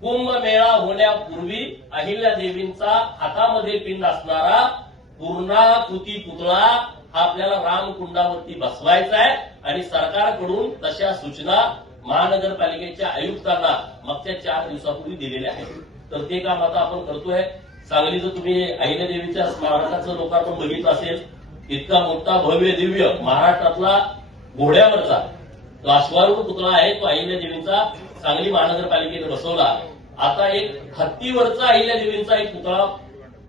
कुंभमेळा होण्यापूर्वी अहिल्या देवींचा हातामध्ये पिंड असणारा पूर्णाकृती पुतळा हा आपल्याला रामकुंडावरती बसवायचा आहे. आणि सरकारकडून तशा सूचना महानगरपालिकेच्या आयुक्तांना मागच्या 4 दिवसापूर्वी दिलेल्या आहेत. तर ते काम आता आपण करतोय. सांगलीचं तुम्ही अहिल्या देवीच्या स्मारकाचं लोकार्पण बघितलं असेल. इतका मोठा भव्य दिव्य महाराष्ट्रातला घोड्यावरचा तो अश्वारूढ पुतळा आहे, तो अहिल्या देवींचा सांगली महानगरपालिकेने बसवला. आता एक हत्तीवरचा अहिल्या देवींचा एक पुतळा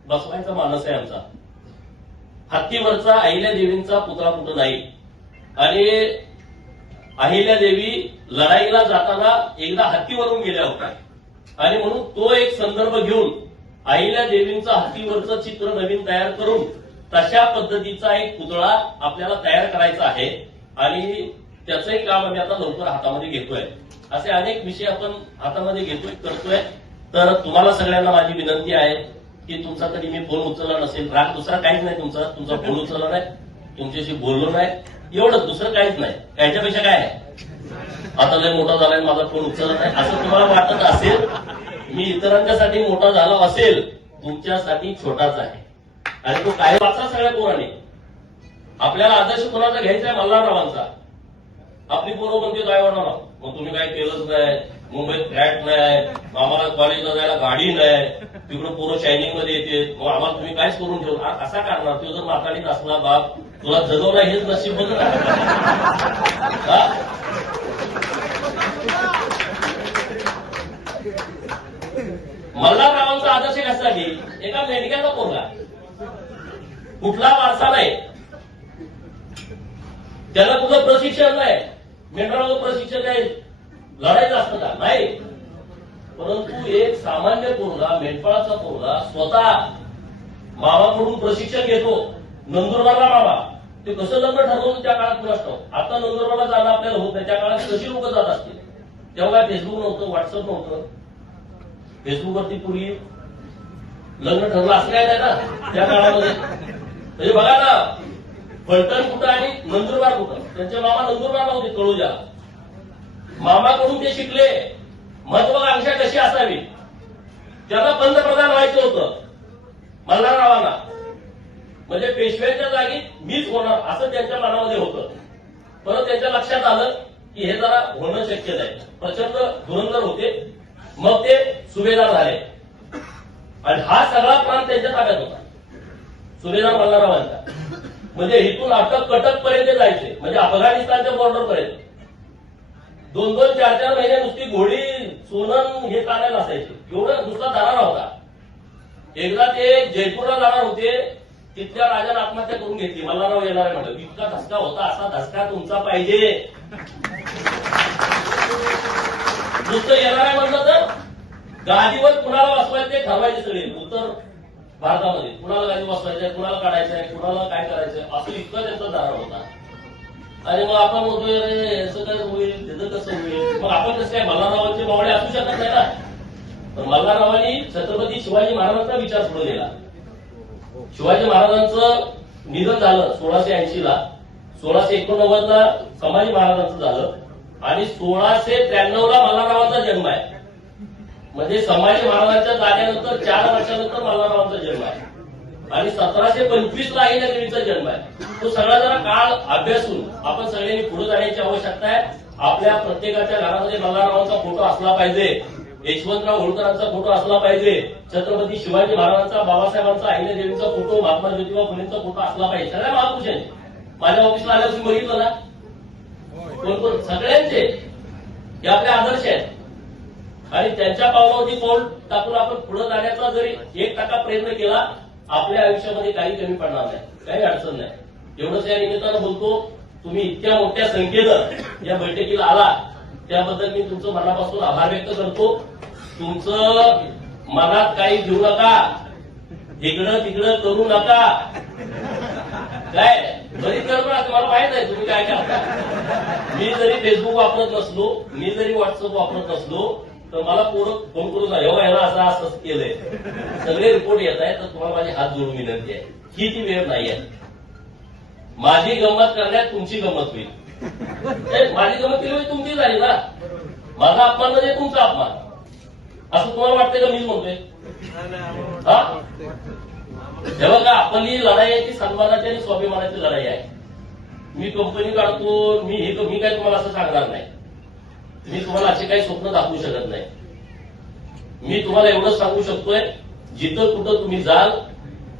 बसवायचा मानस आहे आमचा. हत्तीवरचा अहिल्या देवींचा पुतळा कुठं नाही. आणि अहिल्या देवी लढाईला जाताना एकदा हत्तीवरून गेल्या होत्या. आणि म्हणून तो एक संदर्भ घेऊन अहिल्या देवींचं हत्तीवरचं चित्र नवीन तयार करून तशा पद्धतीचा एक पुतळा आपल्याला तयार करायचा आहे. आणि त्याचंही काम आम्ही आता लवकर हातामध्ये घेतोय. असे अनेक विषय आपण हातामध्ये घेतोय, करतोय. तर तुम्हाला सगळ्यांना माझी विनंती आहे की तुमचा तरी मी फोन उचलला नसेल, राग दुसरा काहीच नाही. तुमचा फोन उचलला नाही, तुमच्याशी बोललो नाही, एवढंच, दुसरं काहीच नाही. याच्यापेक्षा काय आहे? आता लय मोठा झालाय माझा फोन उचलत नाही असं तुम्हाला वाटत असेल, मी इतरांच्यासाठी मोठा झाला असेल, तुमच्यासाठी छोटाच आहे. आणि तो काय वाचा सगळ्या पोरांनी. आपल्याला आदर्श कोणाचा घ्यायचा आहे? मल्हाररावांचा. आपली पोरं म्हणते काय वाटणार, मग तुम्ही काय केलंच नाही, मुंबईत फ्लॅट नाही, आम्हाला कॉलेजला जायला गाडी नाही, तिकडे पोरं शायनिंग मध्ये येते, मग आम्हाला तुम्ही कायच करून ठेवू. कसा करणार? तो जर माताडीत असला बाप, तुला जगवला हेच नशीब बघ. मल्हाररावांचा आदर्श कशासाठी? एका मेंढक्याचा पोरगा, कुठला वारसा नाही, त्याला कुठलं प्रशिक्षण नाही, मेंढराचं प्रशिक्षण काय लढायचं असतं का? नाही. परंतु एक सामान्य पोरगा, मेंढपाळाचा पोरगा स्वतः मामाकडून प्रशिक्षण घेतो. नंदुरबारला मामा, ते कसं लग्न ठरवून त्या काळात कुणास ठाऊक. आता नंदुरबारला जाणं आपल्याला होत नाही, त्या काळात कशी लोक जात असतील. तेव्हा काय फेसबुक नव्हतं, व्हॉट्सअप नव्हतं. फेसबुकवरती पूर्वी लग्न ठरलं असं काय नाही ना त्या काळामध्ये. म्हणजे बघा ना, फलटण कुठं आणि नंदुरबार कुठं. त्यांचे मामा नंदुरबारला होते, तळोजा. मामाकडून ते शिकले महत्वाकांक्षा कशी असावी. त्यांना पंतप्रधान व्हायचं होतं मल्हाररावांना, म्हणजे पेशव्याच्या जागी मीच होणार असं त्यांच्या मनामध्ये होतं. परत त्यांच्या लक्षात आलं की हे जरा होणं शक्य नाही. प्रचंड धुरंधर होते, मग ते सुभेदार झाले आणि हा सगळा प्रांत त्यांच्या ताब्यात होता, सुभेदार मल्हाररावांचा. म्हणजे इथून अटक कटक पर्यंत जायचे, म्हणजे अफगाणिस्तानच्या बॉर्डर पर्यंत. 2-2, 4-4 महिने नुसती घोडी सोनं हे चालायला असायचे, एवढं नुसता दरारा होता. एकदा ते जयपूरला जाणार होते, तिथल्या राजाने आत्महत्या करून घेतली. मल्हारराव येणार आहे म्हटलं. इतका धसका होता, असा धसका तुमचा पाहिजे. नुसतं येणार आहे म्हटलं तर गादीवर कुणाला बसवायचं ते ठरवायचे सगळे. उत्तर भारतामध्ये कुणाला गादी बसवायचंय, कुणाला काढायचंय, कुणाला काय करायचंय, असं इतका त्यांचा दरार होता. आणि मग आपण म्हणतोय याचं काय होईल, त्याचं कसं होईल. मग आपण कसं काय मल्हाररावांचे मावळे असू शकत नाही ना. तर मल्हाररावांनी छत्रपती शिवाजी महाराजांचा विचार पुढे गेला. शिवाजी महाराजांचं निधन झालं 1680ला, 1689ला संभाजी महाराजांचं झालं आणि 1693ला मल्हाररावांचा जन्म आहे. म्हणजे संभाजी महाराजांच्या जाण्यानंतर 4 वर्षानंतर मल्हाररावांचा जन्म आहे आणि 1725ला अहिल्यादेवीचा जन्म आहे. तो सगळा जरा काळ अभ्यासून आपण सगळ्यांनी पुढे जाण्याची आवश्यकता आहे. आपल्या प्रत्येकाच्या घरामध्ये मल्हाररावांचा फोटो असला पाहिजे, यशवंतराव होळकरांचा फोटो असला पाहिजे, छत्रपती शिवाजी महाराजांचा, बाबासाहेबांचा, अहिल्यादेवीचा फोटो, महात्मा ज्योतिबा फुलेंचा फोटो असला पाहिजे. सगळ्या महापुरुषांचे. माझ्या ऑफिसला आल्यावर तुम्ही बघितलं ना, कोण कोण सगळ्यांचे हे आपले आदर्श आहेत. आणि त्यांच्या पावलावरती पाऊल टाकून आपण पुढे जाण्याचा जरी 1% प्रयत्न केला, आपल्या आयुष्यामध्ये काही कमी पडणार नाही, काही अडचण नाही. एवढंच या निमित्तानं बोलतो. तुम्ही इतक्या मोठ्या संख्येनं या बैठकीला आला त्याबद्दल मी तुमचं मनापासून आभार व्यक्त करतो. तुमचं मनात काही घेऊ नका, इकडं तिकडं करू नका. काय बरीच कल्पना तुम्हाला माहित आहे तुम्ही काय करता. मी जरी फेसबुक वापरत नसलो, मी जरी व्हॉट्सअप वापरत नसलो, तर मला पोरं फोन करून ह्याला असं केलंय, सगळे रिपोर्ट येत आहेत. तर तुम्हाला माझी हात जोडून विनंती आहे, ही ती वेळ नाही आहे. माझी गंमत करण्यात तुमची गंमत होईल. माझी गंमत केली म्हणजे तुमची झाली ना. माझा अपमान म्हणजे तुमचा अपमान असं तुम्हाला वाटतंय का? मीच म्हणतोय हे बघा, आपली लढाई आहे ती सन्मानाची आणि स्वाभिमानाची लढाई आहे. मी कंपनी काढतो, मी काय तुम्हाला असं सांगणार नाही. मी तुम्हाला असे काही स्वप्न दाखवू शकत नाही. मी तुम्हाला एवढंच सांगू शकतोय, जिथं कुठं तुम्ही जाल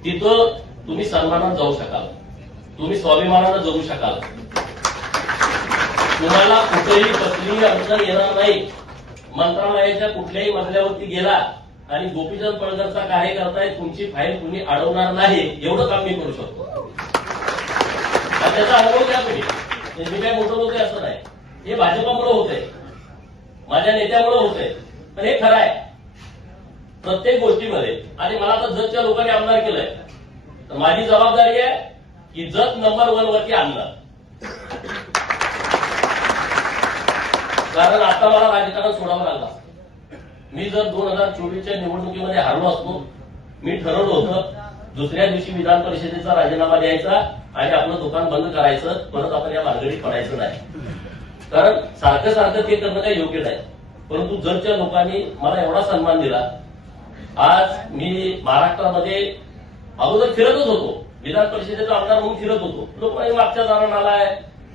तिथं तुम्ही सन्मानात जाऊ शकाल, तुम्ही स्वाभिमानानं जगू शकाल. तुम्हाला कुठेही कसलीही अडचण येणार नाही. मंत्रालयाच्या कुठल्याही मजल्यावरती गेला आणि गोपीचंद पडळकरचा कार्य करताय, तुमची फाईल कुणी अडवणार नाही, एवढं काम मी करू शकतो. त्याचा अनुभव घ्या तुम्ही. मी काय मोठं होतंय असं नाही, हे भाजपामुळे होतंय, माझ्या नेत्यामुळे होतंय. पण हे खरं आहे प्रत्येक गोष्टीमध्ये. आणि मला आता जतच्या लोकांनी आमदार केलंय, तर माझी जबाबदारी आहे की जत नंबर 1 वरती आणणं. कारण आता मला राजकारण सोडावं लागलं. मी जर 2024च्या निवडणुकीमध्ये हारलो असतो, मी ठरवलं होतं दुसऱ्या दिवशी विधान परिषदेचा राजीनामा द्यायचा आणि आपलं दुकान बंद करायचं, परत आपण या भानगडीत पडायचं नाही. कारण सारखं सारखं ते करणं काही योग्य नाही. परंतु जरच्या लोकांनी मला एवढा सन्मान दिला, आज मी महाराष्ट्रामध्ये अगोदर फिरतच होतो, विधान परिषदेचा आमदार म्हणून फिरत होतो. लोकांनी मागच्या दारात आलाय,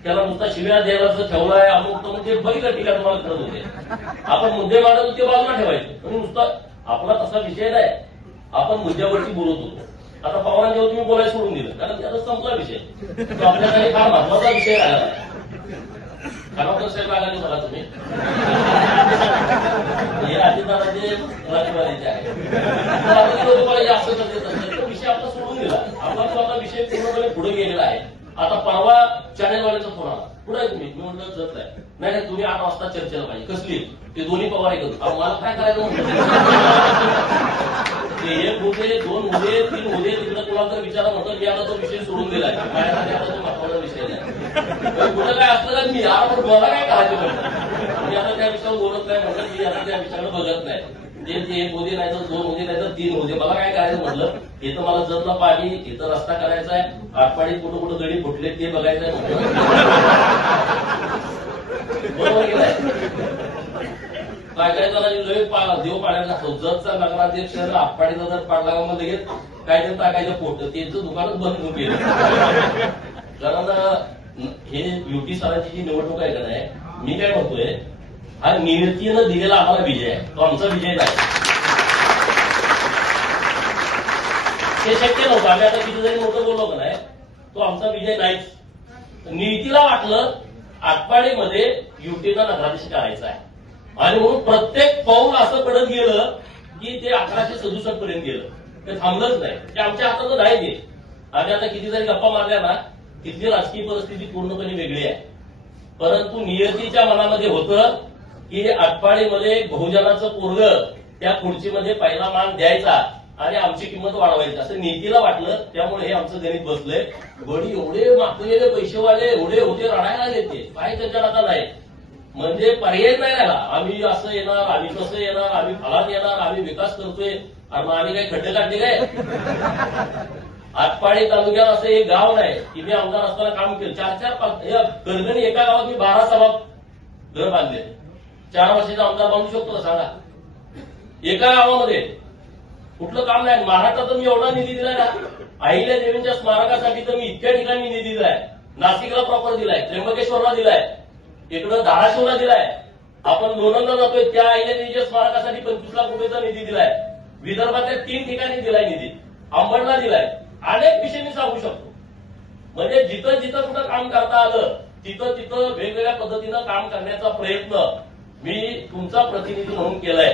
त्याला नुसता शिव्या द्यायला ठेवलाय, अमुक म्हणजे बघितलं टीका तुम्हाला करत होते. आपण मुद्दे मांडत ते बाजूला ठेवायचे, म्हणजे नुसता आपला तसा विषय नाही, आपण मुद्द्यावरती बोलत होतो. आता पवारांच्यावर तुम्ही बोलायला सोडून दिलं, कारण त्याचा संपला विषय. तो आपल्यासाठी फार महत्वाचा विषय राहिला. खरोखर साहेब रागाने मला तुम्ही हे अजितदादाचे राजवारीचे आहे. असं करते विषय आपला सोडून दिला. आपला तो आता विषय पूर्णपणे पुढे गेलेला आहे. आता परवा चॅनेलवाल्याचा फोन आला, कुठे आहे तुम्ही? मी म्हटलं जत आहे. नाही तुम्ही 8 वाजता चर्चेला पाहिजे. कसली? ते दोन्ही पवार ऐकत. मला काय करायचं म्हटलं, ते 1 होते, 2 होते, 3 होते, तिकडे तुला जर विचारा म्हटलं, मी आता तो विषय सोडून दिलाय. माझ्यासाठी आता तो महत्वाचा विषय नाही. कुठं काय असलं तर मी यावर मला काय करायचं म्हटलं, मी आता त्या विषयावर बोलत नाही म्हटलं, मी आता त्या विषयाकडे बघत नाही. ते 1 होते, नाही तर 2 होते, नाही तर 3 होते, मला काय करायचं म्हटलं. इथं मला जतला पाणी, इथं रस्ता करायचा आहे, आटपाडीत कुठं कुठं गडी फुटले ते बघायचं आहे म्हटलं. बरोबर गेलाय. काय काय जरा लय देव पाण्यात घातलो. जतचा नगराध्यक्ष आटपाडीचा जर पाडलागामध्ये घेत काय ते टाकायचं पोट, त्यांचं दुकानच बंद होऊन गेलं. कारण हे युटी सरांची जी निवडणूक आहे का नाही, मी काय म्हणतोय, हा नियतीनं दिलेला आम्हाला विजय आहे, तो आमचा विजय नाही. ते शक्य नव्हतं. आम्ही आता किती जरी मोठं बोललो का नाही, तो आमचा विजय नाहीच. नियतीला वाटलं आटपाडीमध्ये युटीला नगराध्यक्ष करायचा आहे, आणि म्हणून प्रत्येक पाऊल असं पडत गेलं की ते 1167 पर्यंत गेलं. ते थांबलंच नाही. ते आमच्या हातात नाही. ते आम्ही आता किती जरी गप्पा मारल्या ना, तिथली राजकीय परिस्थिती पूर्णपणे वेगळी आहे. परंतु नियतीच्या मनामध्ये होतं की आटपाडीमध्ये बहुजनाचं पोरग त्या खुर्चीमध्ये पहिला मान द्यायचा आणि आमची किंमत वाढवायची, असं नीतीला वाटलं. त्यामुळे हे आमचं गणित बसलंय. गडी एवढे मागलेले पैसेवाले एवढे होते, रडायला आले. ते काय त्यांच्या आता नाही, म्हणजे पर्याय नाही राहिला. आम्ही असं येणार, आम्ही कसं येणार, आम्ही फलात येणार, आम्ही विकास करतोय. आणि मग आम्ही काही खड्डे काढले काय? आटपाडी तालुक्यात असं एक गाव नाही की मी आमदार असताना काम केलं. 4-4 करगणी एका गावात मी 12 सभा घर बांधले. 4 वर्षाचा आमदार बांधू शकतो का सांगा? एका गावामध्ये कुठलं काम नाही. महाराष्ट्रात मी एवढा निधी दिलाय ना, अहिल्या देवींच्या स्मारकासाठी तर मी इतक्या ठिकाणी निधी दिलाय. नाशिकला प्रॉपर दिलाय, त्र्यंबकेश्वरला दिलाय, इकडं धाराशिवला दिलाय. आपण लोणंदला जातोय, त्या अहिल्या देवीच्या स्मारकासाठी 25 लाख रुपयाचा निधी दिलाय. विदर्भातल्या 3 ठिकाणी दिलाय निधी, अंबडला दिलाय. अनेक विषय मी सांगू शकतो. म्हणजे जिथं जिथं कुठं काम करता आलं तिथं तिथं वेगवेगळ्या पद्धतीनं काम करण्याचा प्रयत्न मी तुमचा प्रतिनिधी म्हणून केलाय.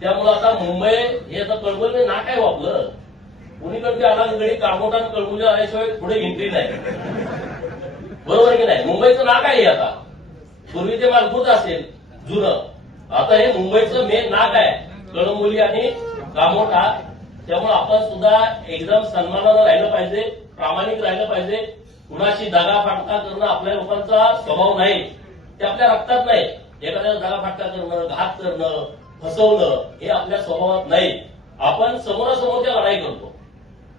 त्यामुळे आता मुंबई हे आता कळवलं ना काय वापलं, कुणीकडे आला गडी कामोठान कळवले आल्याशिवाय पुढे एंट्री नाही. बरोबर की नाही? मुंबईचं नाक आहे आता. पूर्वी ते मालभूत असेल जुनं, आता हे मुंबईचं मेन नाक आहे, कळंबोली आणि कामोठा. त्यामुळे आपण सुद्धा एकदम सन्मानानं राहिलं पाहिजे, प्रामाणिक राहिलं पाहिजे. कुणाशी दगाफटका करणं आपल्या लोकांचा स्वभाव नाही, ते आपल्या रक्तात नाही. एखाद्याला दगाफटका करणं, घात करणं, फसवणं हे आपल्या स्वभावात नाही. आपण समोरासमोरच्या लढाई करतो.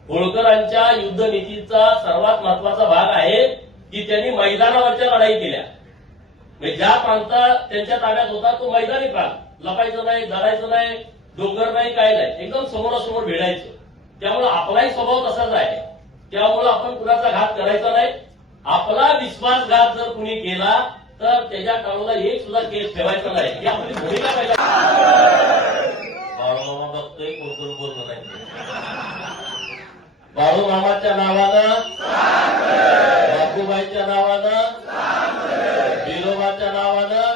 होळकरांच्या युद्ध नीतीचा सर्वात महत्वाचा भाग आहे की त्यांनी मैदानावरच्या लढाई केल्या. ज्या प्रांत त्यांच्या ताब्यात होता तो मैदानी प्रांत, लपायचं नाही, धरायचं नाही, डोंगर नाही, काय नाही, एकदम समोरासमोर भिडायचं. त्यामुळे आपलाही स्वभाव तसाच आहे. त्यामुळे आपण कुणाचा घात करायचा नाही. आपला विश्वासघात जर कुणी केला तर त्याच्या काळाला एक सुद्धा केस ठेवायचा नाही, ही आपली भूमिका पाहिजे. बाळूमामा बघतोय, कोण बोलणं नाही. बाळूमामाच्या नावानं, बापूबाईच्या नावानं, बिरोबाच्या नावानं,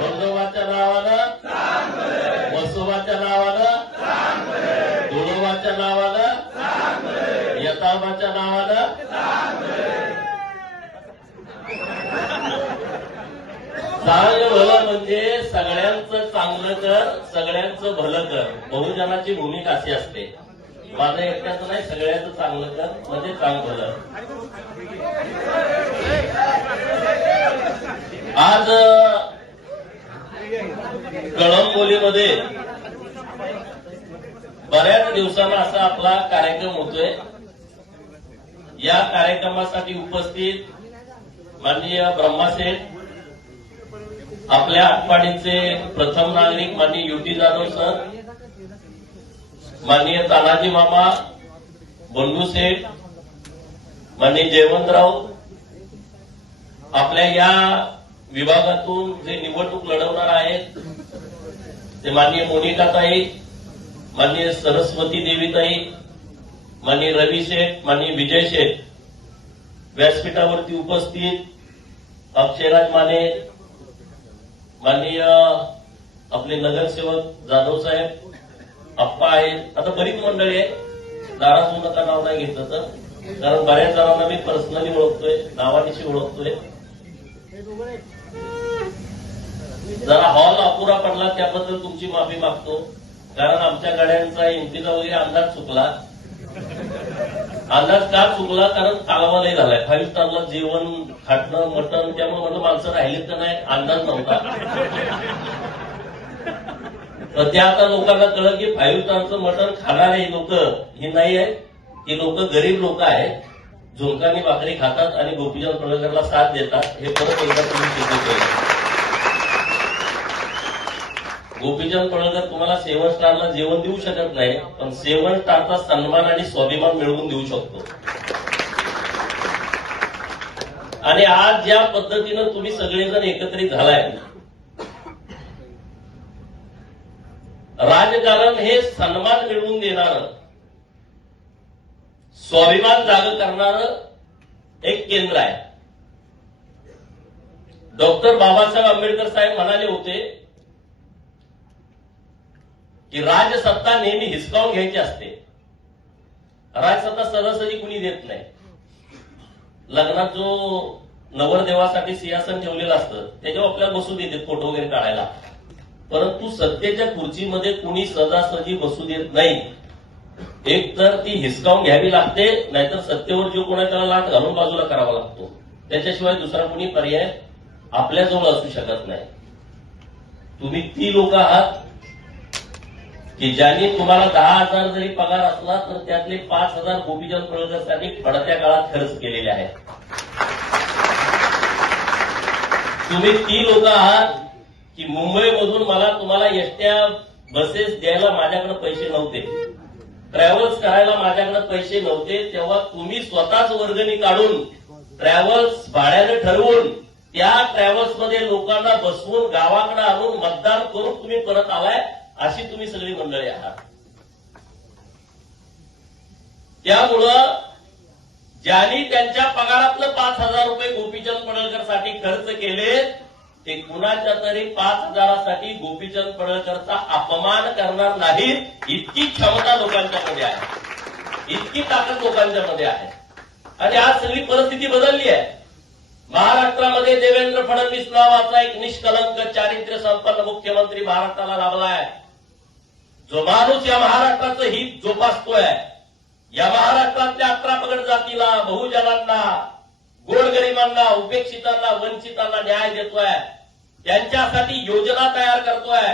बंधोबाच्या नावानं, मसोबाच्या नावानं, दोडोबाच्या नावानं, यताबाच्या नावानं, चांगलं भलं म्हणजे सगळ्यांचं चांगलं कर, सगळ्यांचं भलं कर. बहुजनाची भूमिका अशी असते, माझं एकट्याचं नाही, सगळ्यांचं चांगलं कर म्हणजे चांगलं भलं. आज कळंबोलीमध्ये बऱ्याच दिवसांना असा आपला कार्यक्रम होतोय. या कार्यक्रमासाठी उपस्थित माननीय ब्रह्मासेठ, आपल्या आटपाडीचे प्रथम नागरिक माननीय युटी जाधव सर, माननीय तानाजी मामा, बंडू सेठ, माननीय जयवंतराव, आपल्या या विभागातून जे निवडणूक लढवणार आहेत ते माननीय मोनिकाताई, माननीय सरस्वती देवीताई, माननीय रवी शेठ, माननीय विजय शेठ, व्यासपीठावरती उपस्थित अक्षयराज माने, माननीय आपले नगरसेवक जाधव साहेब, आप्पा आहेत. आता बरीच मंडळी आहे, नाराज होऊ नका नाव नाही घेतलं तर, कारण बऱ्याच जणांना मी पर्सनली ओळखतोय, नावानिशी ओळखतोय. जरा हॉल अपुरा पडला त्याबद्दल तुमची माफी मागतो, कारण आमच्या गाड्यांचा एमपीचा वगैरे अंदाज चुकला. अंदाज का चुकला? कारण कालवा लय झालाय. 5 स्टारला जेवण, खाटणं, मटण, त्यामुळे म्हणलं माणसं राहिलीत का नाही अंदाज नव्हता. तर त्या आता लोकांना कळलं की 5 स्टारचं मटण खाणारे लोक ही नाही आहेत, ही लोक गरीब लोक आहेत, झुणकानी भाकरी खातात आणि गोपीचंद पडळकरला साथ देतात. हे परत एकदा तुम्ही सिद्ध केलं. गोपीचंद पडळकर तुम्हाला 7 स्टारला जेवण देऊ शकत नाही, पण 7 स्टारचा सन्मान आणि स्वाभिमान मिळवून देऊ शकतो. आणि आज ज्या पद्धतीनं तुम्ही सगळेजण एकत्रित झालाय, राजकारण हे सन्मान मिळवून देणारं, स्वाभिमान जागं करणारं एक केंद्र आहे. डॉक्टर बाबासाहेब आंबेडकर साहेब म्हणाले होते की राजसत्ता नेहमी हिसकावून घ्यायची असते. राजसत्ता सहजासहजी कुणी देत नाही. लग्नात जो नवरदेवासाठी सिंहासन ठेवलेलं असतं त्याच्यावर आपल्याला बसू देते फोटो वगैरे काढायला, परंतु सत्तेच्या खुर्चीमध्ये कुणी सहजासहजी बसू देत नाही. एक तर ती हिसकावून घ्यावी लागते, नाहीतर सत्तेवर जो कोणा त्याला लाट घालून बाजूला करावा लागतो. त्याच्याशिवाय दुसरा कुणी पर्याय आपल्याजवळ असू शकत नाही. तुम्ही ती लोक आहात की ज्यांनी तुम्हाला 10,000 जरी पगार असला तर त्यातले 5,000 गोपीचंद पडळकरसाठी पडत्या काळात खर्च केलेले आहेत. तुम्ही ती लोक आहात की मुंबईमधून मला तुम्हाला एसट्या बसेस द्यायला माझ्याकडे पैसे नव्हते, ट्रॅव्हल्स करायला माझ्याकडे पैसे नव्हते, तेव्हा तुम्ही स्वतःच वर्गणी काढून ट्रॅव्हल्स भाड्याने ठरवून त्या ट्रॅव्हल्समध्ये लोकांना बसवून गावाकडे आणून मतदान करून तुम्ही परत आलाय. अशी तुम्ही सगळी मंडळी आहात. त्यामुळं ज्यांनी त्यांच्या पगारातलं 5,000 रुपये गोपीचंद पडळकरसाठी खर्च केले, ते कुणाच्या तरी 5,000साठी गोपीचंद पडळकरचा अपमान करणार नाहीत, इतकी क्षमता लोकांच्यामध्ये आहे, इतकी ताकद लोकांच्यामध्ये आहे. आणि आज सगळी परिस्थिती बदलली आहे. महाराष्ट्रामध्ये देवेंद्र फडणवीस नावाचा एक निष्कलंक चारित्र्य संपन्न मुख्यमंत्री भारताला लाभलाय, जो माणूस या महाराष्ट्राचं हित जोपासतोय, या महाराष्ट्रातल्या 11 पगड जातीला, बहुजनांना, गोरगरिबांना, उपेक्षितांना, वंचितांना न्याय देतोय, त्यांच्यासाठी योजना तयार करतोय.